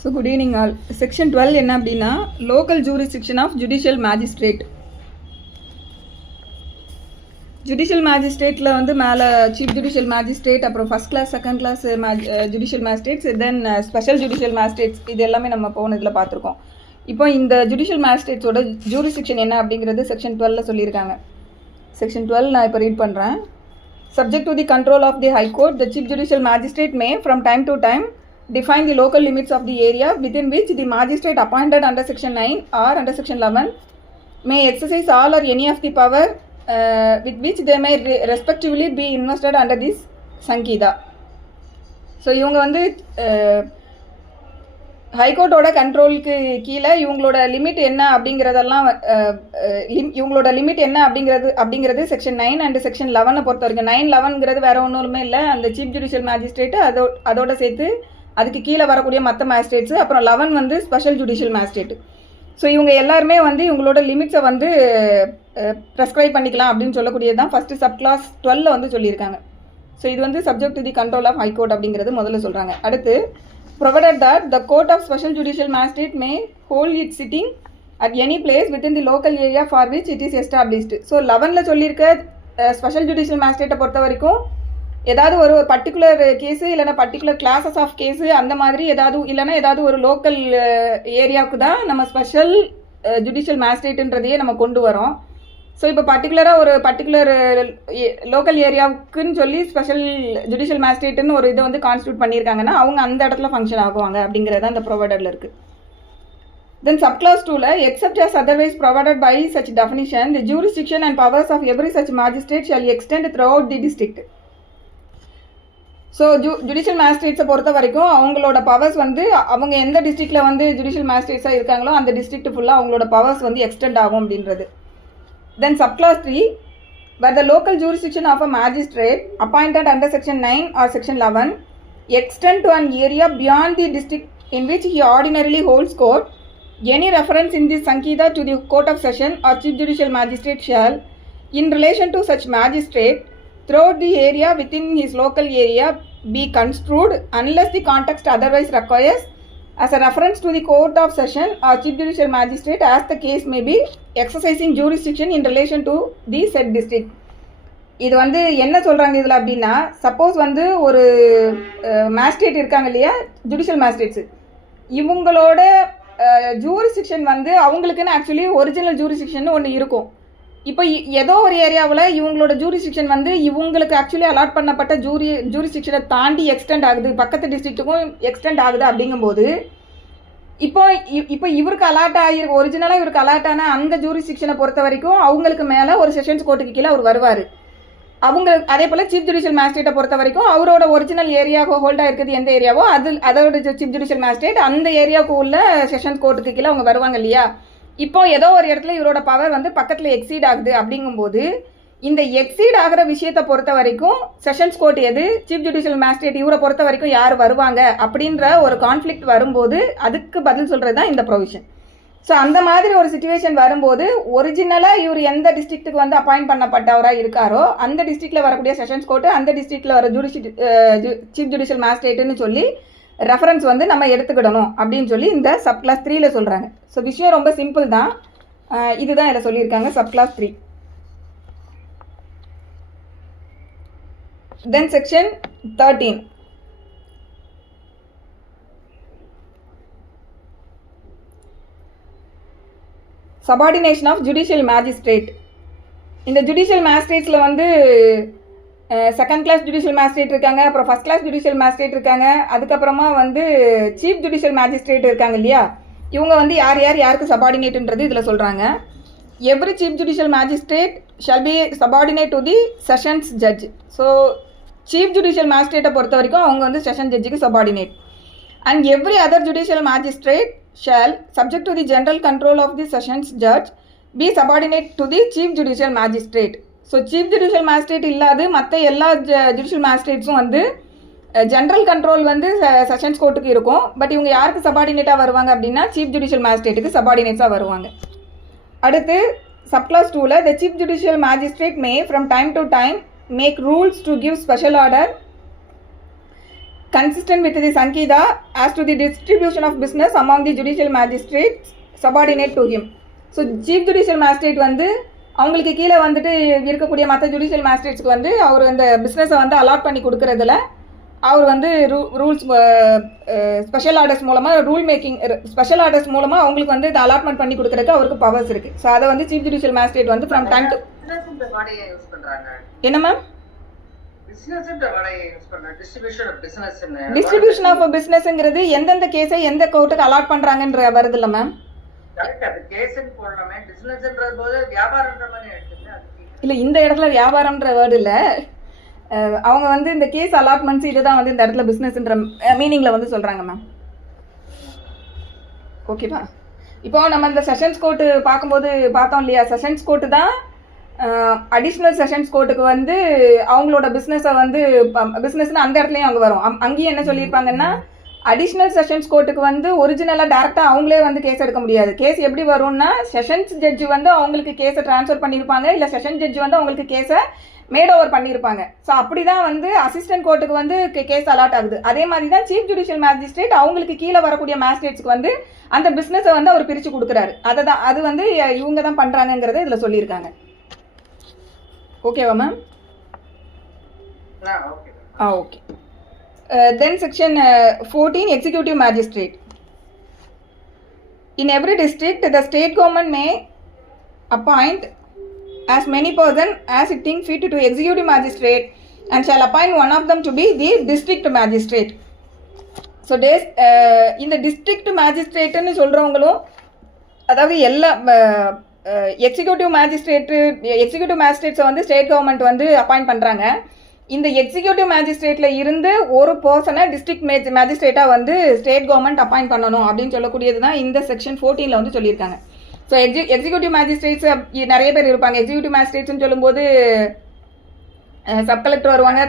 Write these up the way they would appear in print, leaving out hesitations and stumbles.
So good evening all. Section 12 என்ன அப்படின்னா local jurisdiction of judicial magistrate. Judicial மேஜிஸ்ட்ரேட்டில் வந்து மேலே சீஃப் ஜுடிஷியல் மேஜிஸ்ட்ரேட், அப்புறம் first class second class judicial magistrates, then special judicial magistrates, இது எல்லாமே நம்ம போன இதில் பார்த்துருக்கோம். இப்போ இந்த ஜுடிஷியல் மேஜிஸ்ட்ரேட்ஸோட ஜூரிஸ்டிக்ஷன் என்ன அப்படிங்கிறது செக்ஷன் 12 சொல்லியிருக்காங்க. செக்ஷன் 12 நான் இப்போ ரீட் பண்ணுறேன். Subject to the control of the High Court, the Chief Judicial Magistrate may, from time to time, define the local limits of the area within which the magistrate appointed under Section 9 or under Section 11 may exercise all or any of the power with which they may respectively be invested under this Sankida. So, இவங்க வந்து ஹைகோர்ட்டோட கண்ட்ரோலுக்கு கீழே இவங்களோட limit என்ன அப்படிங்கிறதெல்லாம் இவங்களோட limit என்ன அப்படிங்கிறது செக்ஷன் 9 அண்ட் செக்ஷன் 11 பொறுத்த வரைக்கும். 9-11ங்கிறது வேற ஒன்றுமே இல்லை, அந்த சீஃப் ஜுடிஷியல் மேஜிஸ்ட்ரேட்டு அதோட சேர்த்து அதுக்கு கீழே வரக்கூடிய மற்ற மேஜிஸ்ட்ரேட்ஸு, அப்புறம் 11 வந்து ஸ்பெஷல் ஜுடிஷியல் மேஜிஸ்ட்ரேட்டு. ஸோ இவங்க எல்லாருமே வந்து இவங்களோட லிமிட்ஸை வந்து ப்ரெஸ்கிரைப் பண்ணிக்கலாம் அப்படின்னு சொல்லக்கூடியது தான் ஃபஸ்ட்டு சப் கிளாஸ் 12 வந்து சொல்லியிருக்காங்க. ஸோ இது வந்து subject to the control of high court அப்படிங்கிறது முதல்ல சொல்கிறாங்க. அடுத்து provided that the court of special judicial magistrate may hold its sitting at any place within the local area for which it is established. So 11ல சொல்லியிருக்க special judicial மேஜிஸ்ட்ரேட்டை பொறுத்த வரைக்கும் ஏதாவது ஒரு பர்டிகுலர் கேஸு இல்லைனா பர்டிகுலர் கிளாஸஸ் ஆஃப் கேஸு அந்த மாதிரி ஏதாவது ஒரு லோக்கல் ஏரியாவுக்கு தான் நம்ம ஸ்பெஷல் ஜுடிஷியல் மேஜிஸ்ட்ரேட்டுன்றதையே நம்ம கொண்டு வரோம். ஸோ இப்போ பர்டிகுலராக ஒரு பர்டிகுலர் லோக்கல் ஏரியாவுக்குன்னு சொல்லி ஸ்பெஷல் ஜுடிஷியல் மேஜிஸ்ட்ரேட்டுன்னு ஒரு இதை வந்து கான்ஸ்டியூட் பண்ணியிருக்காங்கன்னா அவங்க அந்த இடத்துல ஃபங்க்ஷன் ஆகுவாங்க அப்படிங்கிறது தான் இந்த ப்ரொவைடரில் இருக்குது. தென் சப்கிளாஸ் 2ல except as otherwise provided by such definition, the jurisdiction and powers of every such magistrate shall extend throughout the district. So judicial மேஜிஸ்ட்ரேட்ஸை பொறுத்த வரைக்கும் அவங்களோட பவர்ஸ் வந்து அவங்க எந்த டிஸ்ட்ரிக்டில் வந்து ஜுடிஷியல் மேஜிஸ்ட்ரேட்ஸாக இருக்காங்களோ அந்த டிஸ்ட்ரிக்ட் ஃபுல்லாக அவங்களோட பவர்ஸ் வந்து எக்ஸ்டெண்ட் ஆகும் அப்படின்றது. Then subclass 3, where the local jurisdiction of a magistrate appointed under section 9 or section 11 extend to an area beyond the district in which he ordinarily holds court, any reference in this Sankida to the court of session or chief judicial magistrate shall, in relation to such magistrate, throughout the area within his local area, be construed unless the context otherwise requires as a reference to the court of session or chief judicial magistrate as the case may be, exercising jurisdiction in relation to the said district. இது வந்து என்ன சொல்கிறாங்க இதில் அப்படின்னா, suppose வந்து ஒரு magistrate இருக்காங்க இல்லையா, ஜுடிஷியல் மேஜிஸ்ட்ரேட்ஸு, இவங்களோட ஜூரிஸ்டிக்ஷன் வந்து அவங்களுக்குன்னு ஆக்சுவலி ஒரிஜினல் ஜூரிஸ்டிக்ஷன் ஒன்று இருக்கும். இப்போ ஏதோ ஒரு ஏரியாவில் இவங்களோட ஜூரிஸ்டிக்ஷன் வந்து இவங்களுக்கு ஆக்சுவலி அலாட் பண்ணப்பட்ட ஜூரிஸ்டிக்ஷனை தாண்டி எக்ஸ்டெண்ட் ஆகுது, பக்கத்து டிஸ்ட்ரிக்ட்டுக்கும் எக்ஸ்டெண்ட் ஆகுது. அப்படிங்கும்போது இப்போ இவருக்கு அலாட் ஆகிருக்கு, ஒரிஜினலாக இவருக்கு அலாட் ஆன அந்த ஜூரிஸ்டிக்ஷனை பொறுத்த வரைக்கும் அவங்களுக்கு மேலே ஒரு செஷன்ஸ் கோர்ட்டுக்கு கீழே அவர் வருவார். அதே போல் சீஃப் ஜுடிஷியல் மேஜிஸ்ட்ரேட்டை பொறுத்த வரைக்கும் அவரோட ஒரிஜினல் ஏரியாவுக்கு ஹோல்டாக இருக்குது எந்த ஏரியாவோ அதோட சீஃப் ஜுடிஷியல் மேஜிஸ்ட்ரேட் அந்த ஏரியாவுக்கு உள்ள செஷன்ஸ் கோர்ட்டுக்கு கீழே அவங்க வருவாங்க இல்லையா. இப்போ ஏதோ ஒரு இடத்துல இவரோட பவர் வந்து பக்கத்தில் எக்ஸீட் ஆகுது. அப்படிங்கும்போது இந்த எக்ஸீட் ஆகிற விஷயத்தை பொறுத்த வரைக்கும் செஷன்ஸ் கோர்ட் எது, சீஃப் ஜுடிஷியல் மேஜிஸ்ட்ரேட் இவரை பொறுத்த வரைக்கும் யார் வருவாங்க அப்படின்ற ஒரு கான்ஃப்ளிக்ட் வரும்போது அதுக்கு பதில் சொல்கிறது தான் இந்த ப்ரொவிஷன். ஸோ அந்த மாதிரி ஒரு சிச்சுவேஷன் வரும்போது ஒரிஜினலாக இவர் எந்த டிஸ்ட்ரிக்ட்டுக்கு வந்து அப்பாயிண்ட் பண்ணப்பட்டவராக இருக்காரோ அந்த டிஸ்ட்ரிக்டில் வரக்கூடிய செஷன்ஸ் கோர்ட்டு அந்த டிஸ்ட்ரிக்டில் வர சீஃப் ஜுடிஷியல் மேஜிஸ்ட்ரேட்டுன்னு சொல்லி ரெஃபரன்ஸ் வந்து நம்ம எடுத்துக்கிடணும் அப்படின்னு சொல்லி இந்த சப் கிளாஸ் 3ல சொல்கிறாங்க. ஸோ விஷயம் ரொம்ப சிம்பிள் தான், இதுதான் இதில் சொல்லியிருக்காங்க sub class 3. Then section 13, subordination of judicial magistrate. இந்த ஜுடிஷியல் மேஜிஸ்ட்ரேட்ஸில் வந்து செகண்ட் கிளாஸ் ஜுடிஷியல் மேஜிஸ்ட்ரேட் இருக்காங்க, அப்புறம் ஃபஸ்ட் கிளாஸ் ஜுடிஷியல் மேஜிஸ்ட்ரேட் இருக்காங்க, அதுக்கப்புறமா வந்து சீஃப் ஜுடிஷியல் மேஜிஸ்ட்ரேட் இருக்காங்க இல்லையா. இவங்க வந்து யாருக்கு சபார்டினேட்டுன்றது இதில் சொல்கிறாங்க. Every chief judicial magistrate shall be subordinate to the sessions judge. So chief judicial மேஜிஸ்ட்ரேட்டை பொறுத்த வரைக்கும் அவங்க வந்து செஷன் ஜட்ஜுக்கு subordinate. And every other judicial magistrate shall subject to the general control of the sessions judge be subordinate to the chief judicial magistrate. So chief judicial magistrate இல்லாது மற்ற எல்லா judicial மேஜிஸ்ட்ரேட்ஸும் வந்து ஜென்ரல் கண்ட்ரோல் வந்து sessions கோர்ட்டுக்கு இருக்கும். But இவங்க யாருக்கு சபார்டினேட்டாக வருவாங்க அப்படின்னா சீஃப் ஜுடிஷியல் மேஜிஸ்ட்ரேட்டுக்கு சபார்டினேட்ஸாக வருவாங்க. அடுத்து சப்கிளாஸ் 2ல the chief judicial magistrate may from time to time make rules to give special order consistent with the Sankida as to the distribution of business among the judicial magistrates subordinate to him. So chief judicial magistrate வந்து அவங்களுக்கு கீழே வந்துட்டு இருக்கக்கூடிய மற்ற judicial மேஜிஸ்ட்ரேட்ஸ்க்கு வந்து அவர் இந்த பிஸ்னஸை வந்து அலாட் பண்ணி கொடுக்குறதுல அவர் வந்து ரூல்ஸ் ஸ்பெஷல் ஆர்டர்ஸ் மூலமாக ரூல் மேக்கிங் ஸ்பெஷல் ஆர்டர்ஸ் மூலமாக அவங்களுக்கு வந்து இதை அலாட்மெண்ட் பண்ணி கொடுக்குறதுக்கு அவருக்கு பவர்ஸ் இருக்குது. ஸோ அதை வந்து சீஃப் ஜுடிஷியல் மேஜிஸ்ட்ரேட் வந்து ஃப்ரம் டைம் டு என்ன மேம் டிஸ்ட்ரிபியூஷன் ஆஃப் பிஸ்னஸ்ங்கிறது எந்தெந்த கேஸை எந்த கோர்ட்டுக்கு அலாட் பண்ணுறாங்கன்ற வருது இல்லை மேம்? இல்லை இந்த இடத்துல வியாபாரம்ன்ற வேர்டு இல்லை, அவங்க வந்து இந்த கேஸ் அலாட்மெண்ட்ஸ் இதுதான் வந்து இந்த இடத்துல பிஸ்னஸ்ன்ற மீனிங்கில் வந்து சொல்கிறாங்க மேம். ஓகேவா? இப்போ நம்ம இந்த செஷன்ஸ் கோர்ட்டு பார்க்கும்போது பார்த்தோம் இல்லையா, செஷன்ஸ் கோர்ட்டு தான் அடிஷ்னல் செஷன்ஸ் கோர்ட்டுக்கு வந்து அவங்களோட பிஸ்னஸை வந்து பிஸ்னஸ்னு அந்த இடத்துலையும் அவங்க வரும். அங்கேயும் என்ன சொல்லியிருப்பாங்கன்னா அடிஷ்னல் செஷன்ஸ் கோர்ட்டுக்கு வந்து ஒரிஜினலாக டேரெக்டாக அவங்களே வந்து கேஸ் எடுக்க முடியாது. கேஸ் எப்படி வரும்னா செஷன்ஸ் ஜட்ஜு வந்து அவங்களுக்கு கேஸை ட்ரான்ஸ்ஃபர் பண்ணியிருப்பாங்க, இல்லை செஷன் ஜட்ஜு வந்து அவங்களுக்கு கேஸை மேட் ஓவர் பண்ணியிருப்பாங்க. ஸோ அப்படி தான் வந்து அசிஸ்டன்ட் கோர்ட்டுக்கு வந்து கேஸ் அலாட் ஆகுது. அதே மாதிரி தான் சீஃப் ஜுடிஷியல் மேஜிஸ்ட்ரேட் அவங்களுக்கு கீழே வரக்கூடிய மேஜிஸ்ட்ரேட்ஸ்க்கு வந்து அந்த பிஸ்னஸை வந்து அவர் பிரித்து கொடுக்குறாரு. அதை தான் அது வந்து இவங்க தான் பண்ணுறாங்கங்கிறத இதில் சொல்லியிருக்காங்க. ஓகேவா ma'am? Okay. Then section 14 executive magistrate. In every district the state government may appoint as many persons as it thinks fit to executive magistrate and shall appoint one of them to be the district magistrate. So this இந்த district magistrate னு சொல்றவங்களும் அதாவது எல்லா executive மேஜிஸ்ட்ரேட்ஸை வந்து state government வந்து appoint பண்ணுறாங்க. இந்த executive மேஜிஸ்ட்ரேட்டில் இருந்து ஒரு பர்சனை டிஸ்ட்ரிக்ட் மேஜிஸ்ட்ரேட்டாக வந்து ஸ்டேட் கவர்மெண்ட் அப்பாயிண்ட் பண்ணணும் அப்படின்னு சொல்லக்கூடியது தான் இந்த செக்ஷன் 14 வந்து சொல்லியிருக்காங்க. ஸோ எக்ஸிக்யூட்டிவ் மேஜிஸ்ட்ரேட்ஸ் நிறைய பேர் இருப்பாங்க. எக்ஸிக்யூட்டிவ் மேஜிஸ்ட்ரேட்ஸ்னு சொல்லும்போது சப் கலெக்டர் வருவாங்க,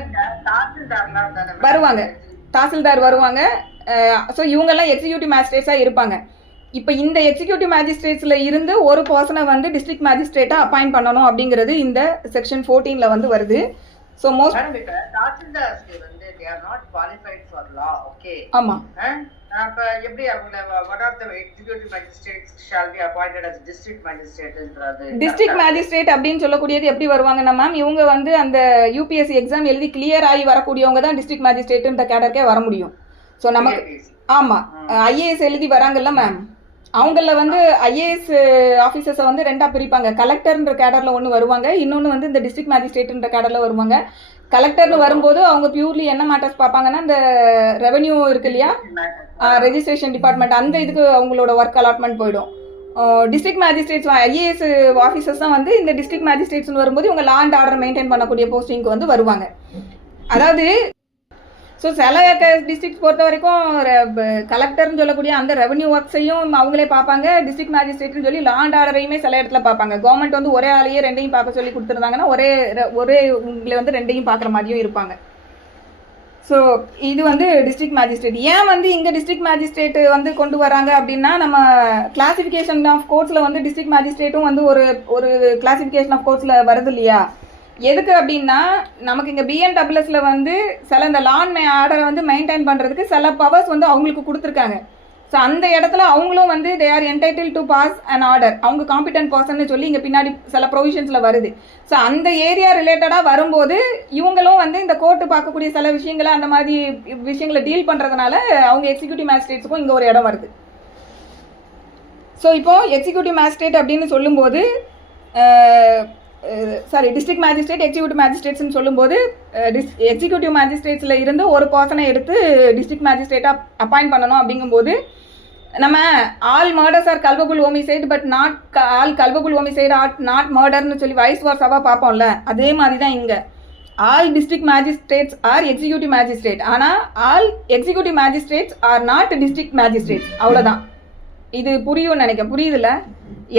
தாசில்தார் வருவாங்க. ஸோ இவங்கெல்லாம் எக்ஸிக்யூட்டிவ் மேஜிஸ்ட்ரேட்ஸாக இருப்பாங்க. இப்போ இந்த எக்ஸிக்யூட்டிவ் மேஜிஸ்ட்ரேட்ஸில் இருந்து ஒரு பர்சனை வந்து டிஸ்ட்ரிக்ட் மேஜிஸ்ட்ரேட்டாக அப்பாயிண்ட் பண்ணணும் அப்படிங்கிறது இந்த செக்ஷன் 14 வருது. So most தாசில்தார்ஸ் வந்து they are not qualified for law. Okay. ஆமா. அப்ப எப்படி அவங்க what are the executive magistrates shall be appointed as district magistrateன்றது district magistrate அப்படினு சொல்லக்கூடியது எப்படி வருவாங்கன்னா மேம், இவங்க வந்து அந்த UPSC எக்ஸாம் எழுதி கிளியர் ஆகி வரக்கூடியவங்க தான் district magistrateன்ற கேடர்க்கே வர முடியும். ஸோ நமக்கு ஆமா IAS எழுதி வராங்கல்ல மேம், அவங்கள வந்து ஐஏஎஸ் ஆஃபீஸர்ஸை வந்து ரெண்டாக பிரிப்பாங்க. கலெக்டர்ன்ற கேடரில் ஒன்று வருவாங்க, இன்னொன்று வந்து இந்த டிஸ்ட்ரிக்ட் மேஜிஸ்ட்ரேட்ன்ற கேடரில் வருவாங்க. கலெக்டர்னு வரும்போது அவங்க பியூர்லி என்ன மேட்டர்ஸ் பார்ப்பாங்கன்னா இந்த ரெவென்யூ இருக்கு இல்லையா, ரெஜிஸ்ட்ரேஷன் டிபார்ட்மெண்ட், அந்த இதுக்கு அவங்களோட ஒர்க் அலாட்மெண்ட் போயிடும். டிஸ்ட்ரிக்ட் மேஜிஸ்ட்ரேட்ஸ் ஐஏஎஸ் ஆஃபீஸர்ஸ் தான் வந்து இந்த டிஸ்ட்ரிக்ட் மேஜிஸ்ட்ரேட்ஸ்னு வரும்போது இவங்க லா அண்ட் ஆர்டர் மெயின்டைன் பண்ணக்கூடிய போஸ்டிங்க்கு வந்து வருவாங்க. அதாவது ஸோ சில டிஸ்ட்ரிக்ட் பொறுத்த வரைக்கும் கலெக்டர்னு சொல்லக்கூடிய அந்த ரெவன்யூ ஒர்க்ஸையும் அவங்களே பார்ப்பாங்க, டிஸ்ட்ரிக்ட் மேஜிஸ்ட்ரேட்னு சொல்லி லா அண்ட் ஆர்டரையுமே சில இடத்துல பார்ப்பாங்க. கவர்மெண்ட் வந்து ஒரே ஆளையே ரெண்டையும் பார்க்க சொல்லி கொடுத்துருந்தாங்கன்னா ஒரே உங்களை வந்து ரெண்டையும் பார்க்குற மாதிரியும் இருப்பாங்க. ஸோ இது வந்து டிஸ்ட்ரிக்ட் மேஜிஸ்ட்ரேட். ஏன் வந்து இங்கே டிஸ்ட்ரிக்ட் மேஜிஸ்ட்ரேட் வந்து கொண்டு வராங்க அப்படின்னா, நம்ம கிளாசிஃபிகேஷன் ஆஃப் கோர்ட்ஸில் வந்து டிஸ்ட்ரிக்ட் மேஜிஸ்ட்ரேட்டும் வந்து ஒரு கிளாசிஃபிகேஷன் ஆஃப் கோர்ட்ஸில் வருது இல்லையா. எதுக்கு அப்படின்னா நமக்கு இங்கே BNSSல வந்து சில இந்த லா அண்ட் ஆர்டரை வந்து மெயின்டைன் பண்ணுறதுக்கு சில பவர்ஸ் வந்து அவங்களுக்கு கொடுத்துருக்காங்க. ஸோ அந்த இடத்துல அவங்களும் வந்து they are entitled to pass and order, அவங்க காம்பிடன்ட் பர்சன்னு சொல்லி இங்கே பின்னாடி சில ப்ரொவிஷன்ஸில் வருது. ஸோ அந்த ஏரியா ரிலேட்டடாக வரும்போது இவங்களும் வந்து இந்த கோர்ட்டு பார்க்கக்கூடிய சில விஷயங்களை அந்த மாதிரி விஷயங்களை டீல் பண்ணுறதுனால அவங்க எக்ஸிக்யூட்டிவ் மேஜிஸ்ட்ரேட்ஸுக்கும் இங்கே ஒரு இடம் வருது. ஸோ இப்போது எக்ஸிக்யூட்டிவ் மேஜிஸ்ட்ரேட் அப்படின்னு சொல்லும்போது டிஸ்ட்ரிக்ட் மேஜிஸ்ட்ரேட் எக்ஸிக்யூட்டிவ் மேஜிஸ்ட்ரேட்ஸ்னு சொல்லும்போது எக்ஸிக்யூட்டிவ் மேஜிஸ்ட்ரேட்ஸில் இருந்து ஒரு பர்சனை எடுத்து டிஸ்ட்ரிக்ட் மேஜிஸ்ட்ரேட்டாக அப்பாயிண்ட் பண்ணணும். அப்படிங்கும்போது நம்ம all murders are culpable homicide but not all culpable homicide are not மர்டர்னு சொல்லி வைஸ் வர்சாவாக பார்ப்போம்ல, அதே மாதிரி தான் இங்கே all district magistrates are executive magistrate, ஆனால் all executive magistrates are not district magistrates. அவ்வளோதான். இது புரியும்னு நினைக்கிறேன். புரியுதுல்ல?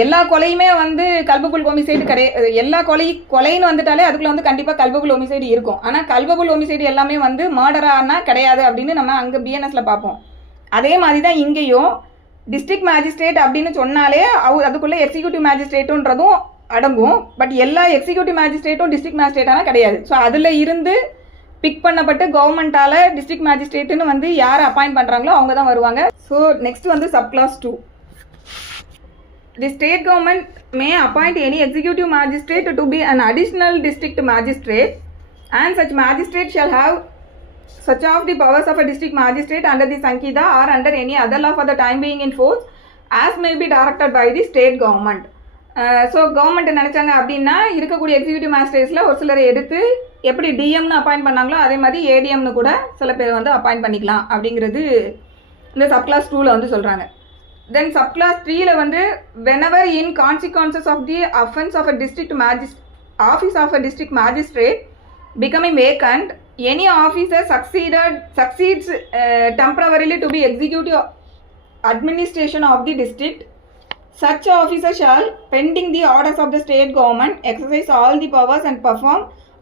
எல்லா கொலையுமே வந்து கல்பபிள் ஹோமிசைடு கிடையாது. எல்லா கொலைன்னு வந்துட்டாலே அதுக்குள்ள வந்து கண்டிப்பாக கல்பபிள் ஹோமிசைடு இருக்கும். ஆனால் கல்பபிள் ஹோமிசைடு எல்லாமே வந்து மர்டரானா கிடையாது அப்படின்னு நம்ம அங்கே BNSல பார்ப்போம். அதே மாதிரி தான் இங்கேயும் டிஸ்ட்ரிக்ட் மேஜிஸ்ட்ரேட் அப்படின்னு சொன்னாலே அதுக்குள்ளே எக்ஸிக்யூட்டிவ் மேஜிஸ்ட்ரேட்டுன்றதும் அடங்கும். பட் எல்லா எக்ஸிக்யூட்டிவ் மேஜிஸ்ட்ரேட்டும் டிஸ்ட்ரிக்ட் மேஜிஸ்ட்ரேட்டானா கிடையாது. ஸோ அதில் இருந்து பிக் பண்ணப்பட்டு கவர்மெண்ட்டால் டிஸ்ட்ரிக்ட் மேஜிஸ்ட்ரேட்டுன்னு வந்து யாரை அப்பாயிண்ட் பண்ணுறாங்களோ அவங்க தான் வருவாங்க. ஸோ நெக்ஸ்ட் வந்து subclause 2. The state government may appoint any executive magistrate to be an additional district magistrate and such magistrate shawl have such of the powers of a district magistrate under the Sankida or under any other law for the time being in force as may be directed by the state government. So government நினச்சாங்க அப்படின்னா இருக்கக்கூடிய executive மேஜிஸ்ட்ரேட்ஸில் ஒரு சிலரை எடுத்து எப்படி டிஎம்னு appoint பண்ணாங்களோ அதே மாதிரி ஏடிஎம்னு கூட சில பேர் வந்து அப்பாயிண்ட் பண்ணிக்கலாம் அப்படிங்கிறது இந்த சப்கிளாஸ் 2ல் வந்து சொல்கிறாங்க. தென் சப்கிளாஸ் 3ல் வந்து whenever in consequences of the offense of a district office of a district magistrate becoming vacant, any officer succeeds temporarily to be executive administration of the district, such officer shall, pending the orders of the state government, exercise all the powers and perform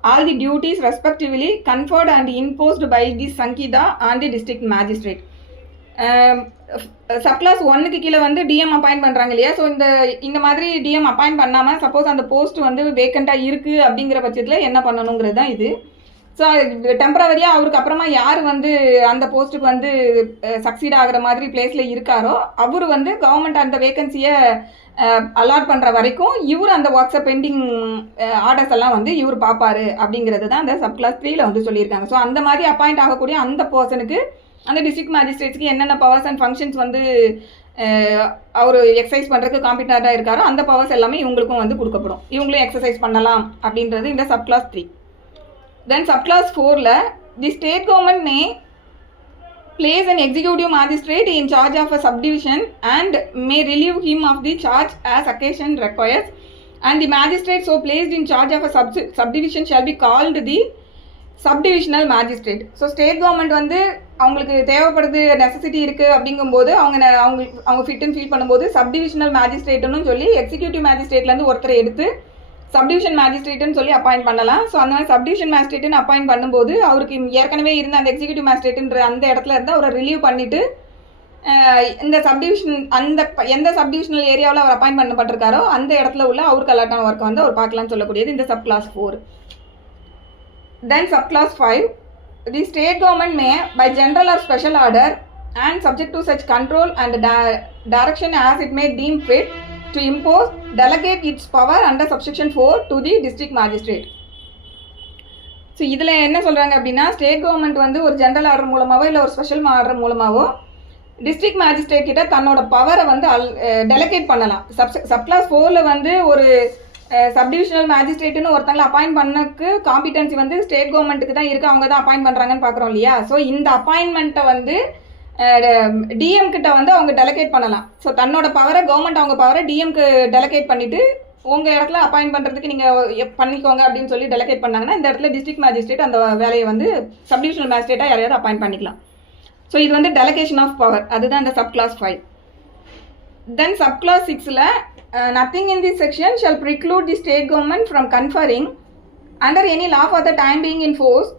all the duties respectively conferred and imposed by the Sankida on the district magistrate. Subclass 1க்கு கீழே வந்து DM appoint பண்ணுறாங்க இல்லையா. So இந்த மாதிரி DM appoint பண்ணாமல் suppose அந்த post வந்து வேக்கண்ட்டாக இருக்குது அப்படிங்கிற பட்சத்தில் என்ன பண்ணணுங்கிறது தான் இது. ஸோ டெம்பரவரியாக அவருக்கு அப்புறமா யார் வந்து அந்த போஸ்ட்டுக்கு வந்து சக்சீட் ஆகிற மாதிரி பிளேஸில் இருக்காரோ அவர் வந்து கவர்மெண்ட் அந்த வேகன்சியை அலாட் பண்ணுற வரைக்கும் இவர் அந்த ஒர்க்ஸை பெண்டிங் ஆர்டர்ஸ் எல்லாம் வந்து இவர் பார்ப்பாரு அப்படிங்கிறது தான் அந்த சப்கிளாஸ் 3ல் வந்து சொல்லியிருக்காங்க. ஸோ அந்த மாதிரி அப்பாயிண்ட் ஆகக்கூடிய அந்த பர்சனுக்கு அந்த டிஸ்ட்ரிக்ட் மேஜிஸ்ட்ரேட்ஸ்க்கு என்னென்ன பவர்ஸ் அண்ட் ஃபங்க்ஷன்ஸ் வந்து அவர் எக்ஸசைஸ் பண்ணுறதுக்கு காம்பிட்டண்ட்டாக இருக்காரோ அந்த பவர்ஸ் எல்லாமே இவங்களுக்கும் வந்து கொடுக்கப்படும். இவங்களும் எக்ஸசைஸ் பண்ணலாம் அப்படின்றது இந்த சப்கிளாஸ் 3. தென் சப்கிளாஸ் 4ல் the state government may place an executive magistrate in charge of a subdivision and may relieve him of the charge as occasion requires, and the magistrate so placed in charge of a subdivision shall be called the subdivisional magistrate. So state government வந்து அவங்களுக்கு தேவைப்படுது necessity இருக்குது அப்படிங்கும்போது அவங்க fit and feel பண்ணும்போது subdivisional மேஜிஸ்ட்ரேட்டுன்னு சொல்லி executive மேஜிஸ்ட்ரேட்லேருந்து ஒருத்தரை எடுத்து சப்டிவிஷன் மேஜிஸ்ட்ரேட்டுன்னு சொல்லி அப்பாயிண்ட் பண்ணலாம். ஸோ அந்த மாதிரி சப்டிவிஷன் மேஜிஸ்ட்ரேட்டுன்னு அப்பாயிண்ட் பண்ணும்போது அவருக்கு ஏற்கனவே இருந்த அந்த எக்ஸிக்யூட்டிவ் மேஜிஸ்ட்ரேட்டுன்ற அந்த இடத்துல இருந்து அவரை ரிலீவ் பண்ணிவிட்டு இந்த சப்டிவிஷன் எந்த சப்டிவிஷனல் ஏரியாவில் அவர் அப்பாயிண்ட் பண்ணப்பட்டிருக்காரோ அந்த இடத்துல உள்ள அவருக்கு அலாட்டான ஒர்க்கை வந்து அவர் பார்க்கலாம்னு சொல்லக்கூடியது இந்த subclass 4. Then subclass 5, the state government may by general or special order and subject to such control and direction as it may deem fit to impose, delegate its power under subsection 4 to the district magistrate. So இதில் என்ன சொல்கிறாங்க அப்படின்னா state government வந்து ஒரு general order மூலமாகவோ இல்லை ஒரு special order மூலமாகவோ டிஸ்ட்ரிக்ட் மேஜிஸ்ட்ரேட் கிட்ட தன்னோட பவரை வந்து டெலகேட் பண்ணலாம். சப்கிளாஸ் 4ல் வந்து ஒரு சப்டிவிஷனல் மேஜிஸ்ட்ரேட்டுன்னு ஒருத்தங்களை அப்பாயிண்ட் பண்ணக்கு காம்பிடன்சி வந்து ஸ்டேட் கவர்மெண்ட்டுக்கு தான் இருக்குது, அவங்க தான் அப்பாயிண்ட் பண்ணுறாங்கன்னு பார்க்குறோம் இல்லையா. ஸோ இந்த அப்பாயின்மெண்ட்டை வந்து டிஎம் கிட்ட வந்து அவங்க டெலகேட் பண்ணலாம். ஸோ தன்னோட பவரை கவர்மெண்ட் அவங்க பவரை டிஎம்க்கு டெலகேட் பண்ணிவிட்டு உங்கள் இடத்துல அப்பாயிண்ட் பண்ணுறதுக்கு நீங்கள் பண்ணிக்கோங்க அப்படின்னு சொல்லி டெலகேட் பண்ணாங்கன்னா இந்த இடத்துல டிஸ்ட்ரிக்ட் மேஜிஸ்ட்ரேட் அந்த வேலையை வந்து சப்டிவிஷனல் மேஜிஸ்ட்ரேட்டாக யாரையாவது அப்பாயிண்ட் பண்ணிக்கலாம். ஸோ இது வந்து டெலகேஷன் ஆஃப் பவர், அதுதான் இந்த சப்கிளாஸ் 5. தென் சப்கிளாஸ் 6ல் nothing in this section shall preclude the state government from conferring under any law for the time being in force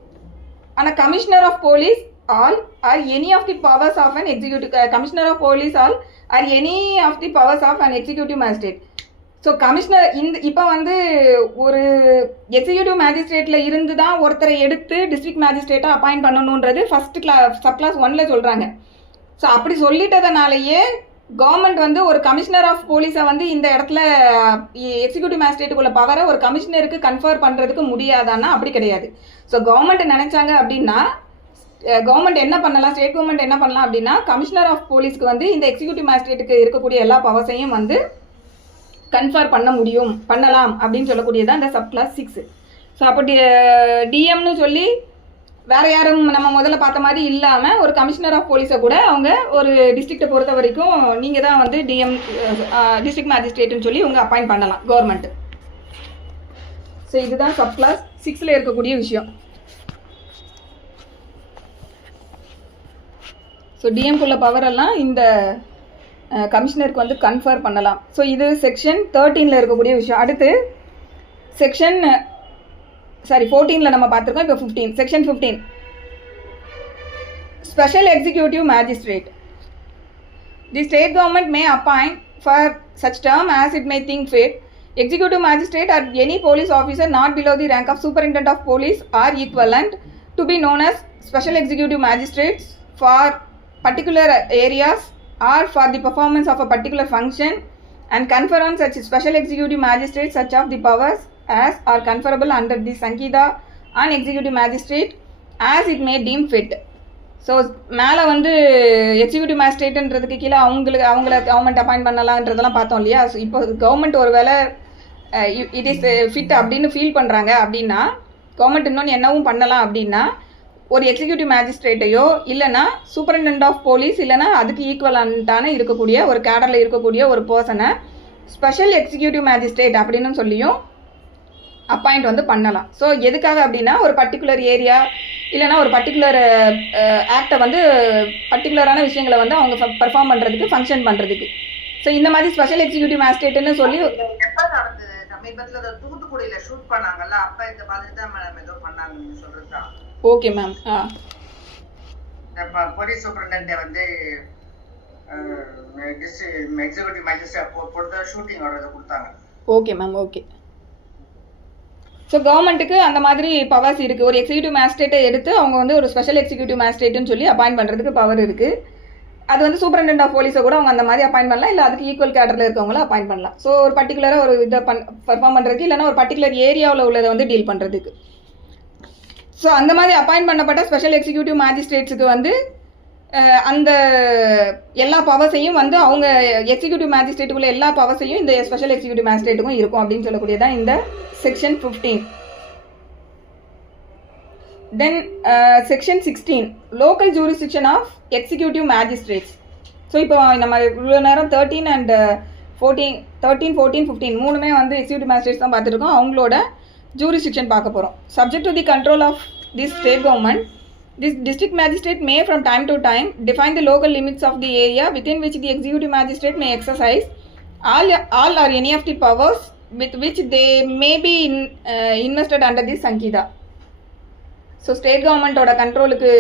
on a commissioner of police all or any of the powers of an executive commissioner of police all or any of the powers of an executive magistrate. So commissioner இப்போ வந்து ஒரு executive மேஜிஸ்ட்ரேட்டில் இருந்து தான் ஒருத்தரை எடுத்து district மேஜிஸ்ட்ரேட்டாக appoint பண்ணணுன்றது subclass 1ல் சொல்கிறாங்க. So அப்படி சொல்லிட்டதுனாலேயே கவர்மெண்ட் வந்து ஒரு கமிஷனர் ஆஃப் போலீஸை வந்து இந்த இடத்துல எக்ஸிக்யூட்டிவ் மேஜிஸ்ட்ரேட்டுக்குள்ள பவரை ஒரு கமிஷனருக்கு கன்ஃபர் பண்ணுறதுக்கு முடியாதான்னா அப்படி கிடையாது. ஸோ கவர்மெண்ட் நினைச்சாங்க அப்படின்னா கவர்மெண்ட் என்ன பண்ணலாம், ஸ்டேட் கவர்மெண்ட் என்ன பண்ணலாம் அப்படின்னா கமிஷனர் ஆஃப் போலீஸ்க்கு வந்து இந்த எக்ஸிக்யூட்டிவ் மேஜிஸ்ட்ரேட்டுக்கு இருக்கக்கூடிய எல்லா பவர்ஸையும் வந்து கன்ஃபர் பண்ணலாம் அப்படின்னு சொல்லக்கூடியதான் இந்த சப்கிளாஸ் 6. ஸோ அப்படி டிஎம்னு சொல்லி வேறு யாரும் நம்ம முதல்ல பார்த்த மாதிரி இல்லாமல் ஒரு கமிஷனர் ஆஃப் போலீஸை கூட அவங்க ஒரு டிஸ்ட்ரிக்டை பொறுத்த வரைக்கும் நீங்கள் தான் வந்து டிஎம் டிஸ்ட்ரிக்ட் மேஜிஸ்ட்ரேட்டுன்னு சொல்லி இவங்க அப்பாயிண்ட் பண்ணலாம் கவர்மெண்ட்டு. ஸோ இதுதான் சப்கிளாஸ் 6ல் இருக்கக்கூடிய விஷயம். ஸோ டிஎம்குள்ள பவரெல்லாம் இந்த கமிஷனருக்கு வந்து கன்ஃபர் பண்ணலாம். ஸோ இது செக்ஷன் 13ல் இருக்கக்கூடிய விஷயம். அடுத்து செக்ஷன் 14ல் நம்ம பார்த்துருக்கோம். இப்போ 15 section 15 special executive magistrate. The state government may appoint for such term as it may think fit executive magistrate or any police officer not below the rank of superintendent of police or equivalent to be known as special executive magistrates for particular areas or for the performance of a particular function, and confer on such special executive magistrates such of the powers as are conferable under the Sanhita on executive magistrate as it may deem fit. So மேலே வந்து executive மேஜிஸ்ட்ரேட்டுன்றதுக்கு கீழே அவங்கள government appoint பண்ணலான்றதெல்லாம் பார்த்தோம் இல்லையா. So இப்போ government ஒரு வேளை it is fit அப்படின்னு ஃபீல் பண்ணுறாங்க அப்படின்னா கவர்மெண்ட் இன்னொன்று என்னவும் பண்ணலாம் அப்படின்னா ஒரு எக்ஸிக்யூட்டிவ் மேஜிஸ்ட்ரேட்டையோ இல்லைனா சூப்பரிண்டென்ட் ஆஃப் போலீஸ் இல்லைனா அதுக்கு ஈக்குவலண்ட்டான இருக்கக்கூடிய ஒரு கேடரில் இருக்கக்கூடிய ஒரு பர்சனை ஸ்பெஷல் எக்ஸிக்யூட்டிவ் மேஜிஸ்ட்ரேட் அப்படின்னு சொல்லியும் அப்பாயிண்ட் வந்து பண்ணலாம். ஸோ எதுக்காக அப்படின்னா ஒரு பர்டிகுலர் ஏரியா இல்லைனா ஒரு பர்டிகுலர் ஆக்டை வந்து பர்டிகுலரான விஷயங்களை வந்து அவங்க பெர்ஃபார்ம் பண்ணுறதுக்கு ஃபங்க்ஷன் பண்ணுறதுக்கு. ஸோ இந்த மாதிரி ஸ்பெஷல் எக்ஸிக்யூட்டிவ் மேஜிஸ்ட்ரேட்னு சொல்லி சமீபத்தில் தூத்துக்குடியில ஷூட் பண்ணாங்கல்ல, அப்ப இந்த மாதிரி தான் மேடம் ஏதோ பண்ணாங்கன்னு சொல்றதுதான். Okay ma'am. போலீஸ் சூப்பரண்டென்ட் வந்து எக்ஸிக்யூட்டிவ் மேஜிஸ்ட்ரேட் போட்டு ஷூட்டிங் ஆர்டர் கொடுத்தாங்க. Okay ma'am. ஓகே. ஸோ கவர்மெண்ட்டுக்கு அந்த மாதிரி பவர்ஸ் இருக்குது. ஒரு எக்ஸிக்யூட்டிவ் மேஜிஸ்ட்ரேட்டை எடுத்து அவங்க வந்து ஒரு ஸ்பெஷல் எக்ஸிக்யூட்டிவ் மேஜிஸ்ட்ரேட்டுன்னு சொல்லி அப்பாயிண்ட் பண்ணுறதுக்கு பவர் இருக்குது. அது வந்து சூப்பரிண்டென்ட் ஆஃப் போலீஸை கூட அவங்க அந்த மாதிரி அப்பாயிண்ட் பண்ணலாம், இல்லை அதுக்கு ஈக்குவல் கேட்டரில் இருக்கவங்கள அப்பாயிண்ட் பண்ணலாம். ஸோ ஒரு பர்டிகுலராக ஒரு இதை பர்ஃபார்ம் பண்ணுறதுக்கு இல்லைனா ஒரு பர்டிகுலர் ஏரியாவில் உள்ளதை வந்து டீல் பண்ணுறதுக்கு. ஸோ அந்த மாதிரி அப்பாயிண்ட் பண்ணப்பட்ட ஸ்பெஷல் எக்ஸிக்யூட்டிவ் மேஜிஸ்ட்ரேட்ஸுக்கு வந்து அந்த எல்லா பவர்ஸையும் வந்து அவங்க எக்ஸிக்யூட்டிவ் மேஜிஸ்ட்ரேட்டுக்குள்ள எல்லா பவர்ஸையும் இந்த ஸ்பெஷல் எக்ஸிக்யூட்டிவ் மேஜிஸ்ட்ரேட்டுக்கும் இருக்கும் அப்படின்னு சொல்லக்கூடியதான் இந்த section 15. Then section 16 local jurisdiction of executive magistrates. So இப்போ நம்ம இவ்வளோ நேரம் 13 and 14 15 மூணுமே வந்து எக்ஸிக்யூட்டிவ் மேஜிஸ்ட்ரேட்ஸ் தான் பார்த்துருக்கோம். அவங்களோட ஜூரிஸ்டிக்ஷன் பார்க்க போகிறோம். Subject to the control of the state government, this district magistrate may from time to time define the local limits of the area within which the executive magistrate may exercise all or any of the powers with which they may be invested under this Sanhita. So state கவர்மெண்ட்டோட கண்ட்ரோலுக்கு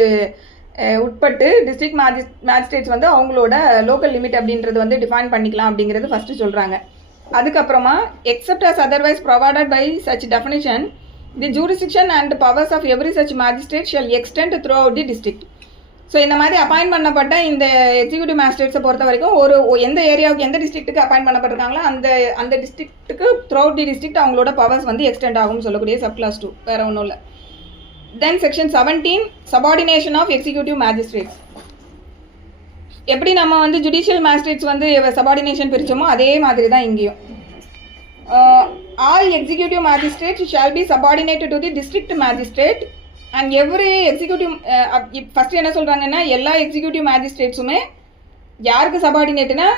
உட்பட்டு district magistrates வந்து அவங்களோட local limit அப்படின்றது வந்து define பண்ணிக்கலாம் அப்படிங்கிறது first சொல்கிறாங்க. அதுக்கப்புறமா accept as otherwise provided by such definition, the jurisdiction and powers of every such magistrate shall extend throughout the district. So இந்த மாதிரி அப்பாயிண்ட் பண்ணப்பட்ட இந்த எக்ஸிக்யூட்டிவ் மேஜிஸ்ட்ரேட்ஸை பொறுத்த வரைக்கும் ஒரு எந்த ஏரியாவுக்கு எந்த டிஸ்ட்ரிக்ட்டுக்கு அப்பாயிண்ட் பண்ணப்பட்டிருக்காங்களோ அந்த டிஸ்ட்ரிக்ட்டுக்கு த்ரூஅவுட் தி டிஸ்ட்ரிக்ட் அவங்களோட பவர்ஸ் வந்து எக்ஸ்டெண்ட் ஆகும்னு சொல்லக்கூடிய சப்கிளாஸ் 2, வேறு ஒன்றும் இல்லை. Then section 17 subordination of executive magistrates. எப்படி நம்ம வந்து ஜுடிஷியல் மேஜிஸ்ட்ரேட்ஸ் வந்து சபார்டினேஷன் பிரித்தோமோ அதே மாதிரி தான் இங்கேயும். All executive magistrates shall be subordinated to the district magistrate and every executive first என்ன சொல்கிறாங்கன்னா எல்லா எக்ஸிக்யூட்டிவ் மேஜிஸ்ட்ரேட்ஸுமே யாருக்கு சபார்டினேட்டுனா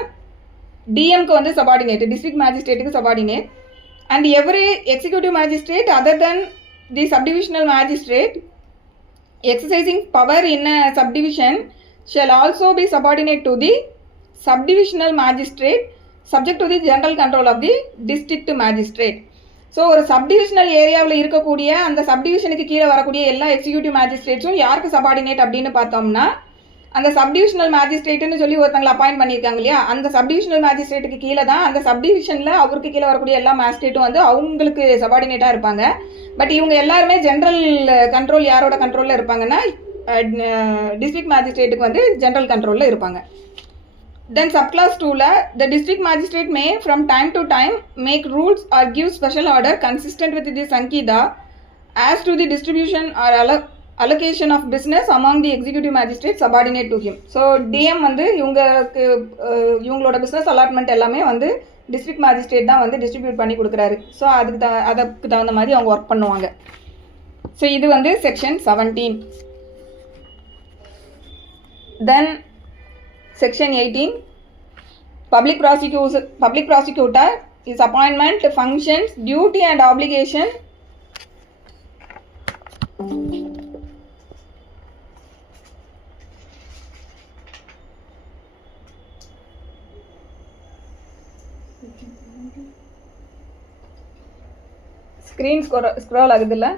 டிஎம்க்கு வந்து சபார்டினேட், டிஸ்ட்ரிக்ட் மேஜிஸ்ட்ரேட்டுக்கு subordinate. And every executive magistrate other then the subdivisional magistrate exercising power in a subdivision shall also be subordinate to the subdivisional magistrate subject to the general control of the district magistrate. So ஒரு subdivisional ஏரியாவில் இருக்கக்கூடிய அந்த சப்டிவிஷனுக்கு கீழே வரக்கூடிய எல்லா executive மேஜிஸ்ட்ரேட்ஸும் யாருக்கு subordinate அப்படின்னு பார்த்தோம்னா அந்த சப்டிவிஷனல் மேஜிஸ்ட்ரேட்டுன்னு சொல்லி ஒருத்தங்களை அப்பாயிண்ட் பண்ணியிருக்காங்க இல்லையா, அந்த சப்டிவிஷனல் மேஜிஸ்ட்ரேட்டுக்கு கீழே தான் அந்த சப்டிவிஷனில் அவருக்கு கீழே வரக்கூடிய எல்லா மேஜிஸ்ட்ரேட்டும் வந்து அவங்களுக்கு சபார்டினேட்டாக இருப்பாங்க. பட் இவங்க எல்லாருமே ஜென்ரல் கண்ட்ரோல் யாரோட கண்ட்ரோலில் இருப்பாங்கன்னா டிஸ்ட்ரிக்ட் மேஜிஸ்ட்ரேட்டுக்கு வந்து ஜென்ரல் கண்ட்ரோலில் இருப்பாங்க. Then subclass 2ல the district magistrate may from time to time make rules or give special order consistent with the Sanhita as to the distribution or allocation of business among the executive magistrates subordinate to him. So DM வந்து இவங்களோட business allotment எல்லாமே வந்து district magistrate தான் வந்து distribute பண்ணி கொடுக்குறாரு. So அதுக்கு தகுந்த மாதிரி அவங்க ஒர்க் பண்ணுவாங்க. ஸோ இது வந்து section 17. Then Section 18 Public prosecutor is appointment, functions, duty and obligation. Screen scroll ஆகுதுல்ல?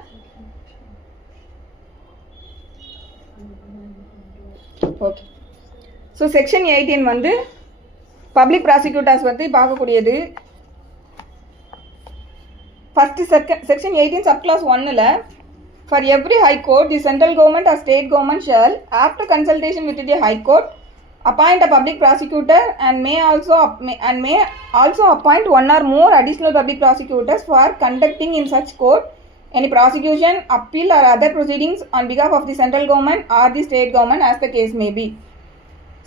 ஓகே. ஸோ செக்ஷன் 18 வந்து பப்ளிக் ப்ராசிக்யூட்டர்ஸ் வந்து பார்க்கக்கூடியது. ஃபஸ்ட்டு செக்ஷன் 18 சப்கிளாஸ் 1ல் For every High Court, the central government or state government shall, after consultation with the High Court, appoint a public prosecutor and may also appoint one or more additional public prosecutors for conducting in such court any prosecution, appeal or other proceedings on behalf of the central government or the state government as the case may be.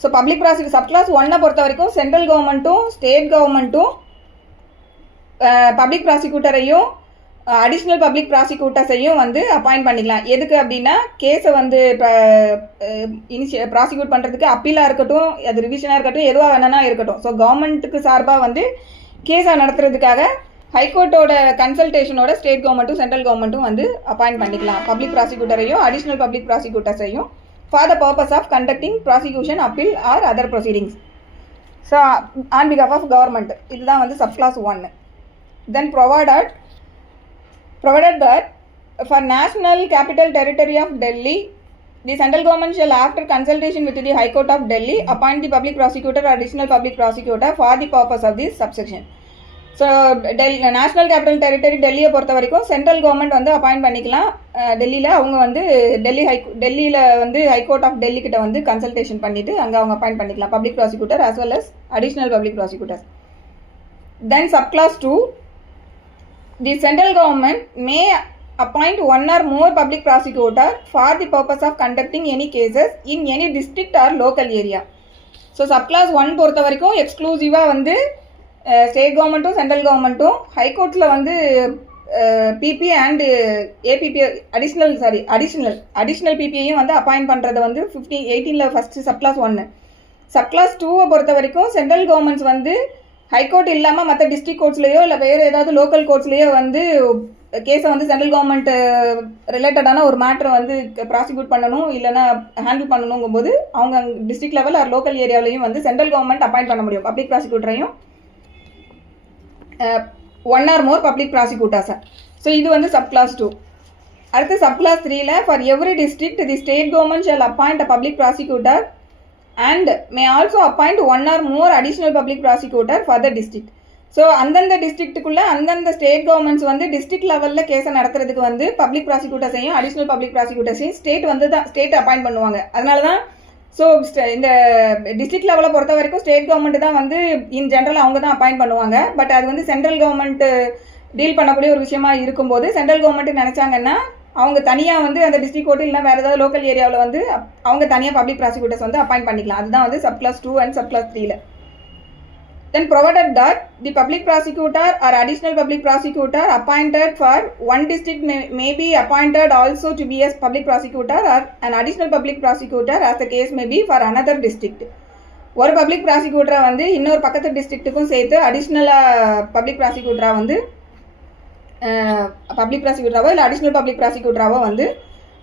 So public prosecutor subclass 1 பொறுத்த வரைக்கும் central கவர்மெண்ட்டும் state கவர்மெண்ட்டும் public ப்ராசிக்யூட்டரையும் additional public ப்ராசிக்யூட்டர்ஸையும் வந்து appoint பண்ணிக்கலாம். எதுக்கு அப்படின்னா கேஸை வந்து ப்ராசிக்யூட் பண்ணுறதுக்கு அப்பீலாக இருக்கட்டும், அது ரிவிஷனாக இருக்கட்டும், எதுவாக வேணா இருக்கட்டும். ஸோ கவர்மெண்ட்டுக்கு சார்பாக வந்து கேஸை நடத்துறதுக்காக ஹைகோர்ட்டோட கன்சல்டேஷனோட ஸ்டேட் கவர்மெண்ட்டும் சென்ட்ரல் கவர்மெண்ட்டும் வந்து அப்பாயிண்ட் பண்ணிக்கலாம் பப்ளிக் ப்ராசிக்யூட்டரையும் அடிஷ்னல் பப்ளிக் ப்ராசிக்யூட்டர்ஸையும் for the purpose of conducting prosecution, appeal or other proceedings. So on பிகாஃப் ஆஃப் கவர்மெண்ட். இதுதான் வந்து subclause 1. Then provided that for National Capital Territory of Delhi, the central government shall, after consultation with the High Court of Delhi, appoint the public prosecutor or additional public prosecutor for the purpose of this subsection. So national capital territory டெல்லியை பொறுத்த வரைக்கும் central government வந்து appoint பண்ணிக்கலாம். டெல்லியில் அவங்க வந்து டெல்லியில் வந்து ஹைகோர்ட் ஆஃப் டெல்லி கிட்ட வந்து கன்சல்டேஷன் பண்ணிவிட்டு அங்கே அவங்க அப்பாயிண்ட் பண்ணிக்கலாம் public prosecutor as well as additional public prosecutors. Then subclass 2, the central government may appoint one or more public prosecutor for the purpose of conducting any cases in any district or local area. So subclause 1 பொறுத்த வரைக்கும் எக்ஸ்க்ளூசிவாக வந்து state கவர்மெண்ட்டும் central கவர்மெண்ட்டும் ஹைகோர்ட்டில் வந்து PP and ABP additional பிபிஐயும் வந்து appoint பண்ணுறதை வந்து 18ல் ஃபஸ்ட்டு சப்கிளாஸ் 1. சப்கிளாஸ் 2வை பொறுத்த வரைக்கும் சென்ட்ரல் கவர்மெண்ட்ஸ் வந்து ஹைகோர்ட் இல்லாமல் மற்ற டிஸ்ட்ரிக்ட் கோர்ட்ஸ்லேயோ இல்லை வேறு ஏதாவது லோக்கல் கோர்ட்ஸ்லேயோ வந்து கேஸை வந்து சென்ட்ரல் கவர்மெண்ட் ரிலேட்டடான ஒரு மேட்டரை வந்து ப்ராசிக்யூட் பண்ணணும் இல்லைனா ஹேண்டில் பண்ணணுங்கும்போது அவங்க டிஸ்ட்ரிக்ட் லெவல் ஆர் லோக்கல் ஏரியாவிலையும் வந்து சென்ட்ரல் கவர்மெண்ட் அப்பாயிண்ட் பண்ண முடியும் பப்ளிக் ப்ராசிக்யூட்டரையும் ஒன் ஆர் மோர் பப்ளிக் ப்ராசிக்யூட்டர்ஸை. ஸோ இது வந்து சப்கிளாஸ் 2. அடுத்து சப்கிளாஸ் 3ல for every district the state government shall appoint a public prosecutor and may also appoint one or more additional public prosecutor for the district. So அந்தந்த டிஸ்ட்ரிக்ட்டுக்குள்ளே அந்தந்த state governments வந்து district லெவலில் கேஸை நடத்துறதுக்கு வந்து பப்ளிக் ப்ராசிக்யூட்டர்ஸையும் அடிஷ்னல் பப்ளிக் ப்ராசிக்யூட்டர்ஸையும் ஸ்டேட் அப்பாயிண்ட் பண்ணுவாங்க. அதனால தான் ஸோ இந்த டிஸ்ட்ரிக்ட் லெவலை பொறுத்த வரைக்கும் ஸ்டேட் கவர்மெண்ட் தான் வந்து இன் ஜென்ரல் அவங்க தான் அப்பாயிண்ட் பண்ணுவாங்க. பட் அது வந்து சென்ட்ரல் கவர்மெண்ட் டீல் பண்ணக்கூடிய ஒரு விஷயமா இருக்கும்போது சென்ட்ரல் கவர்மெண்ட் நினச்சாங்கன்னா அவங்க தனியாக வந்து அந்த டிஸ்ட்ரிக்ட் கோர்ட்டு இல்லை வேறு ஏதாவது லோக்கல் ஏரியாவில் வந்து அவங்க தனியாக பப்ளிக் ப்ராசிக்யூட்டர்ஸ் வந்து அப்பாயிண்ட் பண்ணிக்கலாம். அதுதான் வந்து சப்கிளாஸ் 2 அண்ட் சப்கிளாஸ் 3ல. Then provided that the public prosecutor or additional public prosecutor appointed for one district may be appointed also to be as public prosecutor or an additional public prosecutor as the case may be for another district. ஒரு public ப்ராசிக்யூட்டரை வந்து இன்னொரு பக்கத்து டிஸ்ட்ரிக்ட்டுக்கும் சேர்த்து அடிஷ்னலாக public ப்ராசிக்யூட்டராக வந்து public ப்ராசிக்யூட்டராவோ இல்லை additional public ப்ராசிக்யூட்டராவோ வந்து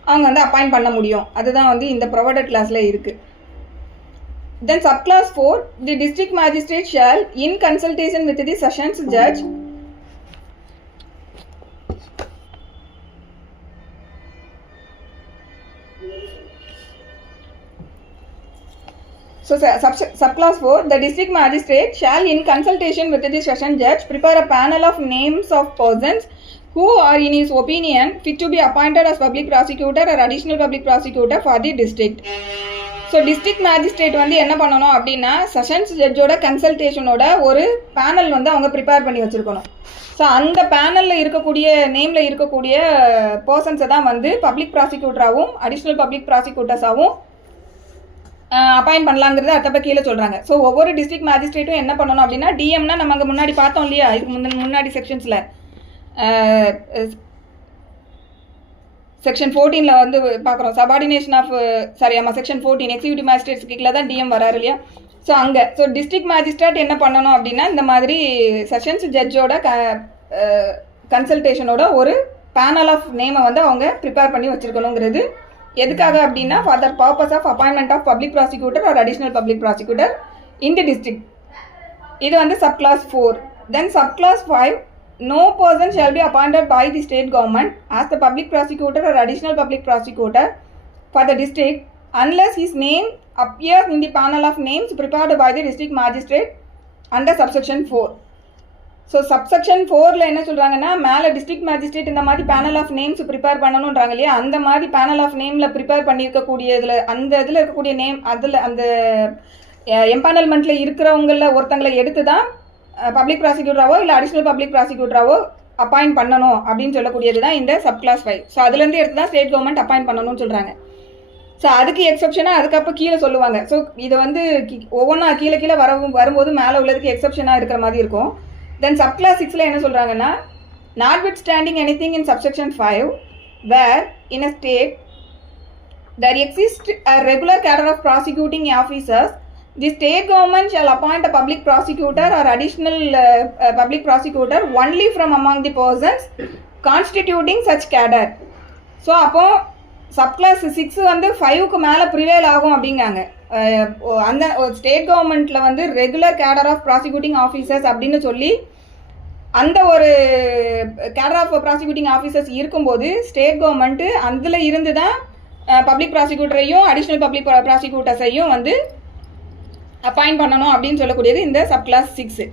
அவங்க வந்து அப்பாயிண்ட் பண்ண முடியும். அதுதான் வந்து இந்த ப்ரொவைடட் கிளாஸில் இருக்குது. Then subclass 4, the district magistrate shall, in consultation with the sessions judge, subclass 4, the district magistrate shall, in consultation with the session judge, prepare a panel of names of persons who are in his opinion fit to be appointed as public prosecutor or additional public prosecutor for the district. So district magistrate வந்து என்ன பண்ணணும் அப்படின்னா sessions ஜட்ஜோட கன்சல்டேஷனோட ஒரு panel வந்து அவங்க prepare பண்ணி வச்சுருக்கணும். So அந்த பேனலில் இருக்கக்கூடிய நேமில் இருக்கக்கூடிய பர்சன்ஸை தான் வந்து பப்ளிக் ப்ராசிக்யூட்டராகவும் அடிஷ்னல் பப்ளிக் ப்ராசிக்யூட்டர்ஸாகவும் அப்பாயிண்ட் பண்ணலாங்கிறது அத்தப்ப கீழே சொல்கிறாங்க. ஸோ ஒவ்வொரு டிஸ்ட்ரிக்ட் மேஜிஸ்ட்ரேட்டும் என்ன பண்ணணும் அப்படின்னா டிஎம்னா நம்ம அங்கே முன்னாடி பார்த்தோம் இல்லையா, இதுக்கு முன்னாடி செக்ஷன்ஸில் செக்ஷன் 14ல் வந்து பார்க்குறோம் subordination of section 14 executive magistrates கீழே தான் டிஎம் வராரு இல்லையா. ஸோ அங்கே டிஸ்ட்ரிக்ட் மேஜிஸ்ட்ரேட் என்ன பண்ணணும் அப்படின்னா இந்த மாதிரி செஷன்ஸ் ஜட்ஜோட கன்சல்டேஷனோட ஒரு பேனல் ஆஃப் நேமை வந்து அவங்க ப்ரிப்பேர் பண்ணி வச்சுருக்கணுங்கிறது எதுக்காக அப்படின்னா for the purpose of appointment of public prosecutor or additional public prosecutor in the district. இது வந்து subclause 4. Then subclause 5, no person shall be appointed by the state government as the public prosecutor or additional public prosecutor for the district unless his name appears in the panel of names prepared by the district magistrate under subsection 4. So subsection 4ல் என்ன சொல்கிறாங்கன்னா, மேலே district magistrate இந்த மாதிரி panel of names prepare பண்ணணுன்றாங்க இல்லையா, அந்த மாதிரி பேனல் ஆஃப் நேமில் ப்ரிப்பேர் பண்ணியிருக்கக்கூடிய இதில் அந்த இதில் இருக்கக்கூடிய நேம் அதில் அந்த எம்பேனல்மெண்ட்டில் இருக்கிறவங்களில் ஒருத்தங்களை எடுத்து தான் பப்ளிக் ப்ராசிக்யூட்டராவோ இல்லை அடிஷ்னல் பப்ளிக் ப்ராசிக்யூட்டராவோ அப்பாயிண்ட் பண்ணணும் அப்படின்னு சொல்லக்கூடியது தான் இந்த சப்கிளாஸ் 5. ஸோ அதுலேருந்து எடுத்து தான் ஸ்டேட் கவர்மெண்ட் அப்பாயிண்ட் பண்ணணும்னு சொல்கிறாங்க. ஸோ அதுக்கு எக்ஸப்ஷனாக அதுக்கப்புறம் கீழே சொல்லுவாங்க. ஸோ இதை வந்து ஒவ்வொன்றா கீழே கீழே வரும்போது மேலே உள்ளதுக்கு எக்ஸப்ஷனாக இருக்கிற மாதிரி இருக்கும். தென் சப்கிளாஸ் 6ல் என்ன சொல்கிறாங்கன்னா, notwithstanding anything in subsection 5 where in a state there exists a regular cadre of prosecuting officers, the state government shall appoint a public prosecutor or additional public prosecutor only from among the persons constituting such cadre. So அப்போது subclass 6 வந்து 5க்கு மேலே prevail ஆகும் அப்படிங்காங்க. அந்த state கவர்மெண்ட்டில் வந்து regular cadre of prosecuting officers அப்படின்னு சொல்லி அந்த ஒரு கேடர் ஆஃப் ப்ராசிக்யூட்டிங் ஆஃபீஸர்ஸ் இருக்கும்போது ஸ்டேட் கவர்மெண்ட்டு அதில் இருந்து தான் பப்ளிக் ப்ராசிக்யூட்டரையும் அடிஷ்னல் பப்ளிக் ப்ராசிக்யூட்டர்ஸையும் வந்து அப்பாயிண்ட் பண்ணணும் அப்படின்னு சொல்லக்கூடியது இந்த சப்கிளாஸ் 6.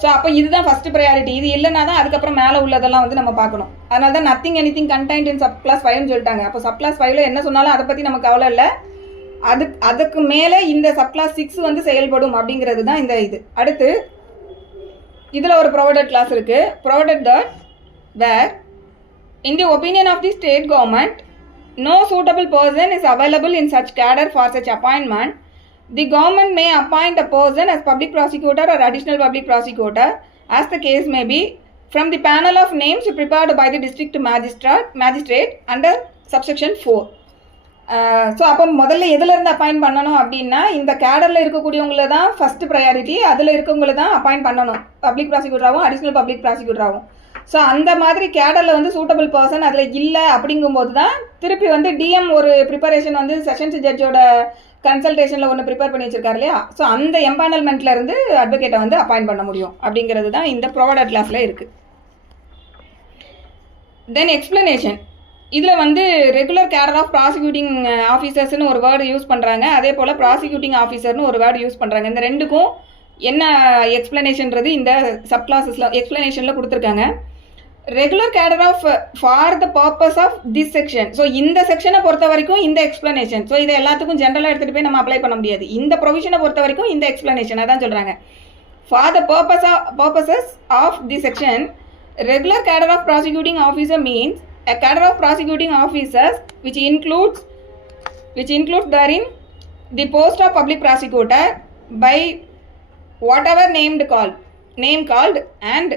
ஸோ அப்போ இதுதான் ஃபஸ்ட்டு ப்ரையாரிட்டி. இது இல்லைனா தான் அதுக்கப்புறம் மேலே உள்ளதெல்லாம் வந்து நம்ம பார்க்கணும். அதனால தான் nothing anything contained in subclause 5ன்னு சொல்லிட்டாங்க. அப்போ சப்கிளாஸ் 5ல் என்ன சொன்னாலும் அதை பற்றி நமக்கு கவலை இல்லை. அதுக்கு மேலே இந்த சப்கிளாஸ் 6 வந்து செயல்படும் அப்படிங்கிறது தான் இந்த இது. அடுத்து இதில் ஒரு ப்ரொவைடட் கிளாஸ் இருக்குது. Provided that where in the opinion of the state government no suitable person is available in such cadre for such appointment, the government may appoint a person as public prosecutor or additional public prosecutor, as the case may be, from the panel of names prepared by the district magistrate under subsection 4. So அப்போ முதல்ல எதுலேருந்து appoint பண்ணணும் அப்படின்னா, இந்த கேடரில் இருக்கக்கூடியவங்கள தான் first priority. அதில் இருக்கவங்கள தான் அப்பாயிண்ட் பண்ணணும், பப்ளிக் ப்ராசிக்யூட்டராகவும் அடிஷ்னல் பப்ளிக் ப்ராசிக்யூட்டராகவும். ஸோ அந்த மாதிரி கேடரில் வந்து சூட்டபிள் பர்சன் அதில் இல்லை அப்படிங்கும்போது தான் திருப்பி வந்து டிஎம் ஒரு ப்ரிப்பரேஷன் வந்து செஷன்ஸ் ஜட்ஜோட கன்சல்டேஷனில் ஒன்று ப்ரிப்பேர் பண்ணி வச்சிருக்காரு இல்லையா, ஸோ அந்த எம்பேனல்மெண்ட்டில் இருந்து அட்வொகேட்டை வந்து அப்பாயிண்ட் பண்ண முடியும் அப்படிங்கிறது தான் இந்த ப்ரொவைடட் கிளாஸில் இருக்குது. தென் எக்ஸ்பிளனேஷன். இதில் வந்து ரெகுலர் கேடர் ஆஃப் ப்ராசிக்யூட்டிங் ஆஃபீஸர்ஸ்னு ஒரு வேர்டு யூஸ் பண்ணுறாங்க, அதே போல் ப்ராசிக்யூட்டிங் ஆஃபீஸர்னு ஒரு வேர்டு யூஸ் பண்ணுறாங்க. இந்த ரெண்டுக்கும் என்ன எக்ஸ்பிளனேஷன்றது இந்த சப்கிளாஸஸில் எக்ஸ்பிளனேஷனில் கொடுத்துருக்காங்க. Regular cadre of for the purpose of this section. So இந்த செக்ஷனை பொறுத்த வரைக்கும் இந்த எக்ஸ்பிளனேஷன். ஸோ இதை எல்லாத்துக்கும் ஜென்ரலாக எடுத்துகிட்டு போய் நம்ம அப்ளை பண்ண முடியாது. இந்த ப்ரொவிஷனை பொறுத்த வரைக்கும் இந்த எக்ஸ்பிளனேஷன் அதான் சொல்கிறாங்க. For the purposes of the section, regular cadre of prosecuting officer means a cadre of prosecuting officers which includes therein the post of public prosecutor by whatever name called and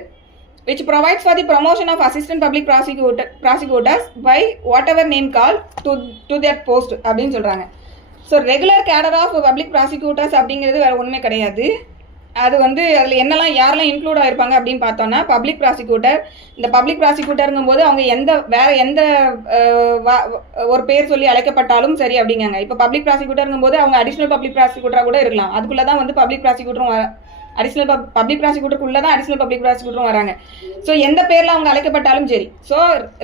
which provides for the promotion of assistant public prosecutors by whatever name called to that post அப்படின்னு சொல்கிறாங்க. So regular cadre of public prosecutors அப்படிங்கிறது வேறு ஒன்றுமே கிடையாது. அது வந்து அதில் என்னெல்லாம் யாரெல்லாம் இன்க்ளூட் ஆகிருப்பாங்க அப்படின்னு பார்த்தோன்னா, பப்ளிக் ப்ராசிக்யூட்டர். இந்த பப்ளிக் ப்ராசிக்யூட்டருங்கும் போது அவங்க வேறு எந்த ஒரு பேர் சொல்லி அழைக்கப்பட்டாலும் சரி அப்படிங்காங்க. இப்போ பப்ளிக் ப்ராசிக்யூட்டருங்கும் போது அவங்க அடிஷ்னல் பப்ளிக் ப்ராசிக்யூட்டராக கூட இருக்கலாம். அதுக்குள்ளே தான் வந்து பப்ளிக் ப்ராசிக்யூட்டரும் அடிஷ்னல் பப்ளிக் ப்ராசிக்யூட்டருக்குள்ளே தான் அடிஷ்னல் பப்ளிக் ப்ராசிக்யூட்டரும் வராங்க. ஸோ எந்த பேரில் அவங்க அழைக்கப்பட்டாலும் சரி. So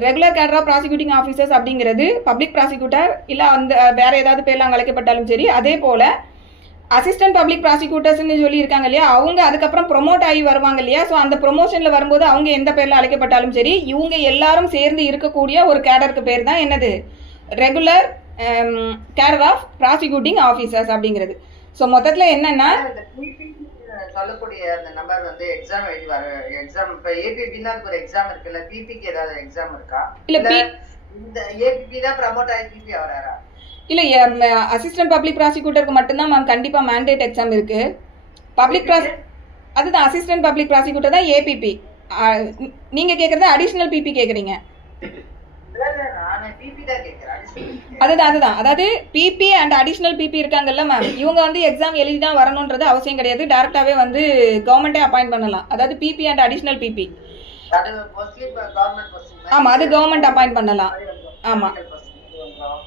regular cadre of prosecuting officers அப்படிங்கிறது பப்ளிக் ப்ராசிக்யூட்டர் இல்லை அந்த வேறு ஏதாவது பேரில் அவங்க அழைக்கப்பட்டாலும் சரி. அதே போல் அசிஸ்டன்ட் பப்ளிக் ப்ராசிக்யூட்டர்ஸ்ன்னு சொல்லி இருக்காங்க இல்லையா, அவங்க அதுக்கப்புறம் ப்ரொமோட் ஆகி வருவாங்க இல்லையா. ஸோ அந்த ப்ரொமோஷனில் வரும்போது அவங்க எந்த பேரில் அழைக்கப்பட்டாலும் சரி, இவங்க எல்லாரும் சேர்ந்து இருக்கக்கூடிய ஒரு கேடருக்கு பேர் தான் என்னது, regular cadre of prosecuting officers அப்படிங்கிறது. ஸோ மொத்தத்தில் என்னன்னா சொல்லக்கூடிய அந்த நம்பர் வந்து எக்ஸாம் எழுதி வர எக்ஸாம். இப்போ ஏபிபினா ஒரு எக்ஸாம் இருக்குல்ல, பிபிக்கு ஏதாவது எக்ஸாம் இருக்கா? இல்லை இந்த ஏபிபி தான் ப்ரமோட் ஆகி பிபி வராரா? இல்லை, அசிஸ்டன்ட் பப்ளிக் ப்ராசிக்யூட்டருக்கு மட்டும்தான் மேம் கண்டிப்பாக மேண்டேட் எக்ஸாம் இருக்குது. அதுதான் அசிஸ்டன்ட் பப்ளிக் ப்ராசிக்யூட்டர் தான் ஏபிபி. நீங்கள் கேட்குறது அடிஷ்னல் பிபி கேட்குறீங்க. அதுதான் அதாவது பிபி அண்ட் அடிஷ்னல் பிபி இருக்காங்கல்ல மேம், இவங்க வந்து எக்ஸாம் எழுதி தான் வரணுன்றது அவசியம் கிடையாது. டேரெக்டாகவே வந்து கவர்மெண்ட்டே அப்பாயிண்ட் பண்ணலாம். அதாவது பிபி அண்ட் அடிஷ்னல் பிபி. ஆமாம், அது கவர்மெண்ட் அப்பாயிண்ட் பண்ணலாம். ஆமாம்,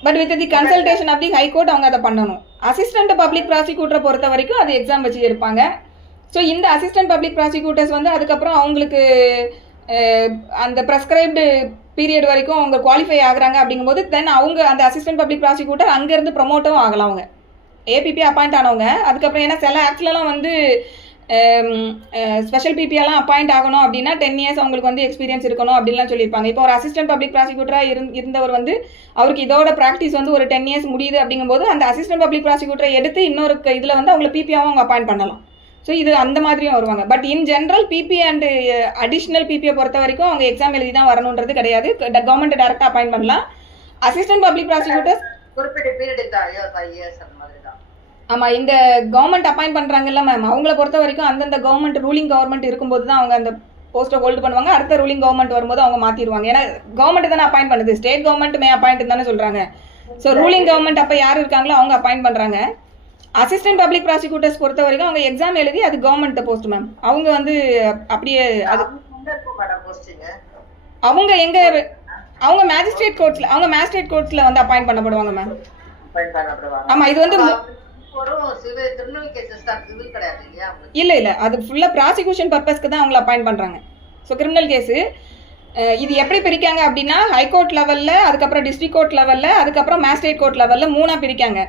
but with the consultation of the high court அவங்க அதை பண்ணணும். அசிஸ்டன்ட் பப்ளிக் ப்ராசிக்யூட்டரை பொறுத்த வரைக்கும் அது எக்ஸாம் வச்சு இருப்பாங்க. ஸோ இந்த அசிஸ்டன்ட் பப்ளிக் ப்ராசிக்யூட்டர்ஸ் வந்து அதுக்கப்புறம் அவங்களுக்கு அந்த ப்ரெஸ்கிரைப்டு பீரியட் வரைக்கும் அவங்க குவாலிஃபை ஆகுறாங்க அப்படிங்கும்போது தென் அவங்க அந்த அசிஸ்டன்ட் பப்ளிக் ப்ராசிக்யூட்டர் அங்கேருந்து ப்ரொமோட்டும் ஆகலாம். அவங்க ஏபிபி அப்பாயிண்ட் ஆனவங்க அதுக்கப்புறம், ஏன்னா சில ஆக்ட்லலாம் வந்து ஸ்பெஷல் பிபியெல்லாம் அப்பாயிண்ட் ஆகணும் அப்படின்னா 10 இயர்ஸ் அவங்களுக்கு வந்து எக்ஸ்பீரியன்ஸ் இருக்கணும் அப்படின்லாம் சொல்லியிருப்பாங்க. இப்போ ஒரு அசிஸ்டன்ட் பப்ளிக் ப்ராசிக்யூட்டராக இருந்தவர் வந்து அவருக்கு இதோட ப்ராக்டிஸ் வந்து ஒரு 10 இயர்ஸ் முடியுது அப்படிங்கும்போது அந்த அசிஸ்டன்ட் பப்ளிக் ப்ராசிக்யூட்டரை எடுத்து இன்னொரு இதில் வந்து அவங்களை பிபியாவும் அவங்க அப்பாயிண்ட் பண்ணலாம். ஸோ இது அந்த மாதிரியும் வருவாங்க. But in general PP and additional பிபியை பொறுத்த வரைக்கும் அவங்க எக்ஸாம் எழுதி தான் வரணுன்றது கிடையாது. கவர்மெண்ட் டேரெக்டாக அப்பாயிண்ட் பண்ணலாம். அசிஸ்டன்ட் பப்ளிக் ப்ராசிக்யூட்டர்ஸ் குறிப்பிட்ட பீரியட் தான் 5 இயர்ஸ் அந்த மாதிரி தான். ஆமாம், இந்த கவர்மெண்ட் அப்பாயிண்ட் பண்ணுறாங்கல்ல மேம், அவங்கள பொறுத்த வரைக்கும் அந்தந்த கவர்மெண்ட் ரூலிங் கவர்மெண்ட் இருக்கும்போது தான் அவங்க அந்த போஸ்ட்டை ஹோல்டு பண்ணுவாங்க. அடுத்த ரூலிங் கவர்மெண்ட் வரும்போது அவங்க மாற்றிடுவாங்க. ஏன்னா கவர்மெண்ட் தானே அப்பாயிண்ட் பண்ணுது, ஸ்டேட் கவர்மெண்ட் மே அப்பாயிண்ட் தானே சொல்கிறாங்க. ஸோ ரூலிங் கவர்மெண்ட் அப்போ யார் இருக்காங்களோ அவங்க அப்பாயிண்ட் பண்ணுறாங்க. அசிஸ்டன்ட் பப்ளிக் ப்ராசிக்யூட்டர்ஸ் பொறுத்த வரைக்கும் அவங்க எக்ஸாம் எழுதி அது கவர்மெண்ட் போஸ்ட் மேம். அவங்க வந்து அப்படியே அது அவங்க எங்கே அவங்க மேஜிஸ்ட்ரேட் கோர்ட்ஸில் வந்து அப்பாயிண்ட் பண்ணப்படுவாங்க மேம். ஆமாம், இது வந்து இல்லை அது ஃபுல்லாக ப்ராசிக்யூஷன் பர்பஸ்க்கு தான் அவங்கள அப்பாயிண்ட் பண்ணுறாங்க. ஸோ கிரிமினல் கேஸு இது எப்படி பிரிக்காங்க அப்படின்னா ஹைகோர்ட் லெவலில், அதுக்கப்புறம் டிஸ்ட்ரிக்ட் கோர்ட் லெவலில், அதுக்கப்புறம் மேஜிஸ்ட்ரேட் கோர்ட் லெவலில் 3ஆக பிரிக்காங்க.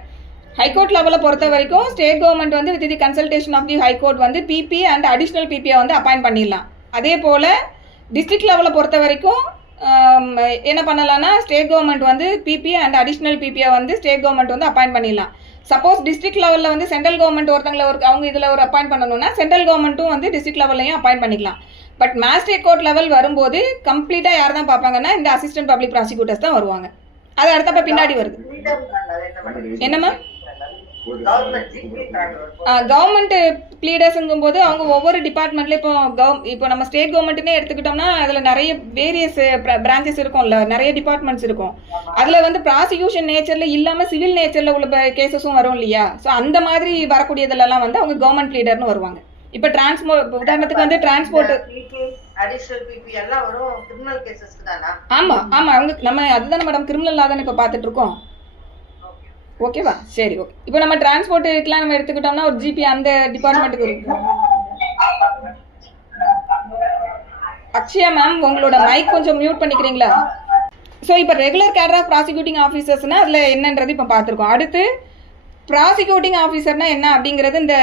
ஹைகோர்ட் லெவலில் பொறுத்த வரைக்கும் ஸ்டேட் கவர்மெண்ட் வந்து with the consultation of the high court வந்து பிபி அண்ட் அடிஷ்னல் பிபியை வந்து அப்பாயிண்ட் பண்ணிடலாம். அதே போல் டிஸ்ட்ரிக்ட் லெவலில் பொறுத்த வரைக்கும் என்ன பண்ணலாம்னா ஸ்டேட் கவர்மெண்ட் வந்து பிபி அண்ட் அடிஷ்னல் பிபியை வந்து ஸ்டேட் கவர்மெண்ட் வந்து அப்பாயிண்ட் பண்ணிடலாம். சப்போஸ் டிஸ்ட்ரிக்ட் லெவலில் வந்து சென்ட்ரல் கவர்மெண்ட் ஒருத்தங்களை அவங்க இதில் ஒரு அப்பாயிண்ட் பண்ணணும்னா சென்ட்ரல் கவர்மெண்ட்டும் வந்து டிஸ்ட்ரிக்ட் லெவல்லையும் அப்பாயிண்ட் பண்ணிக்கலாம். பட் மேஜிஸ்ட்ரேட் கோர்ட் லெவல் வரும்போது கம்ப்ளீட்டாக யார் தான் பார்ப்பாங்கன்னா இந்த அசிஸ்டன்ட் பப்ளிக் ப்ராசிக்யூட்டர்ஸ் தான் வருவாங்க. அது அடுத்தப்ப பின்னாடி வருது. என்ன மேம்? கவர்மெண்ட் ப்ளீடர்ஸுங்கும் போது அவங்க ஒவ்வொரு டிபார்ட்மெண்ட்லேயும் இப்போ நம்ம ஸ்டேட் கவர்மெண்ட்டுனே எடுத்துக்கிட்டோம்னா அதில் நிறைய வேரியஸ் பிரான்ச்சஸ் இருக்கும்ல, நிறைய டிபார்ட்மெண்ட்ஸ் இருக்கும். அதில் வந்து ப்ராசிக்யூஷன் நேச்சரில் இல்லாமல் சிவில் நேச்சரில் உள்ள கேசஸும் வரும் இல்லையா? ஸோ அந்த மாதிரி வரக்கூடியதுலலாம் வந்து அவங்க கவர்மெண்ட் ப்ளீடர்னு வருவாங்க. இப்போ உதாரணத்துக்கு வந்து டிரான்ஸ்போர்ட் ஆமாம் அவங்க நம்ம அதுதான் மேடம் கிரிமினல் லா தானே இப்போ பார்த்துட்டு இருக்கோம். ஓகேவா? சரி, ஓகே. இப்போ நம்ம டிரான்ஸ்போர்ட்டுக்கெலாம் நம்ம எடுத்துக்கிட்டோம்னா ஒரு ஜிபி அந்த டிபார்ட்மெண்ட்டுக்கு இருக்கு. அக்ஷயா மேம், உங்களோட மைக் கொஞ்சம் மியூட் பண்ணிக்கிறீங்களா? ஸோ இப்போ ரெகுலர் கேடர் ஆஃப் ப்ராசிக்யூட்டிங் ஆஃபீஸர்ஸ்னால் அதில் என்னன்றது இப்போ பார்த்துருக்கோம். அடுத்து ப்ராசிக்யூட்டிங் ஆஃபீஸர்னா என்ன அப்படிங்கிறது இந்த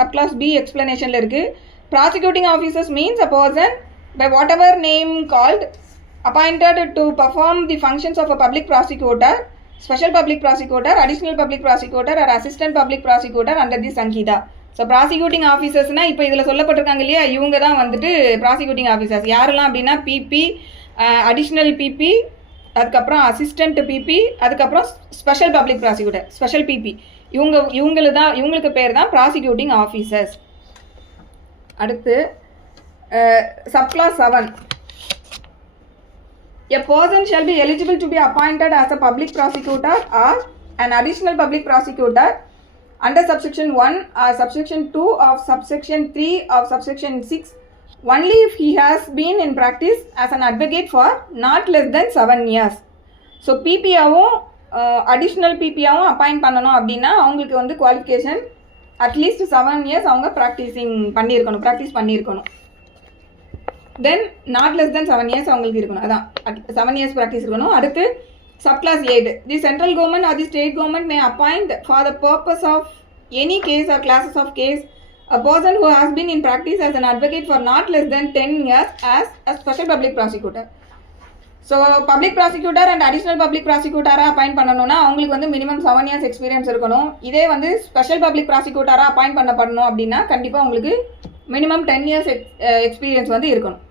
சப்கிளாஸ் பி எக்ஸ்பிளனேஷனில் இருக்குது. Prosecuting officers means a person by whatever name called appointed to perform the functions of a public prosecutor, special public prosecutor, additional public prosecutor or assistant public prosecutor under the Sangeetha. So prosecuting ஆஃபீஸர்ஸ்னால் இப்போ இதில் சொல்லப்பட்டிருக்காங்க இல்லையா, இவங்க தான் வந்துட்டு prosecuting officers. யாரெல்லாம் அப்படின்னா PP, additional PP, அதுக்கப்புறம் அசிஸ்டன்ட் பிபி, அதுக்கப்புறம் special public prosecutor, special PP. இவங்களுக்கு பேர் தான் ப்ராசிக்யூட்டிங் ஆஃபீஸர்ஸ். அடுத்து subclause 7. A person shall be eligible to be appointed as a public prosecutor or an additional public prosecutor under subsection 1 or subsection 2 of subsection 3 of subsection 6 only if he has been in practice as an advocate for not less than 7 years. So பிபியாவும் additional பிபியாவும் appoint பண்ணணும் அப்படின்னா அவங்களுக்கு வந்து qualification at least 7 years அவங்க practice பண்ணியிருக்கணும். Then not less than 7 years அவங்களுக்கு இருக்கணும். அதான் 7 years ப்ராக்டிஸ் இருக்கணும். அடுத்து subclause 8. The central government or the state government may appoint for the purpose of any case or classes of case a person who has been in practice as an advocate for not less than 10 years as a special public prosecutor. So public prosecutor and additional public ப்ராசிக்யூட்டராக appoint பண்ணணும்னா அவங்களுக்கு வந்து minimum 7 years experience இருக்கணும். இதே வந்து special public ப்ராசிக்யூட்டராக appoint பண்ணணும் அப்படின்னா கண்டிப்பாக உங்களுக்கு மினிமம் 10 years எக்ஸ்பீரியன்ஸ் வந்து இருக்கணும்.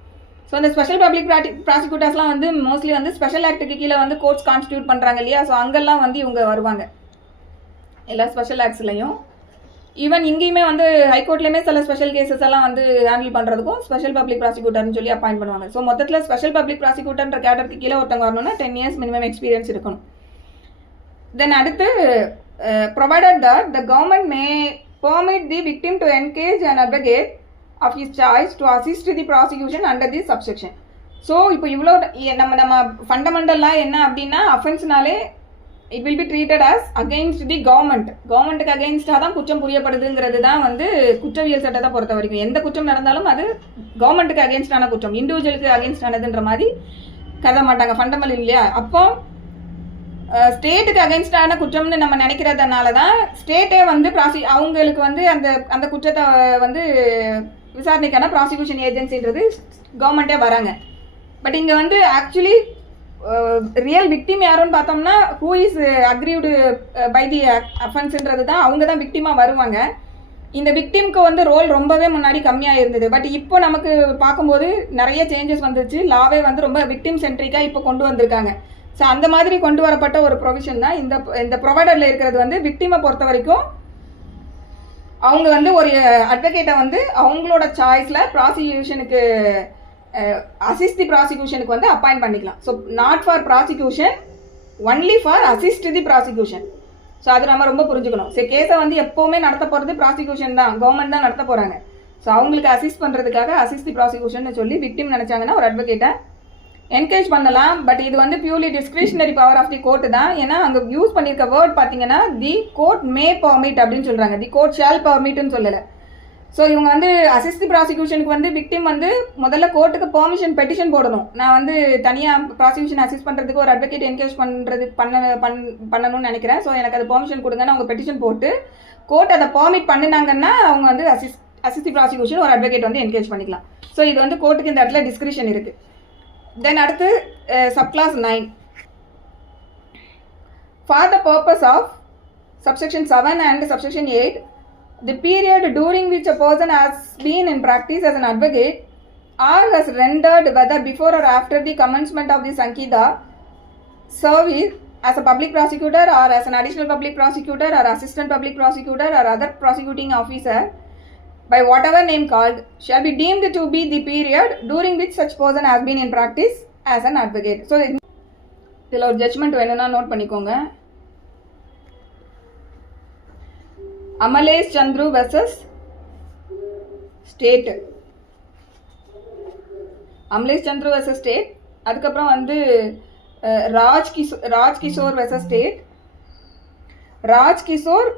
ஸோ அந்த ஸ்பெஷல் பப்ளிக் ப்ராசிக்யூட்டர்ஸ்லாம் வந்து மோஸ்ட்லி வந்து ஸ்பெஷல் ஆக்டுக்கு கீழே வந்து கோர்ட்ஸ் கான்ஸ்டியூட் பண்ணுறாங்க இல்லையா? ஸோ அங்கெல்லாம் வந்து இவங்க வருவாங்க எல்லா ஸ்பெஷல் ஆக்ட்ஸ்லையும். ஈவன் இங்கேயுமே வந்து ஹைகோர்ட்லேயுமே சில ஸ்பெஷல் கேசஸ் எல்லாம் வந்து ஹேண்டில் பண்ணுறதுக்கும் ஸ்பெஷல் பப்ளிக் ப்ராசிக்யூட்டர்னு சொல்லி அப்பாயிண்ட் பண்ணுவாங்க. ஸோ மொத்தத்தில் ஸ்பெஷல் பப்ளிக் ப்ராசிக்யூட்டர்ன்ற கேடருக்கு கீழே ஒருத்தவங்க வரணும்னா 10 years மினிமம் எக்ஸ்பீரியன்ஸ் இருக்கணும். தென் அடுத்து provided that the government may permit the victim to engage an advocate of his choice to assist the prosecution under this subsection. So இப்போ இவ்வளோ நம்ம ஃபண்டமெண்டலாக என்ன அப்படின்னா அஃபென்ஸ்னாலே it will be treated as against the கவர்மெண்ட்டுக்கு அகெயின்ஸ்டாக தான் குற்றம் புரியப்படுதுங்கிறது தான் வந்து குற்றவியல் சட்டத்தை பொறுத்த வரைக்கும். எந்த குற்றம் நடந்தாலும் அது கவர்மெண்ட்டுக்கு அகெயின்ஸ்டான குற்றம், இண்டிவிஜுவலுக்கு அகெயின்ஸ்டானதுன்ற மாதிரி கருத மாட்டாங்க ஃபண்டமெண்டல் இல்லையா? அப்போ ஸ்டேட்டுக்கு அகைன்ஸ்டான குற்றம்னு நம்ம நினைக்கிறதுனால தான் ஸ்டேட்டே வந்து அவங்களுக்கு வந்து அந்த குற்றத்தை வந்து விசாரணைக்கான ப்ராசிக்யூஷன் ஏஜென்சின்றது கவர்மெண்ட்டே வராங்க. பட் இங்கே வந்து ஆக்சுவலி ரியல் விக்டிம் யாருன்னு பார்த்தோம்னா who is aggrieved by the அஃபென்ஸ்ன்றது தான் அவங்க தான் விக்டிமாக வருவாங்க. இந்த விக்டிம்க்கு வந்து ரோல் ரொம்பவே முன்னாடி கம்மியாக இருந்தது. பட் இப்போ நமக்கு பார்க்கும்போது நிறைய சேஞ்சஸ் வந்துச்சு. லாவே வந்து ரொம்ப விக்டிம் சென்ட்ரிக்காக இப்போ கொண்டு வந்திருக்காங்க. ஸோ அந்த மாதிரி கொண்டு வரப்பட்ட ஒரு ப்ரொவிஷன் தான் இந்த ப்ரொவைடரில் இருக்கிறது. வந்து விக்டிமை பொறுத்த வரைக்கும் அவங்க வந்து ஒரு அட்வொகேட்டை வந்து அவங்களோட சாய்ஸில் ப்ராசிக்யூஷனுக்கு அசிஸ்ட் தி ப்ராசிக்யூஷனுக்கு வந்து அப்பாயிண்ட் பண்ணிக்கலாம். So not for prosecution, only for assist the prosecution. So அது நம்ம ரொம்ப புரிஞ்சுக்கணும். ஸோ கேஸை வந்து எப்போவுமே நடத்த போகிறது ப்ராசிக்யூஷன் தான், கவர்மெண்ட் தான் நடத்த போகிறாங்க. ஸோ அவங்களுக்கு அசிஸ்ட் பண்ணுறதுக்காக அசிஸ்ட் தி ப்ராசிக்யூஷன் சொல்லி விக்டிம் நினச்சாங்கன்னா ஒரு அட்வொகேட்டை என்கரேஜ் பண்ணலாம். பட் இது வந்து purely discretionary power of the court தான். ஏன்னா அங்கே யூஸ் பண்ணியிருக்க வேர்ட் பார்த்தீங்கன்னா தி கோர்ட் மே பர்மிட் அப்படின்னு சொல்கிறாங்க, தி கோர்ட் ஷால் பர்மிட்னு சொல்லலை. ஸோ இவங்க வந்து அசிஸ்ட் ப்ராசிக்யூஷனுக்கு வந்து விக்டிம் வந்து முதல்ல கோர்ட்டுக்கு பெர்மிஷன் பெட்டிஷன் போடணும். நான் வந்து தனியாக ப்ராசிக்யூஷன் அசிஸ்ட் பண்ணுறதுக்கு ஒரு அட்வொகேட் என்கரேஜ் பண்ணணும்னு நினைக்கிறேன். ஸோ எனக்கு அது பெர்மிஷன் கொடுங்கன்னு அவங்க பெட்டிஷன் போட்டு கோர்ட் அதை பெர்மிட் பண்ணினாங்கன்னா அவங்க வந்து அசிஸ்ட் ப்ராசிக்யூஷன் ஒரு அட்வொகேட் வந்து என்கரேஜ் பண்ணிக்கலாம். ஸோ இது வந்து கோர்ட்டுக்கு இந்த இடத்துல டிஸ்கிரிஷன் இருக்குது. தென் அடுத்து subclass 9. For the purpose of subsection 7 and subsection 8, the period during which a person has been in practice as an advocate or has rendered, whether before or after the commencement of the Sankida service as a public prosecutor or as an additional public prosecutor or assistant public prosecutor or other prosecuting officer by whatever name called, shall be deemed to be the period during which such person has been in practice as an advocate. So இதில் ஒரு judgement வேணும்னா note பண்ணிக்கோங்க. Amalesh Chandru versus state. Amalesh Chandru versus state. அதுக்கப்புறம் வந்து Raj Kishore versus state. Raj Kishore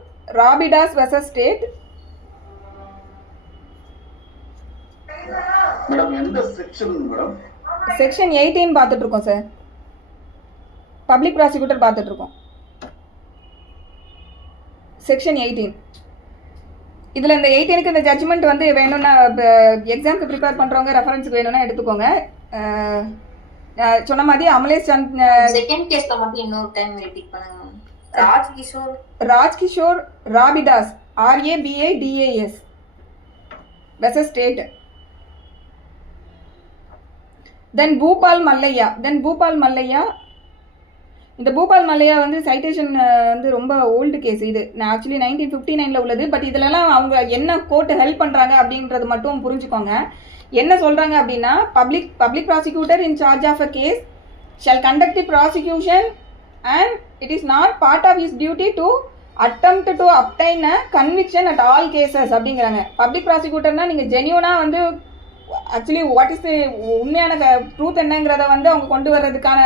Rabidas versus state. Madam எந்த section madam? Section 18 பார்த்துட்டு இருக்கோம் sir. Public prosecutor பார்த்துட்டு இருக்கோம். செக்ஷன் 18 இதில் இந்த 18க்கு இந்த ஜட்ஜ்மெண்ட் வந்து வேணும்னா எக்ஸாமுக்கு ப்ரிப்பேர் பண்ணுறவங்க ரெஃபரன்ஸுக்கு வேணும்னா எடுத்துக்கோங்க. சொன்ன மாதிரி அமலேஷ் செகண்ட் கேஸ்ல மட்டும் இன்னொரு டைம் ரிப்பீட் பண்ணுங்க. Raj Kishore Rabidas RABIDAS versus state. Then Bhupal Mallaiah. இந்த பூபால் மல்லையா வந்து சைட்டேஷன் வந்து ரொம்ப ஓல்டு கேஸ். இது நான் ஆக்சுவலி 1959 உள்ளது. பட் இதிலலாம் அவங்க என்ன கோர்ட்டு ஹெல்ப் பண்ணுறாங்க அப்படின்றது மட்டும் புரிஞ்சுக்கோங்க. என்ன சொல்கிறாங்க அப்படின்னா public prosecutor in charge of a case shall conduct the prosecution and it is not part of his duty to attempt to obtain a conviction at all cases அப்படிங்கிறாங்க. பப்ளிக் ப்ராசிக்யூட்டர்னா நீங்கள் ஜென்யூனாக வந்து ஆக்சுவலி வாட் இஸ் உண்மையான truth என்னங்கிறத வந்து அவங்க கொண்டு வர்றதுக்கான